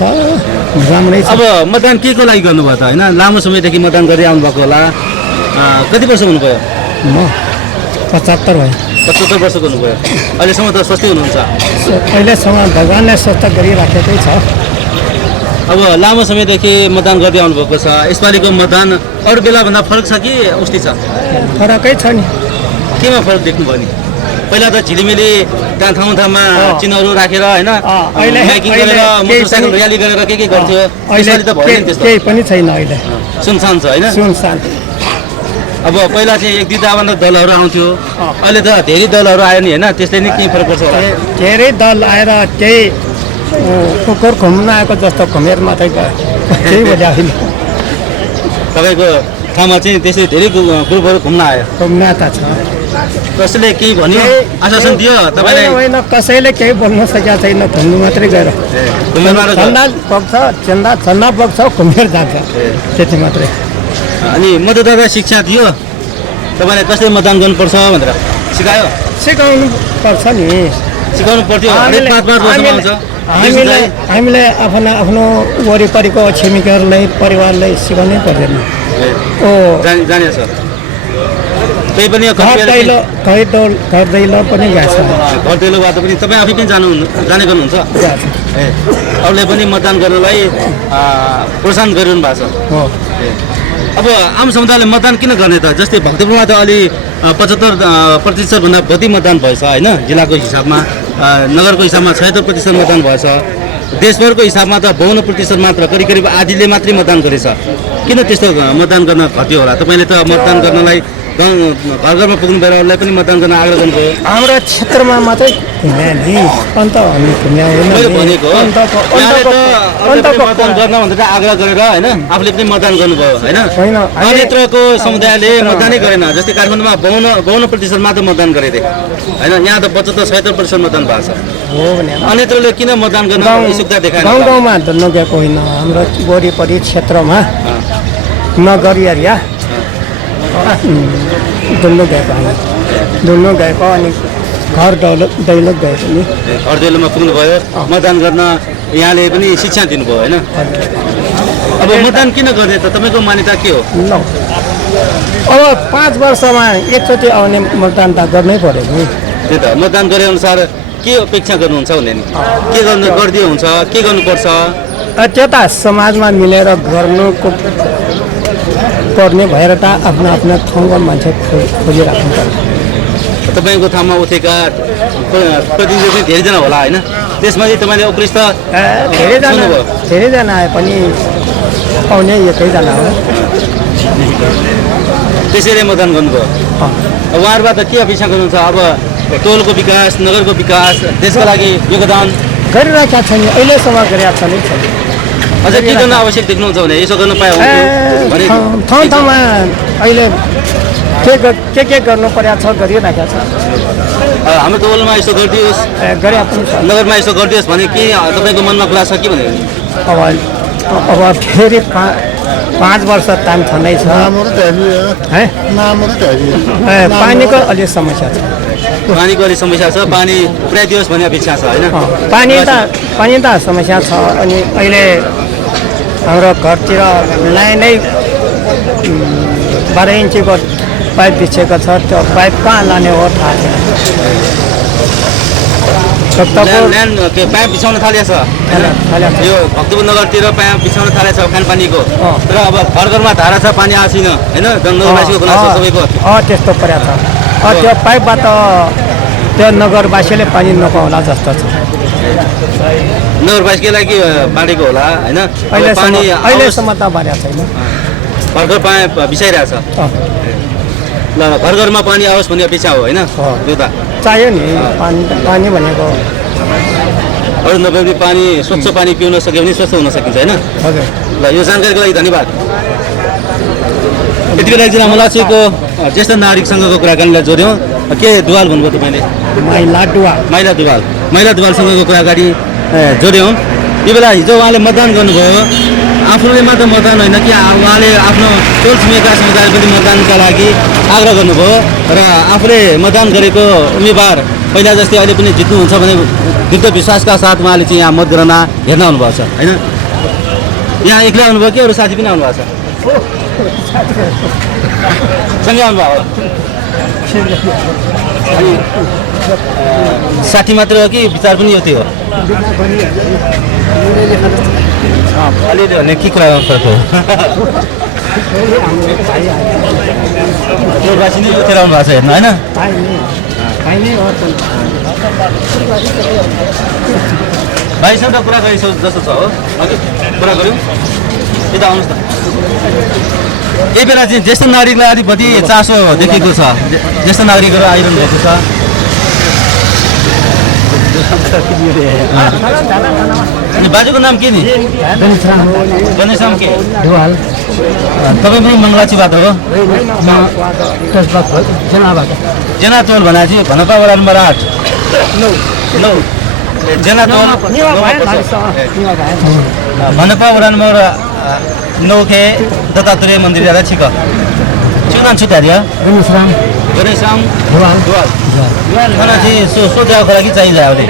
राम्रै छ। अब मतदान के को लागि गर्नुभयो त होइन? लामो समयदेखि मतदान गर्दै आउनुभएको होला। कति वर्ष हुनुभयो? म 75 भयो। 75 वर्ष गर्नुभयो। अहिलेसम्म त स्वस्थै हुनुहुन्छ? अहिलेसम्म भगवान्ले स्वस्थ गरिराखेकै छ। अब लामो समयदेखि मतदान गर्दै आउनुभएको छ, यसपालिको मतदान अरू बेलाभन्दा फरक छ कि उस्तै छ? फरकै छ नि। केमा फरक देख्नुभयो नि? पहिला त झिलिमिली त्यहाँ ठाउँ ठाउँमा चिन्हहरू राखेर होइन, माइकिङ गरेर मोटरसाइकल र्याली गरेर के गर्थ्यो, यसपालि त भएन त्यस्तो, केही पनि छैन अहिले, सुनसान छ होइन। सुनसान। अब पहिला चाहिँ एक दुईवटा दलहरू आउँथ्यो, अहिले त धेरै दलहरू आयो नि होइन, त्यसले नै केही फरक पर्छ होला? धेरै दल आएर केही कुकुर घुम्न आएको जस्तो घुमेर मात्रै गयो, केही वजह होइन। तपाईँको ठाउँमा चाहिँ त्यसले धेरै ग्रुपहरू घुम्न आयो? घुम्न त छ। कसैले केही भन्यो, आश्वासन दियो तपाईँलाई? होइन, कसैले केही बोल्न सकेको छैन, घुम्नु मात्रै गएर। चन्दा बग्छ, चन्दा बग्छ, घुमेर जान्छ, त्यति मात्रै। अनि मतदाता शिक्षा दियो तपाईँलाई, कसले मतदान गर्नुपर्छ भनेर सिकायो? सिकाउनु पर्छ नि, सिकाउनु पर्थ्यो। हामीले आफ्नो वरिपरिको छिमेकीहरूलाई परिवारलाई सिकाउनै पर्दैन। जाने छ त्यही पनि घर दैलो पनि गएको छ। घर दैलोबाट पनि तपाईँ आफै पनि जाने गर्नुहुन्छ? अरूले पनि मतदान गर्नलाई प्रोत्साहन गरिरहनु भएको छ। अब आम समुदायले मतदान किन गर्ने त? जस्तै भक्तपुरमा त अलि 75% भन्दा बढी मतदान भएछ होइन, जिल्लाको हिसाबमा, नगरको हिसाबमा 76% मतदान भएछ, देशभरको हिसाबमा त 52% मात्र, करिब आधीले मात्रै मतदान गरेछ। किन त्यस्तो मतदान गर्न घट्यो होला? तपाईँले त मतदान गर्नलाई घर घरमा पुग्नु भएर अरूलाई पनि मतदान गर्न आग्रह गर्नुभयो। हाम्रो क्षेत्रमा मात्रै घुम्यो नि, अन्त हामी घुम्यो भनेको मतदान गर्न भनेर आग्रह गरेर होइन, आफूले पनि मतदान गर्नुभयो होइन। अन्यत्रको समुदायले मतदानै गरेन, जस्तै काठमाडौँमा 52% मात्र मतदान गरेथे होइन, यहाँ त 75-76% मतदान भएको छ। अन्यत्रले किन मतदान गर्न उत्सुकता देखाएन? गाउँमा नगएको होइन, हाम्रो वरिपरि क्षेत्रमा नगर एरिया डुल्नु गएको अनि घर दैलो गएको नि। घर दैलोमा पुग्नुभयो, मतदान गर्न यहाँले पनि शिक्षा दिनुभयो होइन। अब मतदान किन गर्ने त? तपाईँको मान्यता के हो? अब 5 वर्षमा एकचोटि आउने मतदान त गर्नै पर्यो नि। त्यही त, मतदान गरे अनुसार के अपेक्षा गर्नुहुन्छ भने नि के गरिदियो हुन्छ, के गर्नुपर्छ? त्यो त समाजमा मिलेर गर्नुको पर्ने भएर त आफ्नो ठाउँमा मान्छे खोजिराख्नु पर्छ। तपाईँको ठाउँमा उठेका प्रतिनिधि पनि धेरैजना होला होइन, त्यसमा चाहिँ तपाईँले उपरिस्थ धेरैजना आए पनि आउने एकैजना हो, त्यसैले मतदान गर्नुभयो। उहाँहरूबाट के अपेक्षा गर्नुहुन्छ? अब टोलको विकास, नगरको विकास, देशको लागि योगदान गरिरहेका छन्, अहिलेसम्म गरेका छन्। अझ के गर्न आवश्यक देख्नुहुन्छ भने यसो गर्न पायो भने? ठाउँ ठाउँमा अहिले के गर्नु परेको छ, गरिरहेका छ। हाम्रो टोलमा यसो गरिदियोस्, गरे पनि छ, नगरमा यसो गरिदियोस् भने के तपाईँको मनमा कुरा छ कि भने? अब फेरि 5 वर्ष टाइम छँदैछ। पानीको अलि समस्या छ, पानीको अलि समस्या छ, पानी पुर्याइदियोस् भन्ने अपेक्षा छ होइन? पानी त समस्या छ। अनि अहिले हाम्रो घरतिर लाइनै 12 इन्चीको पाइप बिछेको छ, त्यो पाइप कहाँ लाने हो थाहा छैन। पाइप बिछाउन थालेको छ यो भक्तपुर नगरतिर, पाइप बिछाउन थालेको छ खानेपानीको, तर अब घर घरमा धारा छ, पानी आएको छैन होइन, नगरवासीको गुनासो सबैको त्यस्तो परेको छ। त्यो पाइपबाट त्यो नगरवासीले पानी नपाउला जस्तो छ। नगरवासीको लागि बाँडेको होला होइन, अहिलेसम्म त बाँडेको छैन, घर घर पाइप बिछाइरहेछ। ल घर घरमा पानी आओस् भन्ने अपेक्षा हो होइन, त्यो त चाहियो नि। पानी भनेको अरू नभए पानी, स्वच्छ पानी पिउन सक्यो भने स्वस्थ हुन सकिन्छ होइन। हजुर, ल यो जानकारीको लागि धन्यवाद। यति बेला एकजना मलासीको ज्येष्ठ नागरिकसँगको कुराकानीलाई जोड्यौँ। के दुवाल भन्नुभयो तपाईँले? माइला दुवालसँगको कुराकानी जोड्यौँ। यो बेला हिजो उहाँले मतदान गर्नुभयो, आफूले मात्र मतदान होइन कि उहाँले आफ्नो टोल छिमेका समुदाय पनि मतदानका लागि आग्रह गर्नुभयो र आफूले मतदान गरेको उम्मेदवार पहिला जस्तै अहिले पनि जित्नुहुन्छ भने दृढ विश्वासका साथ उहाँले चाहिँ यहाँ मतगणना हेर्न आउनुभएको छ होइन। यहाँ एक्लै आउनुभयो कि अरू साथी पनि आउनुभएको छ? सँगै आउनुभयो? साथी मात्र हो कि विचार पनि यो थियो? अलिअलि भने के कुरामा फरक हो चौरबासी नै उठेर आउनु भएको छ हेर्नु होइन भाइसँग त कुरा गरिसक्यो जस्तो छ हो कुरा गऱ्यौँ यता आउनुहोस् न यही बेला चाहिँ ज्येष्ठ नागरिकलाई अलिक बढी चासो देखेको छ ज्येष्ठ नागरिकहरू आइरहनु भएको छ अनि बाजुको नाम के नि गणेशराम के तपाईँ पनि मङ्गलाचीबाट हो जेनातोल भनेको चाहिँ भनपा वडा नम्बर 8 जेनातोल भनपा वडा नम्बर 9 के दत्तात्रेय मन्दिर जाँदा छिक नाम छुट्यायो गणेशराम मलाई चाहिँ सोध्याएको लागि चाहिन्छ अहिले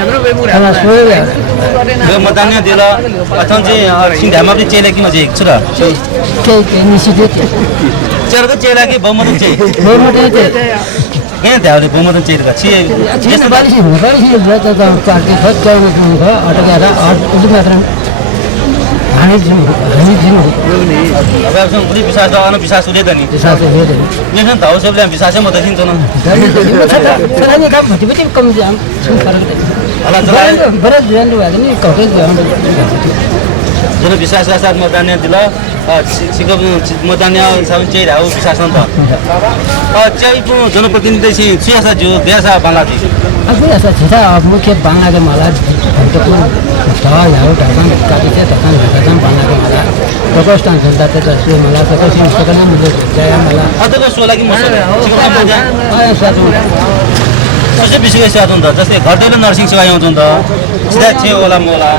मतदान दिएर अथवा चाहिँ सिङ्घामा पनि चेले कि म चाहिँ छु र चेरको चेला कि बहुमत चाहिँ कहाँ त्यहाँ बहुमत चेरको छि पुरै विश्वास अनविश्वास हुँदै त नि मेरो त हो सबैले विश्वासै म त दिन्छु न जुन विश्वासका साथ मतदान दिल मतदान हिसाब चाहिँ हो विश्वास त चाहिँ जनप्रतिनिधि चाहिँ सियासा जो देशा बांग्लादेश मुख्य बांग्ला मला कसै विषय सेवा त जस्तै घरदैलो नर्सिङ सेवा आउँछ नि त सिधा छे होला मोला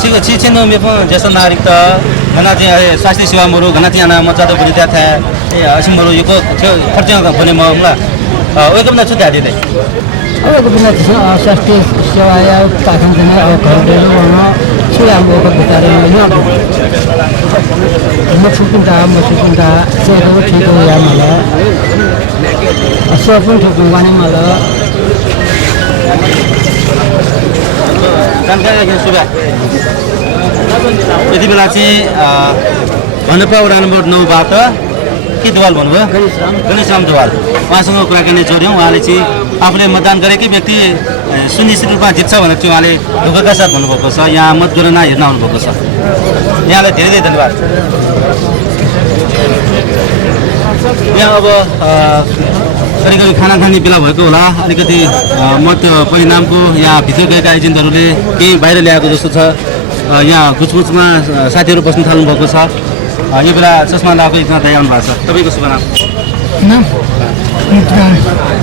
छिको छिनो मे ज्येष्ठ नागरिक त घना चाहिँ स्वास्थ्य सेवा मरु घना चाहिँ आना मजा त पनि त्यहाँ था ए असिम मरु यो खर्च भने म होला वेकअप न छुट्या दिदै अब बिना स्वास्थ्य सेवा या पाखन चाहिँ अब घरहरू भन छिरामको भित्र मसुकुन्टा सेतो ठिक हो या मलाई सबै ठिक गर्ने मलाई जानकारी सुगा यति बेला चाहिँ भनपा वडा नम्बर 9 बाट के दवाल भन्नुभयो गणेशराम दवाल उहाँसँग कुराकानी जोड्यौँ उहाँले चाहिँ आफूले मतदान गरेकै व्यक्ति सुनिश्चित रूपमा जित्छ भनेर चाहिँ उहाँले ढुक्कका साथ भन्नुभएको छ यहाँ मतगणना हेर्न आउनुभएको छ यहाँलाई धेरै धेरै धन्यवाद यहाँ अब करिब करिब खाना खाने बेला भएको होला अलिकति मत परिणामको यहाँ भित्र गएका एजेन्टहरूले केही बाहिर ल्याएको जस्तो छ यहाँ कुचकुचमा साथीहरू बस्नु थाल्नु भएको छ यो बेला चस्मा लगाएको एकजना दाइ आउनु भएको छ तपाईँको शुभ नाम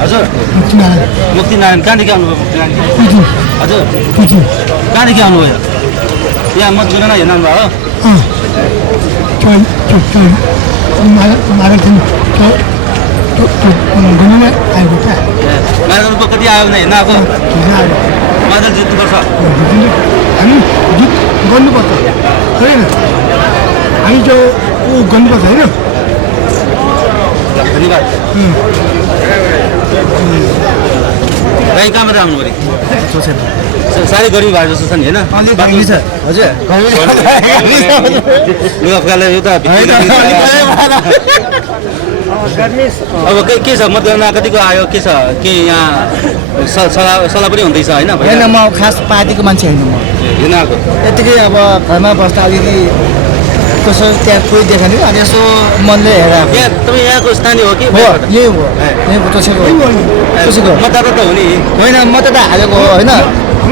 हजुर मुक्ति नारायण कहाँदेखि आउनुभयो हजुर कहाँदेखि आउनुभयो यहाँ मतगणना हेर्नु आउनुभयो माधवको कति आयो भने हेर्न आएको माधव जित्नुपर्छ हामी गर्नुपर्छ होइन हामी जो ऊ गर्नुपर्छ होइन धन्यवाद गाई कहाँबाट आउनु पऱ्यो साह्रै गरिब भएको जस्तो छ नि होइन हजुर एउटा अब के छ मतगणना कतिको आयो के छ के यहाँ सल्लाह पनि हुँदैछ होइन म खास पार्टीको मान्छे होइन म हेर्न आएको यतिकै अब घरमा बस्दा अलिअलि कसो त्यहाँ कोही देखेन अनि यसो मनले हेरेर यहाँ तपाईँ यहाँको स्थानीय हो कि यही हो यहीँको तोसेको मतदाता त हो नि होइन मतदाता हालेको हो होइन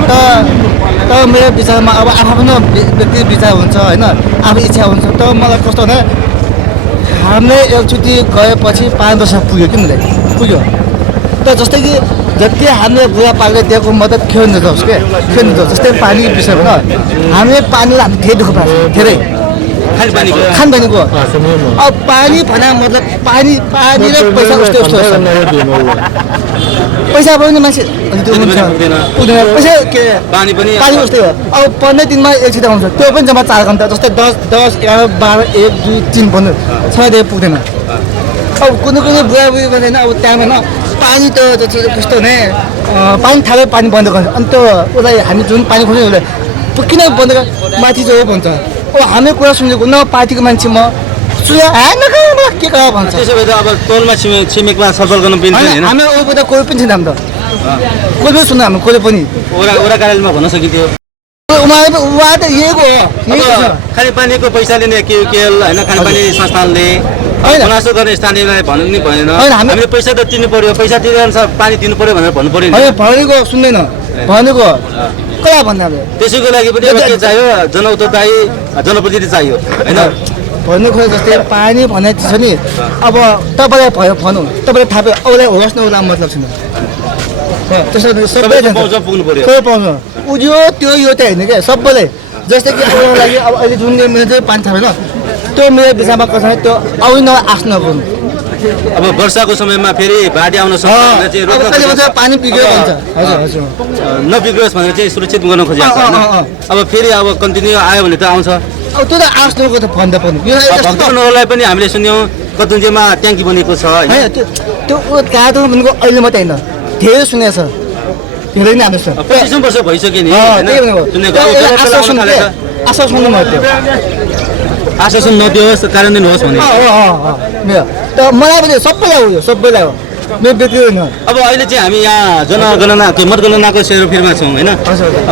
त मेरो विचारमा अब आफ्नो व्यक्ति विचार हुन्छ होइन आफ्नो इच्छा हुन्छ त मलाई कस्तो भने हामीले एकचोटि गएपछि 5 वर्ष पुग्यो कि मलाई पुग्यो त जस्तै कि जति हामीले बुढापाकाले दिएको मद्दत खेल्नु जाओस् के खेल्नु जाओस् जस्तै पानीको विषयमा हामीले पानीलाई हामी धेरै दुःख पाएको धेरै खानपानीको अब पानी भना मतलब पानी र पैसा उस्तै उस्तो पैसा पनि मान्छे पुग्दैन पैसा के पानी उस्तै हो अब 15 दिनमा एकचोटि आउँछ त्यो पनि जम्मा 4 घन्टा जस्तै 10 11 12 1 2 3 15 6 दिन पुग्दैन अब कुनै बुढाबुढी भन्दैन अब त्यहाँ होइन पानी त कस्तो भने पानी थाले पानी बन्द गर्छ अनि त्यो उसलाई हामी जुन पानी खोज्छौँ उसलाई किन बन्द माथि जो भन्छ अब हामी कुरा सुनेको न पार्टीको मान्छे म सुने के कहाँ भन्छ त्यसो भए त अब टोलमा छिमेकमा छलफल गर्न पनि होइन हामी उयोबाट कोही पनि छैन हामी त कोही पनि सुन्नु हामी कोही पनि वडा कार्यालयमा भन्न सकिन्थ्यो उहाँ त यहीको हो खानेपानीको पैसा लिने केएल होइन खानेपानी संस्थानले गुनासो गर्ने स्थानीयलाई भन्नु नि भएन हामीले पैसा त तिर्नु पर्यो पैसा तिरे अनुसार पानी दिनु पर्यो भनेर भन्नु पर्यो नि भनेको सुन्दैन भनेको कहाँ भन्दा त्यसैको लागि पनि अब के चाहियो जनउत्तरदायी जनप्रतिनिधि चाहियो होइन भन्नु खोजे जस्तै पानी भने छ नि अब तपाईँलाई भयो भनौँ तपाईँलाई थाहा भयो उसलाई होस् न उसलाई मतलब छैन त्यसरी सबै पुग्नु पर्यो सबै पाउँछ उयो त्यो यो त होइन क्या सबैलाई जस्तै कि उसको लागि अब अहिले जुन मेरो चाहिँ पानी थाहा भएन त्यो मेरो विषयमा कसै त्यो आउनु आफ्नो नगर्नु अब वर्षाको समयमा फेरि बाढी आउन सक्छ पानी बिग्रियो भन्छ हजुर हजुर नबिग्रियोस् भनेर चाहिँ सुरक्षित गर्न खोजिएको छ अब फेरि अब कन्टिन्यू आयो भने त आउँछ अब त्यो त आफ्नोको त भन्दा पनि भक्तजनहरूलाई पनि हामीले सुन्यौँ कतुन्जेमा ट्याङ्की बनेको छ होइन त्यो काँडो भनेको अहिले मात्रै होइन धेरै सुनेको छ धेरै नै हाम्रो 25 वर्ष भइसक्यो नि आश्वासन आश्वासन नदियोस् कार्यान्वयन होस् भने त मलाई पनि सबैलाई हो सबैलाई हो मेरो व्यक्ति होइन अब अहिले चाहिँ हामी यहाँ जनगणना मतगणनाको सेरोफेरमा छौँ होइन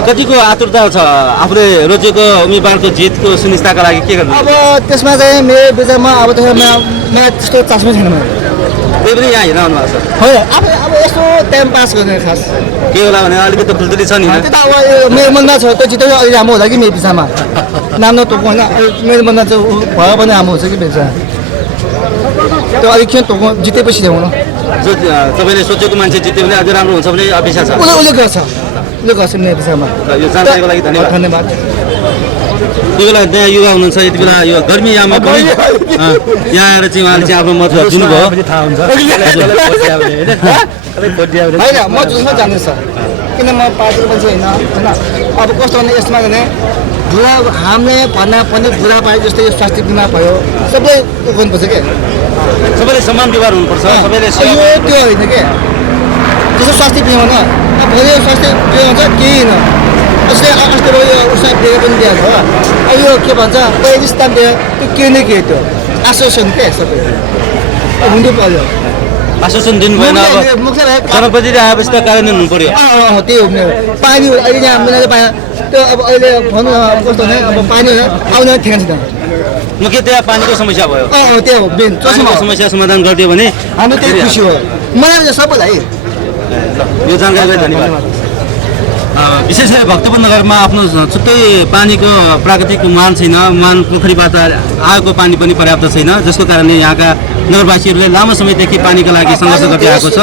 कतिको आतुरता छ आफूले रोजेको उम्मेदवारको जितको सुनिश्चितताका लागि के गर्नु अब त्यसमा चाहिँ मेरो विचारमा अब मलाई त्यस्तो चासो छैन त्यही पनि यहाँ हेर्न आउनु भएको छ होइन अब यसो टाइम पास गर्ने खास के होला भने अलिकति फुलतुली छ नि त्यो त अब मेरो मनमा छ त्यो जित अहिले राम्रो होला कि मेरो विषयमा नाम नतोक होइन मेरो मनमा चाहिँ भयो भने राम्रो हुन्छ कि विषय त्यो अलिक किन तोक जितेपछि ल्याउनु तपाईँले सोचेको मान्छे जित्यो भने अझ राम्रो हुन्छ भने अपेक्षा छ उसले गर्छ मेरो विषयमा यो जानकारीको लागि धन्यवाद त्यो बेला त्यहाँ युवा हुनुहुन्छ यति बेला यो गर्मी याममा पनि यहाँ आएर चाहिँ उहाँले चाहिँ आफ्नो मत दिनुभयो होइन म जसमा जान्दैछ किन म पार्टीको मान्छे होइन होइन अब कस्तो भने यसमा भने बुढा हामीले भन्दा पनि बुढा पाए जस्तै यो स्वास्थ्य बिमा भयो सबै गर्नुपर्छ क्या सबैले समान व्यवहार हुनुपर्छ सबैले त्यो होइन क्या जस्तो स्वास्थ्य बिमा न अब भोलि स्वास्थ्य बिमा हुन्छ केही होइन जस्तै अस्ति यो उसमा दिएको पनि दिएको हो अब यो के भन्छ पहिलो स्थान दियो त्यो के नै के त्यो आश्वासन क्या सबै हुनु पर्यो आश्वासन दिनु भएन अब जनप्रतिनिधि आएपछि त कार्यान्वयन हुनु पर्यो त्यही हो मेरो पानी अहिले यहाँ हामीले पाएँ त्यो अब अहिले भनौँ कस्तो भने अब पानी आउने ठेगान छैन म के त्यहाँ पानीको समस्या भयो त्यही हो मेन समस्या समाधान गरिदियो भने हामी त्यही खुसी हो मलाई सबैलाई यो जानकारीलाई धन्यवाद विशेष गरी भक्तपुर नगरमा आफ्नो छुट्टै पानीको प्राकृतिक मान छैन मान पोखरीबाट आएको पानी पनि पर्याप्त छैन जसको कारणले यहाँका नगरवासीहरूले लामो समयदेखि पानीको लागि सङ्घर्ष गर्दै आएको छ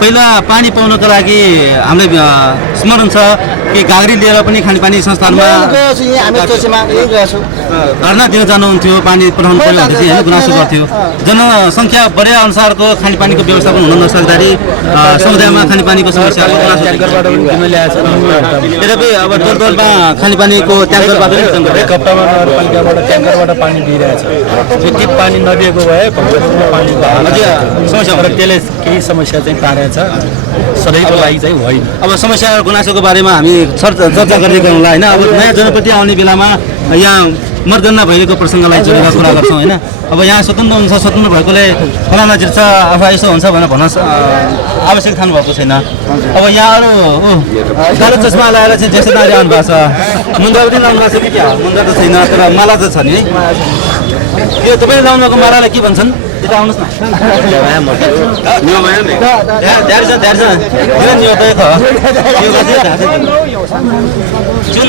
पहिला पानी पाउनको लागि हामीलाई स्मरण छ कि घाग्री लिएर पनि खानेपानी संस्थानमा धर्ना दिन जानुहुन्थ्यो पानी पठाउनु पर्यो भनेपछि होइन गुनासो गर्थ्यो जनसङ्ख्या बढे अनुसारको खानेपानीको व्यवस्थापन हुन नसक्दाखेरि समुदायमा खानेपानीको समस्या यद्यपि अब टोलटोलमा खानेपानीको ट्याङ्करबाट एक हप्तामा नगरपालिकाबाट ट्याङ्करबाट पानी दिइरहेछ त्यो पानी नदिएको भए समस्या त्यसले केही समस्या चाहिँ पारेछ सधैँको लागि चाहिँ होइन अब समस्या गुनासोको बारेमा हामी चर्चा गर्दै गरौँ होला होइन अब नयाँ जनप्रति आउने बेलामा यहाँ मतगणना भइरहेको प्रसङ्गलाई जोडेर कुरा गर्छौँ होइन अब यहाँ स्वतन्त्र हुन्छ स्वतन्त्र भएकोले फलाना जित्छ अथवा यसो हुन्छ भनेर भन्न आवश्यक ठानु भएको छैन अब यहाँ अरू कालो चस्मा लगाएर चाहिँ ज्येष्ठ नारी आउनु भएको छ मुन्दा पनि लाउनु भएको छ कि क्या मुन्दा त छैन तर माला त छ नि है यो तपाईँले लाउनु भएको मालालाई के भन्छन् यता आउनुहोस्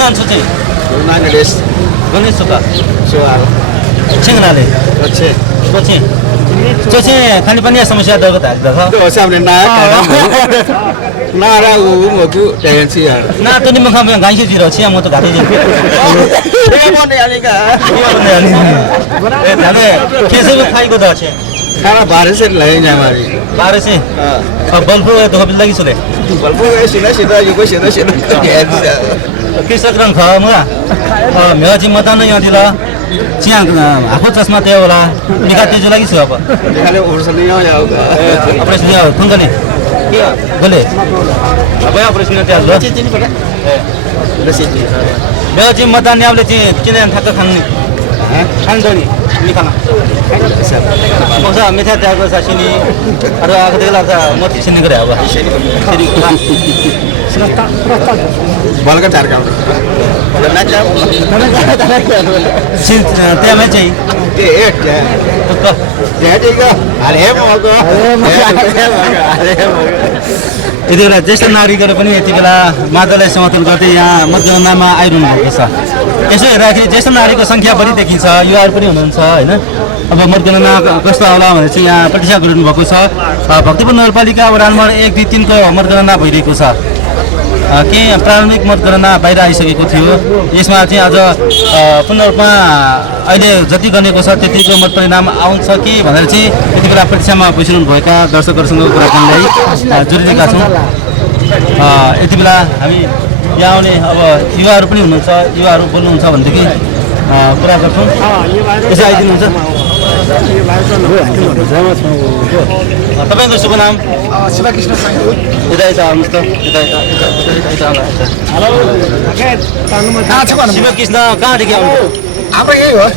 न गणेश सुब्बा सिंगनाले चोचे चोचे खानेपानी समस्या दरको धाक्दछ ना तो निम्न खाम गाइसे जिरो छिया म त घाटे जे धाने केसे खाइको त छ खाना 12 से लगेंगे हमारी 12 से अब बल्बो तो कब लगी सुले बल्बो सीधा यो को सीधा कृषक रङ ख म मेरो चाहिँ मतदान यहाँ दिल चिया आफू चस्मा त्यो होला निका तेजु लागि छु अब खाले ओर्सन यहाँ आउगा अपरेसन कुंगले बोले अब अपरेसन त्यो लो मेरो चाहिँ मतदान यहाँले चाहिँ किन थाक्क खान्ने खान्दनी निकाल्न मौसा मिठा त्यागो सासिनी अरु आको देला म तिसिने गरे अब बलका चार काम त्यहाँ चाहिँ ये एक है ठीक है अरे मगो यति बेला ज्येष्ठ नागरिकहरू पनि यति बेला माधवलाई समर्थन गर्दै यहाँ मतगणनामा आइरहनु भएको छ यसो हेर्दाखेरि ज्येष्ठ नागरिकको सङ्ख्या पनि देखिन्छ युवाहरू पनि हुनुहुन्छ होइन अब मतगणना कस्तो होला भनेर चाहिँ यहाँ प्रतीक्षा गरिनु भएको छ भक्तपुर नगरपालिका वडा नम्बर 1, 2, 3 को मतगणना भइरहेको छ केही प्रारम्भिक मतगणना बाहिर आइसकेको थियो यसमा चाहिँ अझ पूर्ण रूपमा अहिले जति गनेको छ त्यतिको मत परिणाम आउँछ कि भनेर चाहिँ यति बेला प्रतीक्षामा बसिरहनु भएका दर्शकहरूसँग कुराकानीलाई जोडिरहेका छौँ यति बेला हामी यहाँ आउने अब युवाहरू पनि हुनुहुन्छ युवाहरू बोल्नुहुन्छ भनेदेखि कुरा गर्छौँ यसो आइदिनुहुन्छ तपाईँको शुभ नाम शिवकृष्ण यता यता आउनुहोस् त शिवकृष्ण कहाँदेखि आउनु हाम्रो यही हो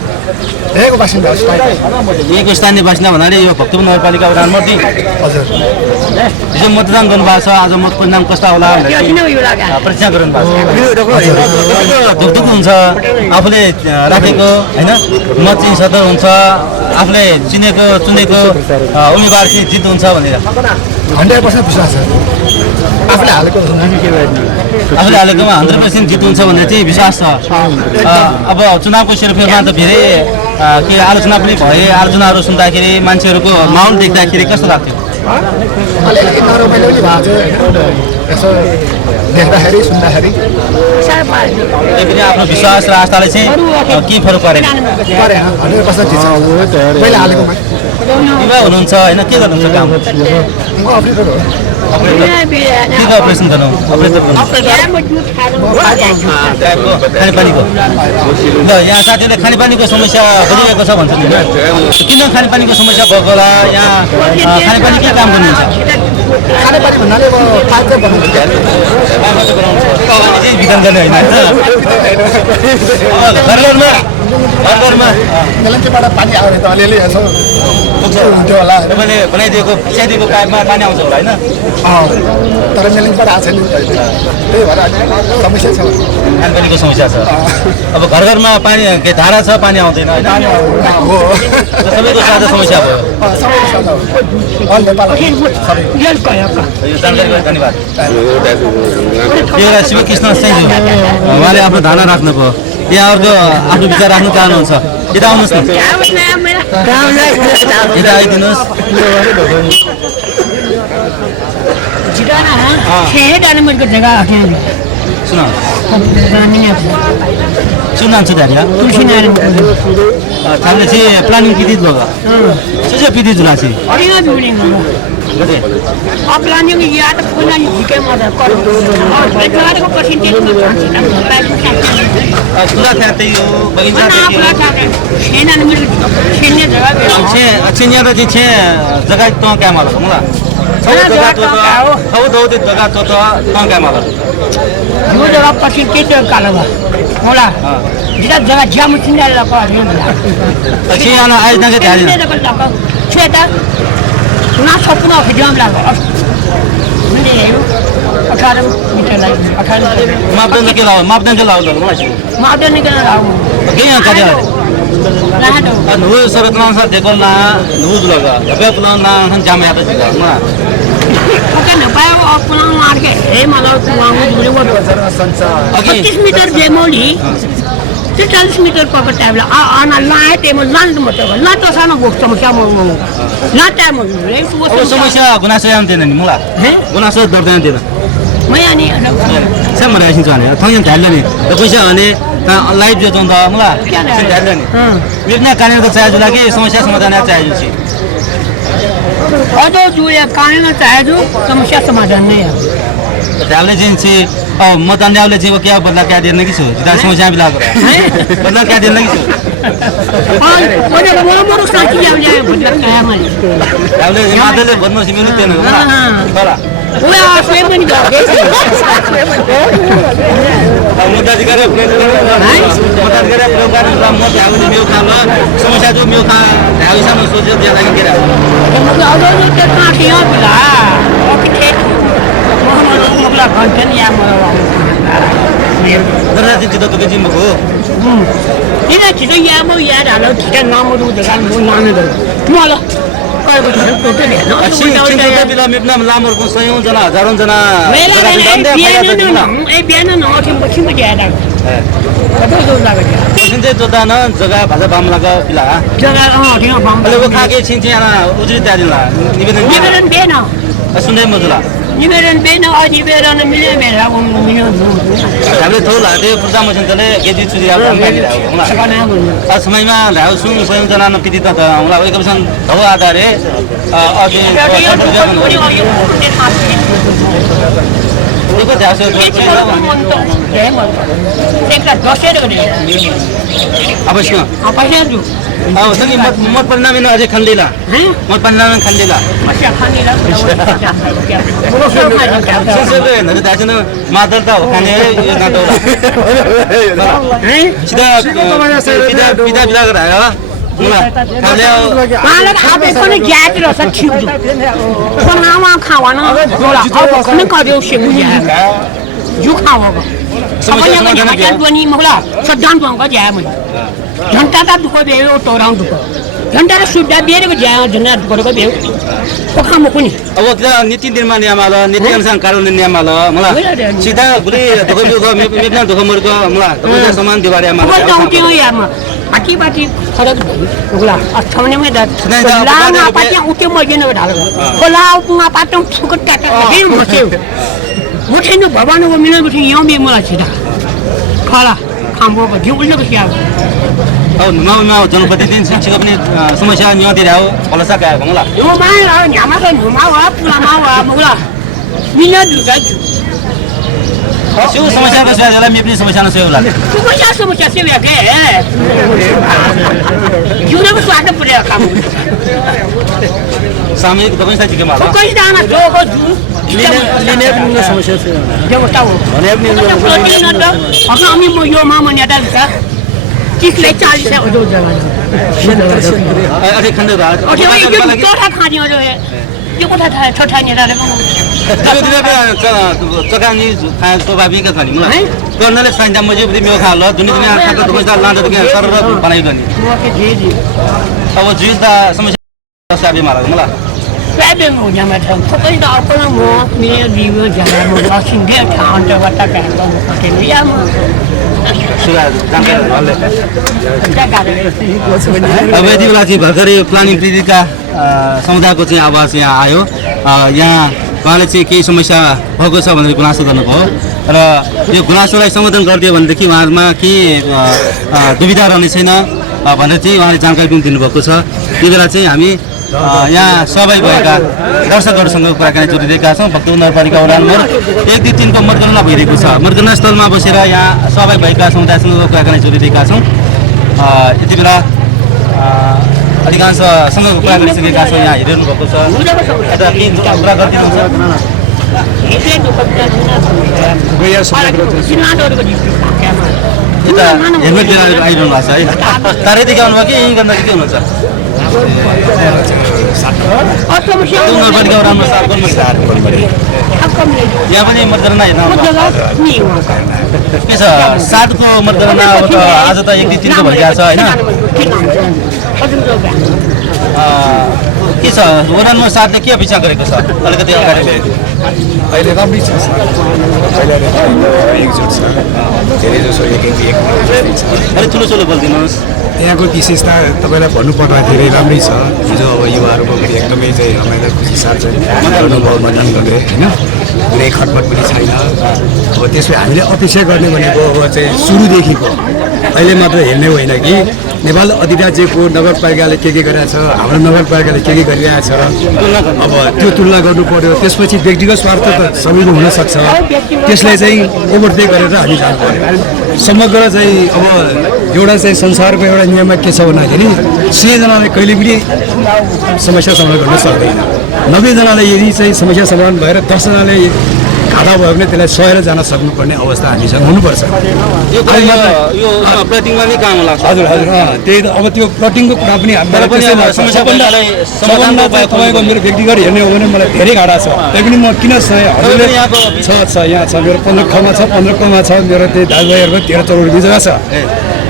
यहीको बासिन्दा यहीँको स्थानीय बासिन्दा भन्नाले यो भक्तपुर नगरपालिका वडा नम्बर 2 हजुर यसो मतदान गर्नुभएको छ आज मत परिणाम कस्ता होला परीक्षा गर्नुभएको छ धुकधुक हुन्छ आफूले राखेको होइन मत चाहिँ सदर हुन्छ आफूले चिनेको चुनेको उम्मेदवार चाहिँ जित हुन्छ भनेर 100% विश्वास छ आफूले हालेकोमा 100% जित हुन्छ भनेर चाहिँ विश्वास छ अब चुनावको सेरोफेरमा त धेरै के आलोचना पनि भए आलोचनाहरू सुन्दाखेरि मान्छेहरूको माहौल देख्दाखेरि कस्तो लाग्थ्यो अलिकति नरमाइलो पनि भएको थियो यसो देख्दाखेरि सुन्दाखेरि पनि आफ्नो विश्वास र आस्थाले चाहिँ के फरक परेन 100% जित्छ पहिला हालेकोमा युवा हुनुहुन्छ होइन के गर्नुहुन्छ काम म अप्रेटर हो के को अपरेसन गर्नु अपरेटर खानेपानीको ल यहाँ साथीहरूले खानेपानीको समस्या भइरहेको छ भन्छ नि किन खानेपानीको समस्या भएको होला यहाँ खानेपानी के काम गर्नुहुन्छ खानेपानी भन्नाले अब पाइप बनाउँछ विधान गर्ने होइन घरमा मेलन्चीबाट पानी आयो भने त अलिअलि यसो हुन्थ्यो होला तपाईँले बनाइदिएको पिसाइदिएको पाइपमा पानी आउँछ होला होइन तर मेलन्चीबाट आएको छैन त्यही भएर समस्या छ खानेपानीको समस्या छ अब घर घरमा पानी के धारा छ पानी आउँदैन होइन हो सबैको साझा समस्या भयो यो जानकारीको धन्यवाद एउटा शिवकृष्ण साईज्यू उहाँले आफ्नो धारणा राख्नुभयो यहाँ अर्को आफ्नो विचार राख्नु चाहनुहुन्छ यता आउनुहोस् न यता आइदिनुहोस् सुन सुन थाले चाहिँ प्लानिङ पिदित भयो चाहिँ पिदित जुला चाहिँ प्लानिङ या त पुना नि के मजा गर्नु को पर्सेन्टेज पूरा खाते हो बगीचा सेना नम्बर सेना जगह अच्छे यहाँ रही छे जगह तो क्या मालूम होला जगह तो जगह तो क्या मालूम यो जगह पर्सेन्टेज कालवा होला जिता जगह ज्याम छिन्दा लगा अच्छे यहाँ आज तक ध्यान छेता ना सपना खिजाम लगा मुझे 18 मीटर लाइन 18 मापदण्ड के लाओ मापदण्ड के लाओ के यहाँ कार्य नु सरतला सा देखो ना नुज लगा अबे अपना ना हम जाम याद है ना ओके न पाए अपना मार के हे मतलब कुआं में दूर वो 25 मीटर जेमोली त्यो 40 मिटर पर टाइमला आना लाए ते म लान म त ला त सानो गोक समस्या म ला टाइम अब समस्या गुनासो आउँदैन नि मलाई गुनासो दर्दैन दिएर म अनि सब मरे आइसिन्छ भने थङ ध्यानले नि पैसा भने लाइभ जो चन्दा मलाई ध्यानले नि विभिन्न कार्यको चाहेको लागि समस्या समाधान चाहेको छु अझ जो या कानुन चाहेको समस्या समाधान नै हो ध्यानले चाहिँ मतदान ल्याउले चाहिँ क्या बदला क्या दिने कि छु जिता समस्या बिला बदला क्या दिने कि छु मैले मोरो साथी ल्याउने बदला क्या मैले ल्याउले मादले भन्नुहोस् मेरो तेन हो होला ओए आफै पनि गए मुद्दा जिगरे मुद्दा जिगरे प्रोग्राम म ल्याउने मेरो काम समस्या जो मेरो काम ल्याउसान सोच्यो त्यो लागि के राख्नु मतलब अझ त्यो काटे हो बिला ओके मतलब घन्टन या म दरजि जितो के जिम्मो हो इना छिटो या म या हालो छिटो नमरु दगान म लाने दो मलाई कहिले टोटल हेर्न छिटो बिला मेपना लामरको सयौं जना हजारौं जना ए बिहान नउठे पछि म ज्यादा कतै जो लाग्यो छिन चाहिँ जोदान जग्गा भाषा बामलाको बिला जग्गा ठिक बाम अहिले वो खाके छिन चाहिँ ana उजुरी त्यादिला निवेदन बेन सुन्दै मजुला निवेदन बेन निवेदन मिले मेरा मिल्यो हामीले थौ लाथे पूजा मसिनले गेजी चुरी अब काम गरिरहेको होला समयमा ल्याउ सुन सयौं जना न पिति त होला एक कमिसन हो आधारे अझै को ध्यास अवश्य अब सकी मत परिणाम अझै खन्दिला मत परिणाम खन्दिला मादल त हो खाने यो नाटक सिधा पिता बिला गरायो मालक आफै पनि ज्याद रहेछ छिप्जु बनावा खावान होला अब खने कदियो सिमु ज्याद जु खावको समस्या समाधान पनि मला सदान पाउँका ज्या मैले घन्टा त दुख बेयो तोराउ दुख घन्टा र सुड्डा बेरेको ज्या झन्डा गरेको बेयो पोखामो पनि अब त्यो नीति निर्माण नियमाल नीति अनुसार कानुन नियमाल मलाई सिधा गुली दुखको मेपना दुख मरको मलाई तपाईको समान दिवारियामा त्यो यामा पाटी फरक होला अठाउने में लांगा पाटी उठे मजे न ढाल खोला उपमा पाटम छुकट काटा हे मसे उठे न भवन को मिलन बिठी यहाँ भी मला छिटा खला खामो को दिउ उल्ले को क्या अब नुमा जनप्रतिनिधि शिक्षक पनि समस्या नियति राहो फलसा का होला यो माय न्यामा को नुमा वा पुलामा वा मुला मिना दुगा त्यो समस्याको सुझावलाई मेप्ने समस्या नसै होला समस्या से के जुनको स्वागत पुर्या काम सामूहिक तपाईँ साथी के माला कोही दाना जोको जु लिने पनि समस्या छ जो बताओ भने पनि अब हामी म यो मामा नेता छ किसले 40 से अझ जग्गा अझै खण्ड भयो छोटा खानी हो यो कोठा था छोटा नेताले त्यो दिनको चकानी स्वाभाविक छ नि मलाई कर्नले साइन्दा मजे मेरो खा ल दुनिया खाको दुखा लाँदा त सर बनाइलो नि अब जुन त समस्या साबे माला मलाई प्रॉब्लम हो जामा छ कोही त अपन म मेरो जीव जग्गा म लसिङ दे ठाउँ त वटा का त या म अब यति बेला चाहिँ भर्खरै प्लानिङ प्रीतिका समुदायको चाहिँ आवाज यहाँ आयो यहाँ उहाँले चाहिँ केही समस्या भएको छ भनेर गुनासो गर्नुभयो र यो गुनासोलाई समाधान गरिदियो भनेदेखि उहाँहरूमा केही दुविधा रहने छैन भनेर चाहिँ उहाँले जानकारी पनि दिनुभएको छ त्यो बेला चाहिँ हामी यहाँ सहभागी भएका दर्शकहरूसँग कुराकानी जोडिरहेका छौँ भक्तपुर नगरपालिका वडा नम्बर 1, 2, 3 को मतगणना भइरहेको छ मतगणना स्थलमा बसेर यहाँ सहभागी भएका समुदायसँग कुराकानी जोडिरहेका छौँ यति बेला अधिकांशसँग कुरा गरिसकेका छौँ यहाँ हेरिरहनु भएको छ कुरा गरिदिनुहुन्छ यता हेलमेट लिएर आइरहनु भएको छ है तारैदेखि आउनुभयो कि यहीँ गर्दा के हुनुहुन्छ यहाँ पनि मतगणना हेर्न के छ 7 को मतगणना आज त 1, 2, 3 को भइरहेको छ होइन के छ वडा नम्बर 7ले के अपेक्षा गरेको छ अलिकति अगाडि अहिले राम्रै छ सर पहिला एकजुट छ धेरै जसो एक छ अलिक ठुलो बोलिदिनुहोस् यहाँको विशेषता तपाईँलाई भन्नुपर्दाखेरि राम्रै छ हिजो अब युवाहरूको पनि एकदमै चाहिँ रमाइलो खुसी साथ चाहिँ अनुभव वर्णन गरे होइन कुनै खटपट पनि छैन अब त्यसमा हामीले अपेक्षा गर्ने भनेको अब चाहिँ सुरुदेखिको अहिले मात्र हेर्ने होइन कि नेपाल अधिराज्यको नगरपालिकाले के गरिरहेछ हाम्रो नगरपालिकाले के गरिरहेछ अब त्यो तुलना गर्नु पर्यो त्यसपछि व्यक्तिगत स्वार्थ त सबैको हुनसक्छ त्यसलाई चाहिँ ओभरटेक गरेर हामी जानु पर्यो समग्र चाहिँ अब एउटा चाहिँ संसारको एउटा नियममा के छ भन्दाखेरि 100 जनाले कहिले पनि समस्या समाधान गर्न सक्दैन 90 जनाले यदि चाहिँ समस्या समाधान भएर 10 जनाले घाटा भयो भने त्यसलाई सहेर जान सक्नुपर्ने अवस्था हामीसँग हुनुपर्छ यो प्लटिङमा नै काम लाग्छ हजुर त्यही त अब त्यो प्लटिङको कुरा पनि तपाईँको मेरो व्यक्तिगत हेर्ने हो भने मलाई धेरै घाटा छ त्यही पनि म किन हजुरले छ यहाँ छ मेरो 15 खमा छ 15 खमा छ मेरो त्यही दाजुभाइहरूको 13 करोड जग्गा छ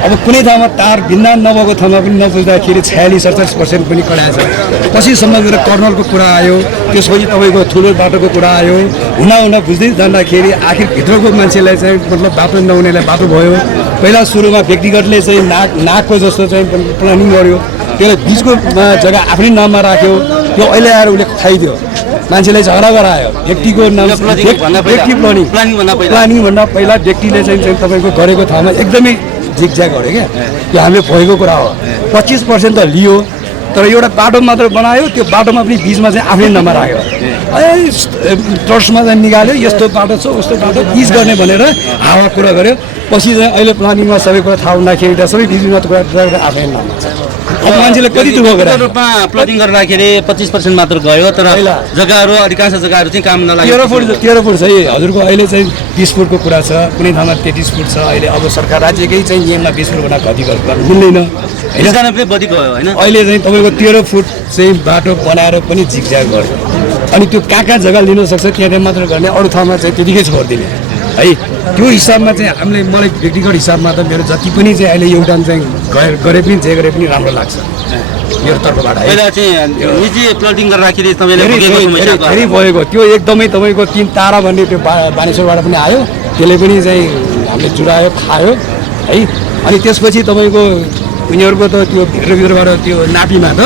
अब कुनै ठाउँमा तार भिन्न नभएको ठाउँमा पनि नबुझ्दाखेरि 46-47% पनि कडाएको छ पछिसम्म मेरो कर्नलको कुरा आयो त्यसपछि तपाईँको ठुलो बाटोको कुरा आयो हुन बुझ्दै जाँदाखेरि आखिर भित्रको मान्छेलाई चाहिँ मतलब बाटो नहुनेलाई बाटो भयो पहिला सुरुमा व्यक्तिगतले चाहिँ नाकको जस्तो चाहिँ प्लानिङ गर्यो त्यसलाई बिचको जग्गा आफ्नै नाममा राख्यो त्यो अहिले आएर उसले खाइदियो मान्छेलाई झगडा गरायो व्यक्तिको नाम प्लानिङभन्दा पहिला व्यक्तिले चाहिँ तपाईँको गरेको ठाउँमा एकदमै झिकझ्याक गर्यो क्या त्यो हामीले भएको कुरा हो 25% त लियो तर एउटा बाटो मात्र बनायो त्यो बाटोमा पनि बिचमा चाहिँ आफ्नै नम्बर राख्यो ट्रस्टमा चाहिँ निकाल्यो यस्तो बाटो छ उस्तो बाटो बिच गर्ने भनेर हावा कुरा गर्यो पछि चाहिँ अहिले प्लानिङमा सबै कुरा थाहा हुँदाखेरि त सबै बिचमा कुरा आफ्नै नम्बर छ अब मान्छेले कति दुःख गरेर रूपमा प्लटिङ गर्दाखेरि 25% मात्र गयो तर जग्गाहरू अधिकांश जग्गाहरू चाहिँ काम नलाग्यो 13 फुट छ हजुरको अहिले चाहिँ 20 फुटको कुरा छ कुनै ठाउँमा 33 फुट छ अहिले अब सरकार राज्यकै चाहिँ नियममा 20 फुटभन्दा घटी गर्नु मिल्दैन अहिले चाहिँ तपाईँको 13 फुट चाहिँ बाटो बनाएर पनि झिकझ्याक गर्यो अनि त्यो कहाँ जग्गा लिन सक्छ त्यहाँ मात्र गर्ने अरू ठाउँमा चाहिँ त्यतिकै छोडिदिने है त्यो हिसाबमा चाहिँ हामीले मलाई व्यक्तिगत हिसाबमा त मेरो जति पनि चाहिँ अहिले योगदान चाहिँ गरे पनि जे गरे पनि राम्रो लाग्छ मेरो तर्फबाट निजी प्लटिङ गर्दाखेरि धेरै भएको त्यो एकदमै तपाईँको 3 तारा भन्ने त्यो बानेश्वरबाट पनि आयो त्यसले पनि चाहिँ हामीले जुरायो खायो है अनि त्यसपछि तपाईँको उनीहरूको त त्यो भित्रबाट त्यो नापीमा त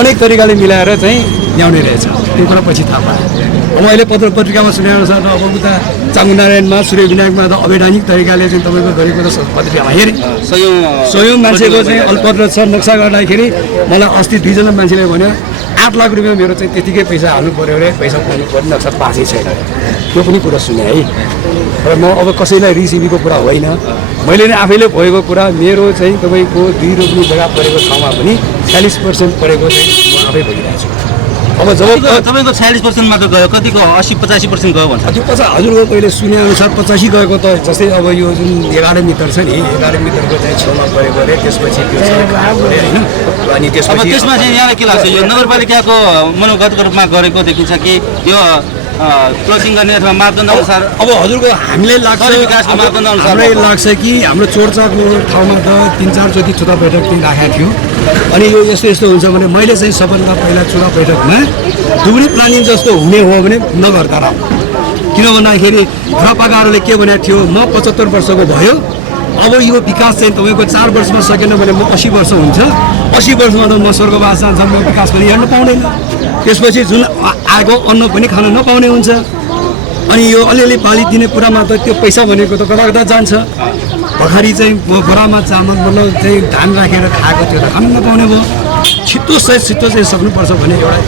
अनेक तरिकाले मिलाएर चाहिँ ल्याउने रहेछ त्यो कुरा पछि थाहा पायो अब अहिले पत्रिकामा सुनेअनुसार अब उता चामुण्डानारायणमा सूर्य विनायकमा त अवैधानिक तरिकाले चाहिँ तपाईँको गरेको त पत्रिकामा हेरेँ स्वयं मान्छेको चाहिँ अल्पत्र छ नक्सा गर्दाखेरि मलाई अस्ति 2 जना मान्छेले भन्यो 8 लाख रुपियाँ मेरो चाहिँ त्यतिकै पैसा हाल्नु पऱ्यो अरे पैसा पाउनु पऱ्यो नक्सा पासै छैन त्यो पनि कुरा सुने है र म अब कसैलाई रिसिभीको कुरा होइन मैले नै आफैले भएको कुरा मेरो चाहिँ तपाईँको 2 रोप्ने जग्गा परेको ठाउँमा पनि 40% परेको चाहिँ म आफै भइरहेको छु अब जब तपाईँको 46% मात्र गयो कतिको 80-85% गयो भन्छ त्यो हजुरको पहिले सुनेअनुसार 85 गएको त जस्तै अब यो जुन 11 मिटर छ नि 11 मिटरको चाहिँ छेउमा परेको अरे त्यसपछि त्यो चाहिँ होइन अनि त्यसमा चाहिँ यहाँलाई के लाग्छ यो नगरपालिकाको मनोगतको रूपमा गरेको देखिन्छ कि यो प्लटिङ गर्ने अथवा मापदण्ड अनुसार अब हजुरको हामीलाई लाग्छ कि हाम्रो चोरचाको ठाउँमा त 3-4 चोटि चुनाव बैठक पनि राखेको थियो अनि यो यस्तो हुन्छ भने मैले चाहिँ सबभन्दा पहिला चुनाव बैठकमा दुबरी प्लानिङ जस्तो हुने हो भने नगर्दा किन भन्दाखेरि खरापाकाहरूले के भनेको थियो म 75 वर्षको भयो अब यो विकास चाहिँ तपाईँको 4 वर्षमा सकेन भने म 80 वर्ष हुन्छ 80 वर्षमा त म स्वर्गवास जान्छ म विकास पनि हेर्न पाउँदैन त्यसपछि जुन आएको अन्न पनि खान नपाउने हुन्छ अनि यो अलिअलि बाली दिने कुरामा त त्यो पैसा भनेको त कता जान्छ भर्खरी चाहिँ बोरामा चामल मतलब चाहिँ धान राखेर खाएको त्यो त खान नपाउने भयो छिटो चाहिँ सक्नुपर्छ भन्ने एउटा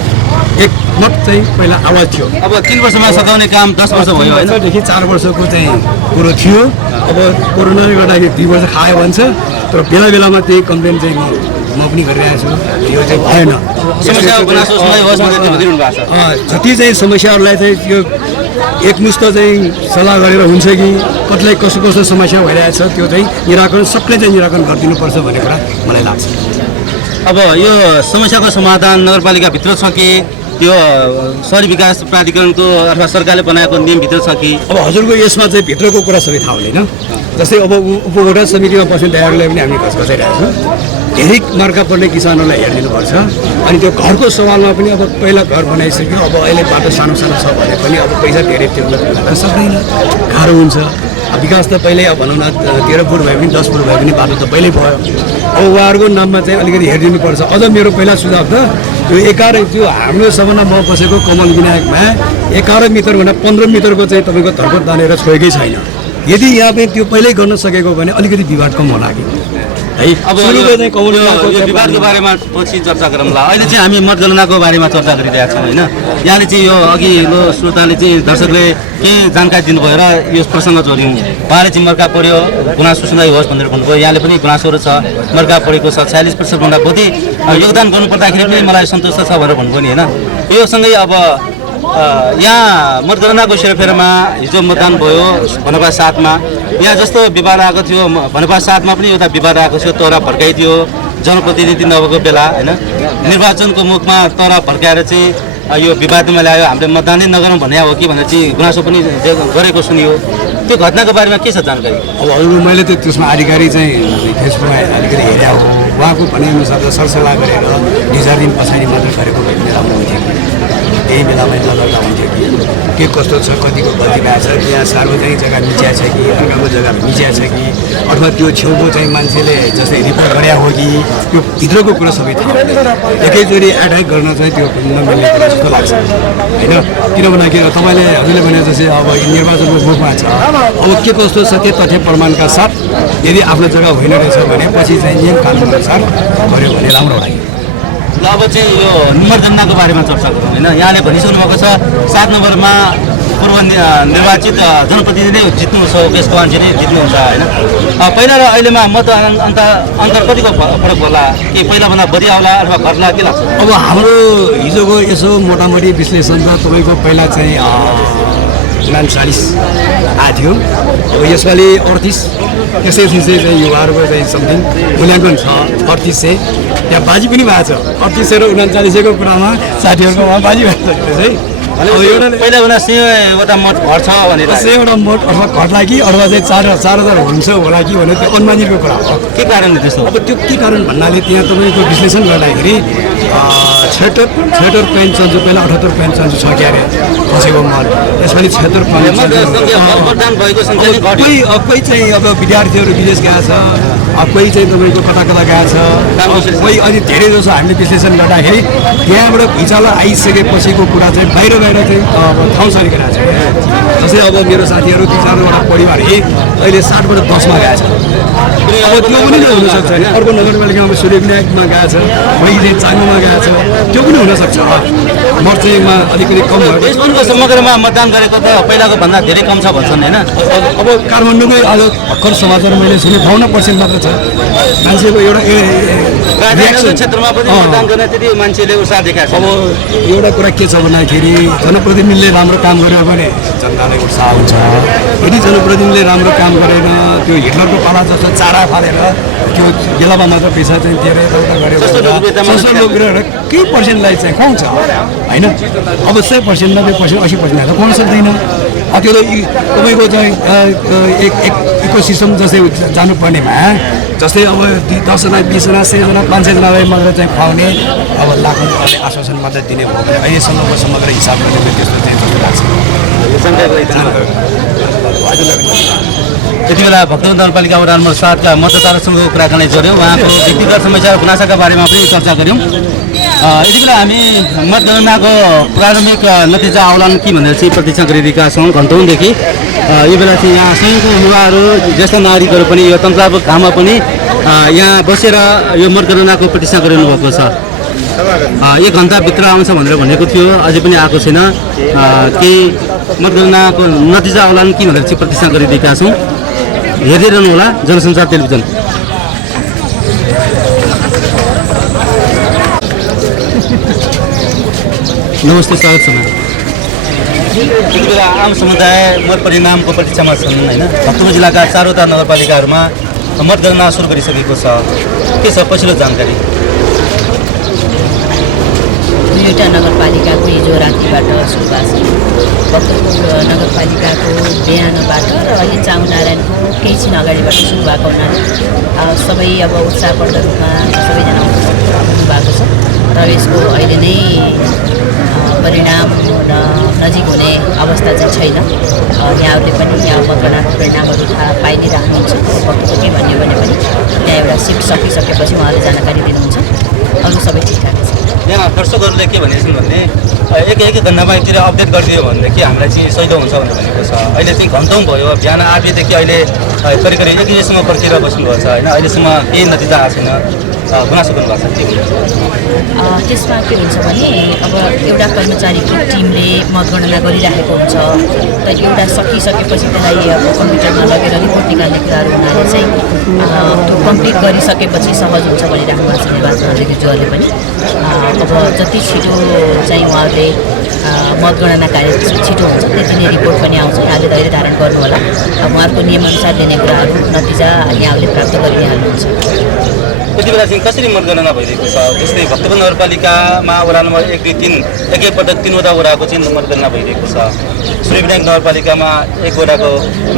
एकमत चाहिँ पहिला आवाज थियो अब 3 वर्षमा सघाउने काम 10 वर्ष भयो हैनदेखि 4 वर्षको चाहिँ कुरो थियो अब कोरोनाले गर्दाखेरि 2 वर्ष खायो भन्छ तर बेला त्यही कम्प्लेन चाहिँ म पनि गरिरहेको छु यो चाहिँ भएन जति चाहिँ समस्याहरूलाई चाहिँ त्यो एकमुष्ट चाहिँ सल्लाह गरेर हुन्छ कि कतिलाई कस्तो समस्या भइरहेको छ त्यो चाहिँ निराकरण सबले चाहिँ निराकरण गरिदिनुपर्छ भन्ने कुरा मलाई लाग्छ अब यो समस्याको समाधान नगरपालिकाभित्र छ कि त्यो शहरी विकास प्राधिकरणको अथवा सरकारले बनाएको नियमभित्र छ कि अब हजुरको यसमा चाहिँ भित्रको कुरा सबै थाहा हुँदैन जस्तै अब उपभोक्ता समितिमा बस्ने दायहरूलाई पनि हामी घचघचाइरहेको छौँ धेरै मर्का पर्ने किसानहरूलाई हेरिदिनुपर्छ अनि त्यो घरको सवालमा पनि अब पहिला घर बनाइसक्यो अब अहिले बाटो सानो सानो छ भने पनि अब पैसा धेरै तिर्न सक्दैन गाह्रो हुन्छ विकास त पहिल्यै अब भनौँ न 13 फुट भए पनि 10 फुट भए पनि बाटो त पहिल्यै भयो अब उहाँहरूको नाममा चाहिँ अलिकति हेरिदिनुपर्छ अझ मेरो पहिला सुझाव त त्यो 11 त्यो हाम्रो सबभन्दा म बसेको कमल विनायकमा 11 मिटरभन्दा 15 मिटरको चाहिँ तपाईँको धर्पट तानेर छोएकै छैन यदि यहाँ पनि त्यो पहिल्यै गर्न सकेको भने अलिकति विवाद कम होला कि है अब यो विवादको बारेमा पछि चर्चा गरौँला अहिले चाहिँ हामी मतगणनाको बारेमा चर्चा गरिरहेका छौँ होइन यहाँले चाहिँ यो अघिल्लो श्रोताले चाहिँ दर्शकले केही जानकारी दिनुभयो र यो प्रसङ्ग जोड्यौँ उहाँले चाहिँ मर्का पऱ्यो गुनासो सुनाइ होस् भनेर भन्नुभयो यहाँले पनि गुनासोहरू छ मर्का परेको छ 46%भन्दा बढी योगदान गर्नुपर्दाखेरि पनि मलाई सन्तुष्ट छ भनेर भन्नुभयो नि होइन यो सँगै अब यहाँ मतगणनाको सेरोफेरोमा हिजो मतदान भयो भनेपा 7मा यहाँ जस्तो विवाद आएको थियो भनेपा 7मा पनि एउटा विवाद आएको थियो तोरा भड्काइदियो जनप्रतिनिधि नभएको बेला होइन निर्वाचनको मुखमा तोरा भड्काएर चाहिँ यो विवादमा ल्यायो हामीले मतदानै नगरौँ भन्ने हो कि भनेर चाहिँ गुनासो पनि गरेको सुनियो त्यो घटनाको बारेमा के छ जानकारी अब अरू मैले त त्यसमा अधिकारी चाहिँ फेसबुकमा अलिकति हेरे हो उहाँको भनाइअनुसार त सरसल्लाह गरेर 2-4 दिन पछाडि मात्र गरेको भए राम्रो हुन्थ्यो त्यही बेलामै नगर्दा हुन्थ्यो कि के कस्तो छ कतिको गल्ती भएको छ त्यहाँ सार्वजनिक जग्गा मिच्या छ कि अर्काको जग्गा मिच्या छ कि अथवा त्यो छेउको चाहिँ मान्छेले जस्तै रिपोर्ट गरे हो कि त्यो भित्रको कुरा सबै थाहा हुँदैन एकैचोटि एट्याक गर्न चाहिँ त्यो नमिल्ने कुरा जस्तो लाग्छ होइन किनभने तपाईँले हजुरले भने जस्तै अब निर्वाचनको मुखमा छ अब के कस्तो छ त्यो तथ्य प्रमाणका साथ यदि आफ्नो जग्गा होइन रहेछ भने पछि चाहिँ नियम कानुन अनुसार गऱ्यो भने राम्रो लाग्यो ल अब चाहिँ यो मतगणनाको बारेमा चर्चा गरौँ होइन यहाँले भनिसक्नु भएको छ 7 नम्बरमा पूर्व निर्वाचित जनप्रतिनिधि जित्नुहुन्छ त्यसको मान्छे नै जित्नुहुन्छ होइन पहिला र अहिलेमा मत अन्तर कतिको फरक होला कि पहिलाभन्दा बढी आउला अथवा घट्ला के लाग्छ अब हाम्रो हिजोको यसो मोटामोटी विश्लेषण त तपाईँको पहिला चाहिँ 39 आएको थियो अब यसपालि 38 त्यसपछि चाहिँ युवाहरूको चाहिँ समथिङ मूल्याङ्कन छ 38 चाहिँ त्यहाँ बाजी पनि भएको छ 38 र 39को कुरामा साथीहरूकोमा बाजी भएको छ है पहिला 100वटा मत घट्छ भनेर 100वटा मत अथवा घट्ला कि अथवा चाहिँ 4000 हुन्छ होला कि भनेर त्यो अनुमानितको कुरा हो के कारणले त्यस्तो अब त्यो के कारण भन्नाले त्यहाँ तपाईँको विश्लेषण गर्दाखेरि 76 पेन्ट चल्छ पहिला 78 पेन्ट चल्छ छ क्यारे बसेको मत त्यसपछि 76 कोही चाहिँ अब विद्यार्थीहरू विदेश गएको छ कोही चाहिँ तपाईँको कता कता गएको छ कोही अलि धेरै जसो हामीले विश्लेषण गर्दाखेरि त्यहाँबाट भुइँचालो आइसकेपछिको कुरा चाहिँ बाहिर चाहिँ अब ठाउँ सरिरहेको छ जस्तै अब मेरो साथीहरू 2-4वटा परिवार अहिले 7बाट 10मा गएको छ अब त्यो पनि हुनसक्छ होइन अर्को नगरपालिकामा सूर्यविनायकमा गएको छ कोही चाहिँ चाङ्गोमा गएको छ त्यो पनि हुनसक्छ मर्चेमा अलिकति कम भयो देशभरको समग्रमा मतदान गरेको त पहिलाको भन्दा धेरै कम छ भन्छन् होइन अब काठमाडौँकै आज भर्खर समाचार मैले सुने 52% मात्र छ मान्छेको एउटा क्षेत्रमा पनि मतदान गर्न त्यति मान्छेले उत्साह देखाएको छ अब एउटा कुरा के छ भन्दाखेरि जनप्रतिनिधिले राम्रो काम गर्यो भने जनतालाई उत्साह हुन्छ यदि जनप्रतिनिधिले राम्रो काम गरेन त्यो हिटलरको पाला जस्तो चारा फालेर त्यो गेलामा मात्र पैसा चाहिँ दिएर एउटा गऱ्यो सोसल लोकहरू केही पर्सेन्टलाई चाहिँ खुवाउँछ होइन अब 100%, 90%, 80% त खुवाउन सक्दैन त्यो तपाईँको चाहिँ एक इकोसिस्टम जस्तै जानुपर्नेमा जस्तै अब 10 जना 20 जना 100 जना 500 जनालाई मात्र चाहिँ खुवाउने अब लाखहरूले आश्वासन मात्र दिने हो भने अहिलेसम्मको समग्र हिसाब गर्ने त्यस्तो चाहिँ जस्तो लाग्छ त्यति बेला भक्तपुर नगरपालिका वडा नम्बर 7 का मतदाताहरूसँगको कुराकानी गऱ्यौँ उहाँको व्यक्तिगत समस्या र गुनासाका बारेमा पनि चर्चा गऱ्यौँ यति बेला हामी मतगणनाको प्रारम्भिक नतिजा आउलान् कि भनेर चाहिँ प्रतीक्षा गरिरहेका छौँ घन्टौँदेखि यो बेला चाहिँ यहाँ स्वयंको युवाहरू ज्येष्ठ नागरिकहरू पनि यो तन्त्रात्मक घाममा पनि यहाँ बसेर यो मतगणनाको प्रतीक्षा गरिरहनु भएको छ 1 घन्टाभित्र आउँछ भनेर भनेको थियो अझै पनि आएको छैन केही मतगणनाको नतिजा आउलान् कि भनेर चाहिँ प्रतीक्षा गरिरहेका छौँ हेर्दै रहनु होला जनसञ्चार टेलिभिजन नमस्ते स्वागत छ यति बेला आम समुदाय मत परिणामको प्रतीक्षामा छन् होइन भक्तपुर जिल्लाका 4वटा नगरपालिकाहरूमा मतगणना सुरु गरिसकेको छ के छ पछिल्लो जानकारी 2वटा नगरपालिकाको हिजो रातिबाट सुरु भएको छ भक्तपुर नगरपालिकाको बिहानबाट र अहिले चामुनारायणको केही छिन अगाडिबाट सुरु भएको हुनाले सबै अब उत्साहवर्धक रूपमा सबैजना हुनुभएको छ र यसको अहिले नै परिणाम र नजिक हुने अवस्था चाहिँ छैन। यहाँहरूले पनि यहाँ मतगणनाको परिणामहरू थाहा पाइ नै राख्नुहुन्छ। वक्तव्य के भन्यो भने पनि त्यहाँ एउटा सिफ्ट सकिसकेपछि उहाँले जानकारी दिनुहुन्छ। अरू सबै ठिकठाक छ। यहाँ दर्शकहरूले के भनेछन् भने एक घन्टामा यतिर अपडेट गरिदियो भनेदेखि हामीलाई चाहिँ सजिलो हुन्छ भनेर भनेको छ। अहिले चाहिँ घन्टौँ भयो, बिहान 8 बजेदेखि अहिले करिब 1 बजीसम्म पर्खेर बस्नुभएको छ होइन। अहिलेसम्म केही नतिजा आएको छैन, गुनासो गर्नुभएको छ। के हुन्छ त्यसमा के हुन्छ भने अब एउटा कर्मचारीको टिमले मतगणना गरिराखेको हुन्छ, त एउटा सकिसकेपछि त्यसलाई अब कम्प्युटरमा लगेर रिपोर्ट निकाल्ने कुराहरू हुनाले चाहिँ त्यो कम्प्लिट गरिसकेपछि सहज हुन्छ भनिराख्नु भएको छ निर्वाचन अधिकारीज्यूहरूले पनि। अब जति छिटो चाहिँ उहाँहरूले मतगणना कार्य छिटो हुन्छ त्यति नै रिपोर्ट पनि आउँछ। यहाँले धैर्य धारण गर्नु होला। उहाँहरूको नियमअनुसार दिने कुराहरू नतिजा यहाँले प्राप्त गरिदिइहाल्नुहुन्छ। यति बेला चाहिँ कसरी मतगणना भइरहेको छ? जस्तै भक्तपुर नगरपालिकामा वडा नम्बर 1, 2, 3 एकैपटक 3वटा वडाको चाहिँ मतगणना भइरहेको छ। सूर्यविनायक नगरपालिकामा 1 वडाको,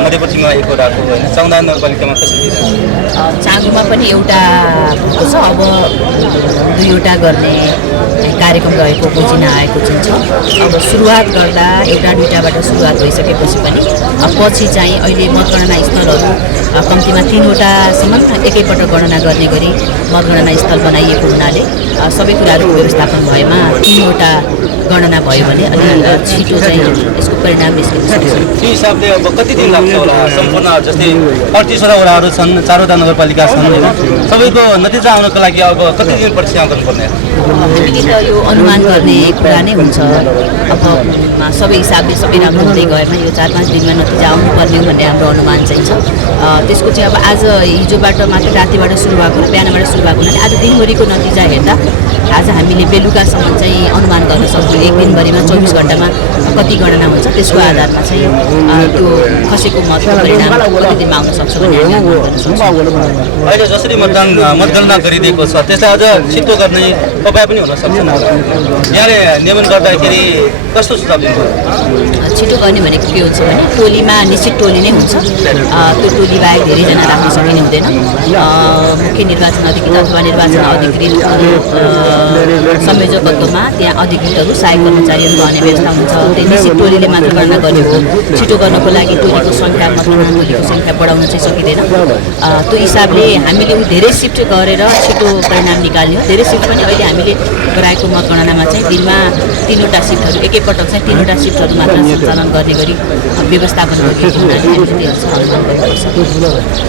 मध्यपश्चिममा 1 वडाको होइन। चामुण्डा नगरपालिकामा कसरी भइरहेको छ? चाँगुमा पनि एउटा भएको छ। अब 2वटा गर्ने कार्यक्रम रहेको बुझिन आएको चाहिँ छ। अब सुरुवात गर्दा 1-2टाबाट सुरुवात भइसकेपछि पनि पछि चाहिँ अहिले मतगणना स्थलहरू कम्तीमा 3वटासम्म एकैपटक गणना गर्ने गरी मतगणना स्थल बनाइएको हुनाले सबै कुराहरूको व्यवस्थापन भएमा 3वटा गणना भयो भने अलि छिटो चाहिँ यसको परिणाम निस्किन सक्छ। त्यो हिसाबले अब कति दिन लाग्छ होला? सम्पूर्ण जस्तै 38वटा वडाहरू छन्, 4वटा नगरपालिका छन् होइन। सबैको नतिजा आउनको लागि अब कति दिन प्रतीक्षा गर्नुपर्ने? हामीले त यो अनुमान गर्ने कुरा नै हुन्छ। अब सबै हिसाबले सबै राम्रो हुँदै गएमा यो 4-5 दिनमा नतिजा आउनुपर्ने हो भन्ने हाम्रो अनुमान चाहिँ छ। त्यसको चाहिँ अब आज हिजोबाट मात्र रातिबाट सुरु भएको र बिहानबाट सुरु भएको हुनाले आज दिनभरिको नतिजा हेर्दा आज हामीले बेलुकासम्म चाहिँ अनुमान गर्न सक्छौँ। एक दिनभरिमा 24 घन्टामा कति गणना हुन्छ त्यसको आधारमा चाहिँ त्यो खसेको मतको परिणाम कति दिनमा आउन सक्छ भन्ने हामी अनुमान गर्न सक्छौँ। अहिले जसरी मतगणना गरिदिएको छ त्यसलाई अझ छिटो गर्ने उपाय पनि हुन सक्छ। यहाँले नियमन गर्दाखेरि कस्तो सुझाव दिनुभयो? छिटो गर्ने भनेको के हुन्छ भने टोलीमा निश्चित टोली नै हुन्छ। त्यो टोली बाहेक धेरैजना राख्न सकिने हुँदैन। मुख्य निर्वाचन अधिकृत अथवा निर्वाचन अधिकृत संयोजकत्वमा त्यहाँ अधिकृतहरू सहायक कर्मचारीहरू रहने व्यवस्था हुन्छ। त्यो निश्चित टोलीले मात्र गणना गर्ने हो। छिटो गर्नको लागि टोलीको सङ्ख्या मतगणना टोलीको सङ्ख्या बढाउन चाहिँ सकिँदैन। त्यो हिसाबले हामीले धेरै सिफ्ट गरेर छिटो परिणाम निकाल्ने हो। धेरै सिफ्ट पनि अहिले हामीले गराएको मतगणनामा चाहिँ दिनमा 3वटा सिफ्टहरू एकैपटक चाहिँ 3वटा सिफ्टहरू मात्र सञ्चालन गर्ने गरी व्यवस्थापन गरिएको हुनाले हामीले अनुमान गर्नुपर्छ।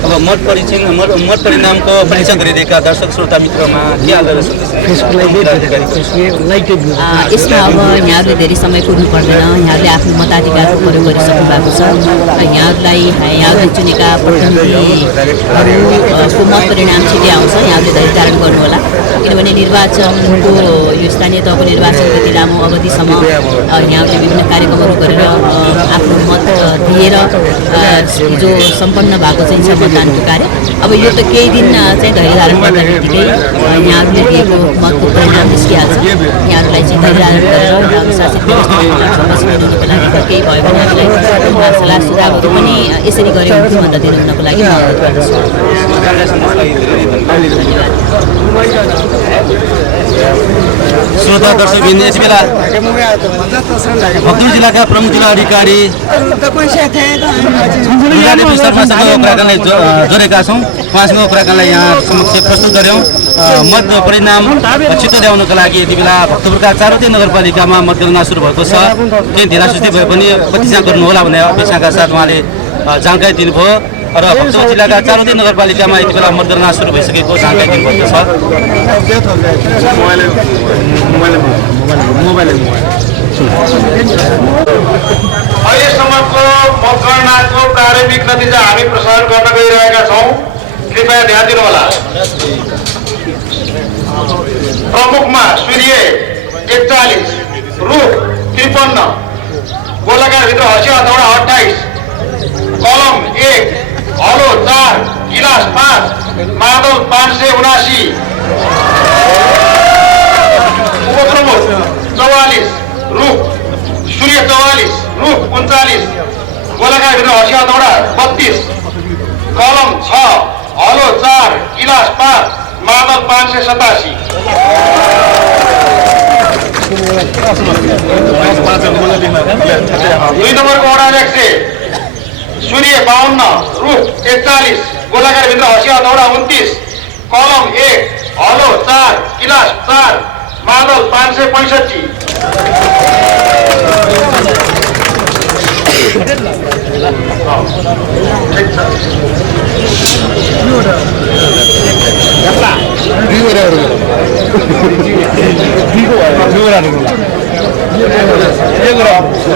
अब मत परिणामको परीक्षण गरिरहेका दर्शक श्रोता मित्रमा के आग्रह सन्देश? यसमा अब यहाँहरूले धेरै समय कुर्नु पर्दैन। यहाँहरूले आफ्नो मताधिकारको प्रयोग गरिसक्नु भएको छ। यहाँहरूले चुनेका प्रतिनिधिहरूको मत परिणाम छिटै आउँछ। यहाँहरूले धैर्य धारण गर्नु होला। किनभने निर्वाचनको यो स्थानीय तहको निर्वाचनको यति लामो अवधिसम्म यहाँहरूले विभिन्न कार्यक्रमहरू गरेर आफ्नो मत दिएर जो सम्पन्न भएको चाहिँ छ मतदानको कार्य। अब यो त केही दिन चाहिँ धैर्य धारण गर्दा बित्तिकै यहाँहरूले दिएको मतको परिणाम निस्किहाल्छ। यहाँहरूलाई चाहिँ धैर्य धारण गरेर अनुशासित व्यवस्थापन दिनुको लागि केही भयो भने हामीलाई सल्लाह सुझावहरू पनि यसरी गऱ्यो हुन्थ्यो भनेर दिनुको लागि म अनुरोध गर्दछु। श्रोता दर्शकबिन यस बेला भक्तपुर जिल्लाका प्रमुख जिल्ला अधिकारी शर्मासँग कुराकानीलाई जोडेका छौँ। उहाँसँग कुराकानीलाई यहाँ समक्ष प्रस्तुत गऱ्यौँ। मत परिणाम छिटो ल्याउनको लागि यति बेला भक्तपुरका 4वटै नगरपालिकामा मतगणना सुरु भएको छ। केही ढिलासुस्ती भए पनि प्रतीक्षा गर्नुहोला भन्ने अपेक्षाका साथ उहाँले जानकारी दिनुभयो। र भक्तपुर जिल्लाका 4वटै नगरपालिकामा यति बेला मतगणना सुरु भइसकेको जानकारी दिनुभएको छ। अहिलेसम्मको मतगणनाको प्रारम्भिक नतिजा हामी प्रसारण गर्न गइरहेका छौँ। कृपया ध्यान दिनुहोला। प्रमुखमा सूर्य 41, रुख 53, गोलाकारभित्र हँसिया हथौडा 28, कलम 1, हलो 4, गिलास 5, मादल 579, उपप्रमुख 44, रुख सूर्य 44, रुख 39, गोलाकार भित्र हँसिया हथौडा 32, कलम 6, हलो 4, गिलास 5, मादल 587। 2 नम्बरको वडा अध्यक्ष सूर्य 52, रुख 41, गोलाकार भित्र हँसिया हथौडा 29, कलम 1, हलो 4, गिलास 4, मादल 565।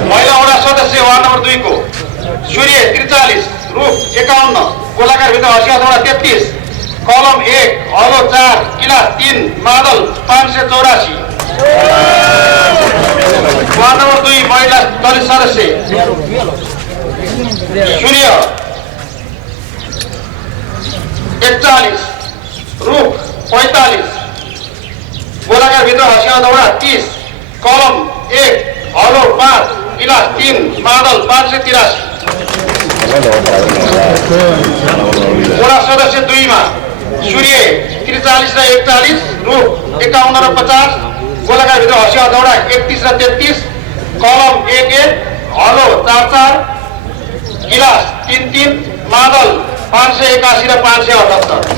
महिला वडा सदस्य वार्ड नम्बर 2 को सूर्य 43, रुख 51, गोलाकार भित्र हँसिया हथौडा 33, कलम 1, हलो 4, गिलास 3, मादल 584। वार्ड नम्बर 2 महिला दलित सदस्य सूर्य 41, रुख 45, गोलाकार भित्र हँसिया हथौडा 30, कलम 1, हलो 5, गिलास 3, मादल 583। वडा सदस्य 2 मा सूर्य 43 र 41, रुख 51 र 50, गोलाकार भित्र हँसिया हथौडा 31 र 33, कलम 1, हलो 4, गिलास 3, मादल 581 र 578।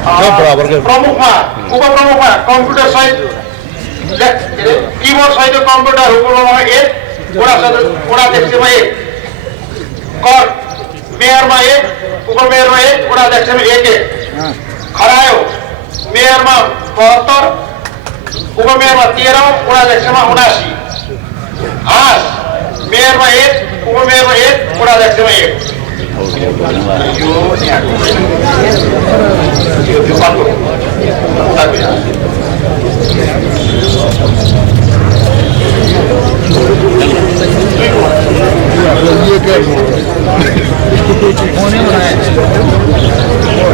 प्रमुखमा उपप्रमुखमा कम्प्युटर सहित कीबोर्ड सहित कम्प्युटर उपप्रमुखमा 1, वडा अध्यक्षमा 1, कर मेयरमा 1, उपमेयरमा 1, वडा अध्यक्षमा 1, खरायो मेयरमा 72, उपमेयरमा 13, वडा अध्यक्षमा 79, हाँस मेयरमा 1, उपमेयरमा 1, वडा अध्यक्षमा 1।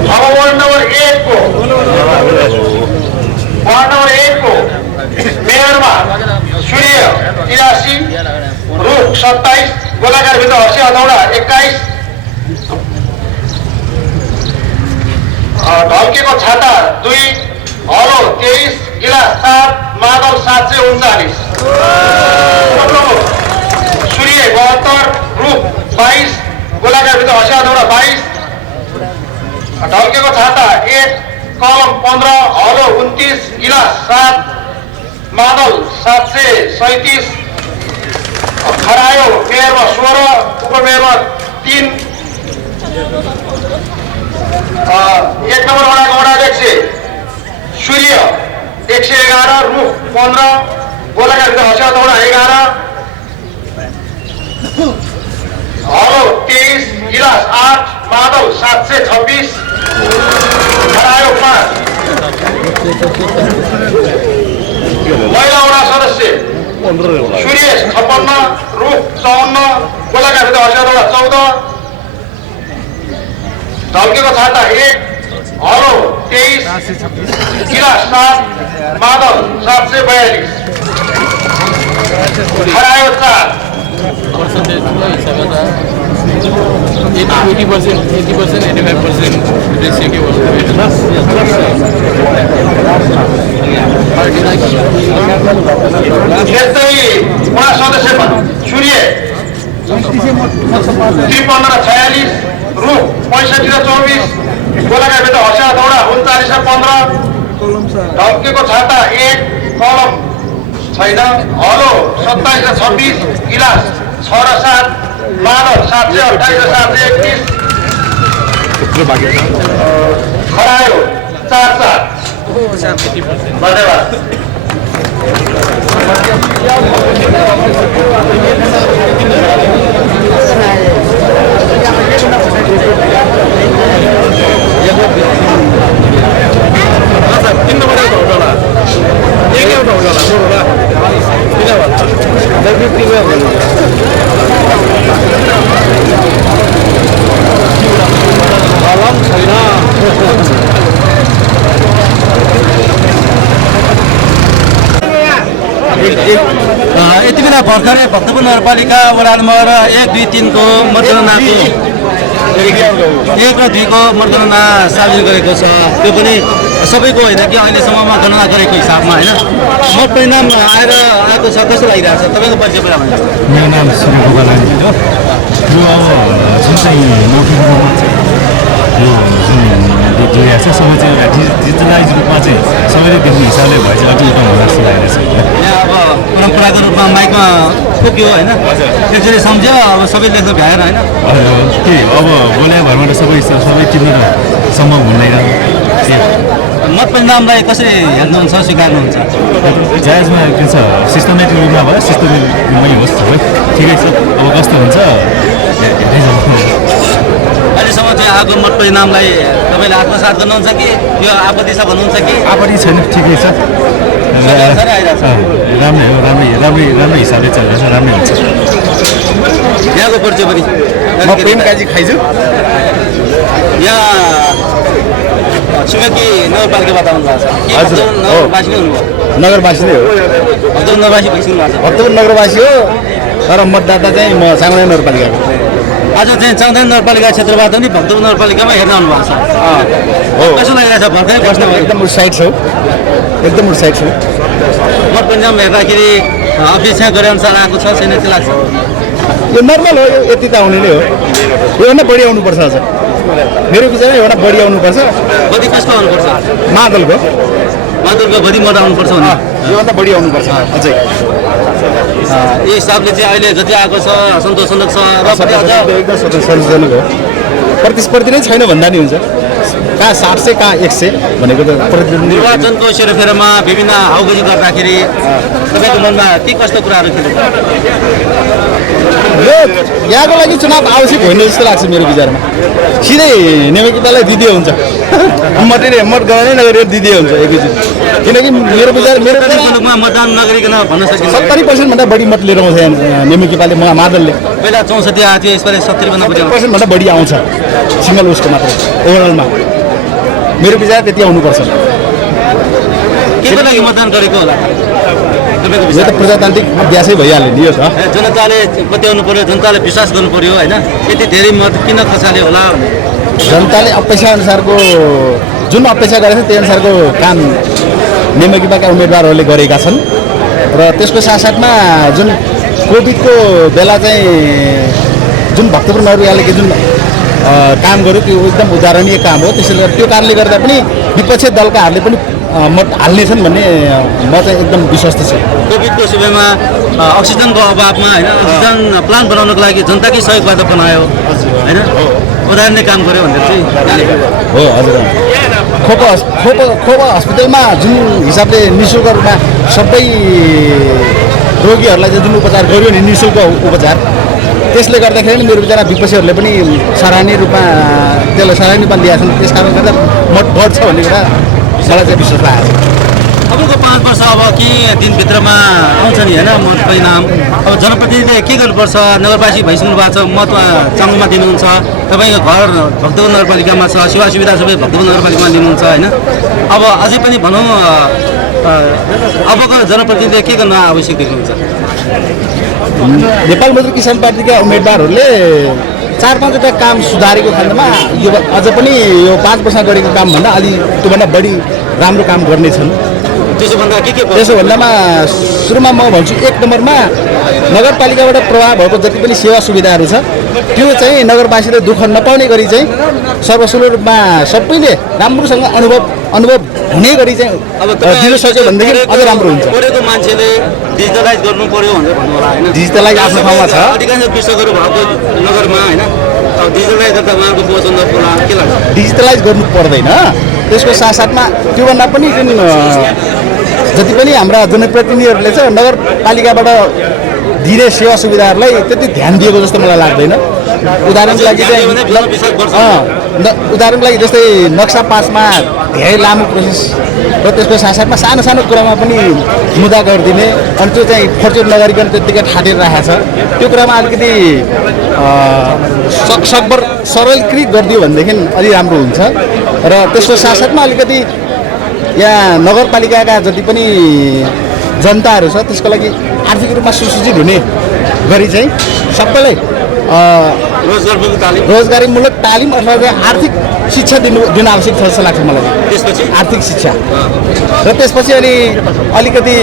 अब वार्ड नम्बर 1 को मेयरमा सूर्य 83, रुख 27, गोलाकार भित्र हँसिया हथौडा 21, ढल्केको छाता 2, हलो 23, गिलास 4, मादल 739। सूर्य 72, रुख 22, गोलाकार भित्र हँसिया हथौडा 22, ढल्केको छाता 1, कलम 15, हलो 29, गिलास 7, मादल 737। खरायो मेयरमा 16, उपमेयरमा 3, 1 नम्बर वडाको वडा अध्यक्ष सूर्य 111, रुख 15, गोलाकार भित्र हँसिया हथौडा 11, हलो 23, गिलास 8, मादल 726। खरायो 5। महिला वडा सदस्य सूर्य 56, रुख 54, गोलाकार भित्र हँसिया हथौडा 14, ढल्केको छाता 1, हलो 23, गिलास 7, मादल 742। खरायो 4। 80%, 85% यस्तै वडा सदस्यमा सूर्य 53 र 46, रुख 65 र 24, गोलाकार भित्र हँसिया हथौडा 39 र 15, ढल्केको छाता 1, कलम छैन, हलो 27 र 26, गिलास 6 र 7, मादल 728 र 731। खरायो 4। धन्यवाद। यति बेला भर्खरै भक्तपुर नगरपालिका वडा नम्बर 1, 2, 3 को मतगणनाको 1 र 2 को मतगणना सार्वजनिक गरेको छ। त्यो पनि सबैको होइन कि अहिलेसम्ममा गणना गरेको हिसाबमा होइन। मत परिणाम आएको छ, कस्तो लागिरहेको छ तपाईँको परिचय पहिला भन्नु। मेरो नाम सूर्य गोपाल हो। यो अब जुन चाहिँ मौखिकमा चाहिँ यो जुन जोडिएको छ सबै चाहिँ एउटा डिजिटलाइज रूपमा चाहिँ सबैले देख्ने हिसाबले भए चाहिँ अझै उत्तम होला जस्तो लागिरहेको छ। यहाँ अब परम्परागत रूपमा माइकमा ठोक्यो होइन, एकचोटि सम्झ्यो अब सबै लेख्न भ्याएन होइन। के अब बोले भरबाट सबै चिन्न सम्भव हुँदैन। मत परिणामलाई कसरी हेर्नुहुन्छ, स्वीकार्नुहुन्छ? जायजमा के छ सिस्टमेटिक रूपमा भयो, सिस्टमेटिक रूपमै होस् सबै ठिकै छ। अब कस्तो हुन्छ हेर्दै जाउँ। अहिलेसम्म चाहिँ आएको मत परिणामलाई तपाईँले आत्मसात गर्नुहुन्छ कि यो आपत्ति छ भन्नुहुन्छ कि? आपत्ति छैन, ठिकै छ। राम्रै हो, राम्रै हिसाबले चलिरहेछ, राम्रै हुन्छ। यहाँको परिचय पनि म प्रेम काजी खाइजु। यहाँ छिमेकी नगरपालिकाबाट आउनुभएको छ कि नगरवासी नै हुनुभयो? नगरवासी नै हो। भक्तपुर नगरवासी भइसक्नु भएको छ? भक्तपुर नगरवासी हो, तर मतदाता चाहिँ म चाङदाङ नगरपालिकाको। आज चाहिँ चाङदाङ नगरपालिका क्षेत्रबाट पनि भक्तपुर नगरपालिकामा हेर्न आउनुभएको छ। कस्तो लागिरहेछ? भर्खरै बस्नु भयो? एकदम उत्साहित छु, एकदम उत्साहित छु। मत परिणाम हेर्दाखेरि अपेक्षा गरे अनुसार आएको छ छैन के लाग्छ? यो नर्मल हो, यो यति त आउने नै हो। योभन्दा बढी आउनुपर्छ अझ। मेरो विचारमा योभन्दा बढी आउनुपर्छ। कति कसको आउनुपर्छ? मादलको बढी मत आउनुपर्छ भने योभन्दा बढी आउनुपर्छ अझै। यो हिसाबले चाहिँ अहिले जति आएको छ सन्तोषजनक छ र एकदम सन्तोषजनक हो। प्रतिस्पर्धी नै छैन भन्दा नि हुन्छ। कहाँ 700 कहाँ 100 भनेको त प्रतिद्वन्दी। निर्वाचनको सेरोफेरोमा विभिन्न आउगजी गर्दाखेरि तपाईँको मनमा के कस्तो कुराहरू खेल्नु? यो यहाँको लागि चुनाव आवश्यक होइन जस्तो लाग्छ मेरो विचारमा। सिधै नेमेकिपालाई दिदियो हुन्छ। मत गराउनै नगरेर दिदियो हुन्छ एकैचोटि। किनकि मेरो विचार मुलुकमा मतदान नगरिकन भन्न सकिन्छ 70% भन्दा बढी मत लिएर आउँछ नेमेकिपाले मादलले। पहिला 64 आएको थियो, यसपालि 70 भन्दा बढी 70% भन्दा बढी आउँछ सिङ्गल उसको मात्र ओभरअलमा। मेरो विचार त्यति आउनुपर्छ। के लागि मतदान गरेको होला? यो त प्रजातान्त्रिक अभ्यासै भइहाल्यो नि यो त। जनताले पत्याउनु पर्यो, जनताले विश्वास गर्नु पर्यो होइन। यति धेरै मत किन खसाल्यो होला? जनताले अपेक्षा अनुसारको जुन अपेक्षा गरेको छ त्यही अनुसारको काम नेमेकिपाका उम्मेदवारहरूले गरेका छन्। र त्यसको साथसाथमा जुन कोभिडको बेला चाहिँ जुन भक्तपुर नगरपालिकाले जुन काम गर्यो त्यो एकदम उदाहरणीय काम हो। त्यसैले त्यो कारणले गर्दा पनि विपक्षी दलकाहरूले पनि मत हाल्नेछन् भन्ने म चाहिँ एकदम विश्वस्त छु। कोभिडको समयमा अक्सिजनको अभावमा होइन, अक्सिजन प्लान्ट बनाउनको लागि जनताकै सहयोगबाट बनायो होइन, उदाहरणीय काम गर्यो भनेर चाहिँ हो। हजुर, खोप हस्पिटलमा जुन हिसाबले निःशुल्क रूपमा सबै रोगीहरूलाई चाहिँ जुन उपचार गर्यो नि, निःशुल्क उपचार, त्यसले गर्दाखेरि मेरो विचारमा विपक्षीहरूले पनि सराहनीय रूपमा त्यसलाई सराहनीय रूपमा लिएका छन्। त्यस कारणले गर्दा मत बढ्छ भन्ने कुरा मलाई चाहिँ विश्वास लागेको छ। तपाईँको 5 वर्ष अब के दिनभित्रमा आउँछ नि होइन मत परिणाम। अब जनप्रतिनिधिले के गर्नुपर्छ? नगरवासी भइसक्नु भएको छ, मत चाङमा दिनुहुन्छ। तपाईँको घर भक्तपुर नगरपालिकामा छ, सेवा सुविधा सबै भक्तपुर नगरपालिकामा दिनुहुन्छ होइन। अब अझै पनि भनौँ अबको जनप्रतिनिधिले के गर्न आवश्यक देख्नुहुन्छ? नेपाल मजदुर किसान पार्टीका उम्मेदवारहरूले 4-5वटा काम सुधारेको खण्डमा यो अझ पनि यो 5 वर्ष गरेको कामभन्दा अलि त्योभन्दा बढी राम्रो काम गर्नेछन्। त्यसो भन्दामा सुरुमा म भन्छु 1 नम्बरमा नगरपालिकाबाट प्रभाव भएको जति पनि सेवा सुविधाहरू छ त्यो चाहिँ नगरवासीले दुःख नपाउने गरी चाहिँ सर्वसुलभ रूपमा सबैले राम्रोसँग अनुभव हुने गरी चाहिँ अब दिन सक्यो भनेदेखि अझ राम्रो हुन्छ। पढेको मान्छेले डिजिटलाइज गर्नु पर्यो भनेर भन्नु होला होइन। डिजिटलाइज आफ्नो ठाउँमा छ, अधिकांश कृषकहरू भएको नगरमा होइन। अब डिजिटलाइज गर्दा उहाँको पसन्द पुरा के लाग्छ? डिजिटलाइज गर्नु पर्दैन। त्यसको साथसाथमा त्योभन्दा पनि जुन जति पनि हाम्रा जनप्रतिनिधिहरूले चाहिँ नगरपालिकाबाट दिने सेवा सुविधाहरूलाई त्यति ध्यान दिएको जस्तो मलाई लाग्दैन। उदाहरणको लागि जस्तै नक्सा पासमा धेरै लामो प्रोसेस र त्यसको साथसाथमा सानो सानो कुरामा पनि मुद्दा गरिदिने अनि त्यो चाहिँ फर्चुट नगरिकन त्यत्तिकै ठाटेर राखेको छ। त्यो कुरामा अलिकति सकभर सरलीकृत गरिदियो भनेदेखि अलि राम्रो हुन्छ। र त्यसको साथसाथमा अलिकति यहाँ नगरपालिकाका जति पनि जनताहरू छ त्यसको लागि आर्थिक रूपमा सुसूचित हुने गरी चाहिँ सबैलाई रोजगारीमूलक तालिम अथवा आर्थिक शिक्षा दिन आवश्यक छ जस्तो लाग्छ मलाई। त्यसपछि आर्थिक शिक्षा र त्यसपछि अनि अलिकति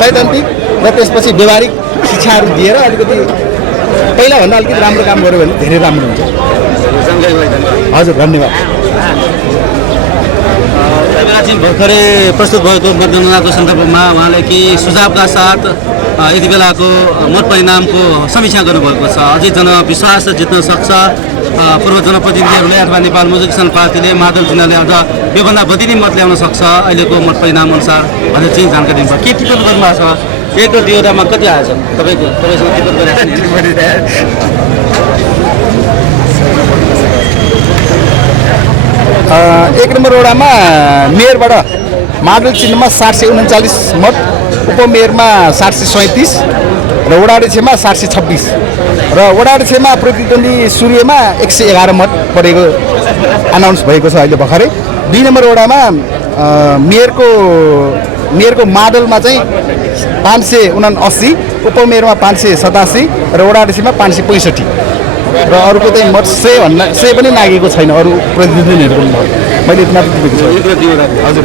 सैद्धान्तिक र त्यसपछि व्यवहारिक शिक्षाहरू दिएर अलिकति पहिलाभन्दा अलिकति राम्रो काम गऱ्यो भने धेरै राम्रो हुन्छ। हजुर धन्यवाद। भर्खरै प्रस्तुत भएको मतगणनाको सन्दर्भमा उहाँले केही सुझावका साथ यति बेलाको मत परिणामको समीक्षा गर्नुभएको छ। अझै जनविश्वास जित्न सक्छ पूर्व जनप्रतिनिधिहरूले अथवा नेपाल मजदुर किसान पार्टीले माधव जिल्लाले अझ योभन्दा बढी नै मत ल्याउन सक्छ अहिलेको मत परिणाम अनुसार भनेर चाहिँ जानकारी दिनुभयो। के टिप्पणी गर्नुभएको छ? 1 र 2 वटामा कति आएछ तपाईँसँग टिप्पणी एक नम्बर वडामा मेयरबाट माडल चिन्हमा 739 मत, उपमेयरमा 737 र वडा अध्यक्षमा 726 र वडा अध्यक्षमा प्रतिद्वन्दी सूर्यमा 111 मत परेको अनाउन्स भएको छ अहिले भर्खरै। 2 नम्बर वडामा मेयरको माडलमा चाहिँ 579, उपमेयरमा 587 र वडा अध्यक्षमा 565 र अरूको चाहिँ मत 100 पनि लागेको छैन अरू प्रतिनिधिहरूको। मैले यति मात्र दिएको छु। हजुर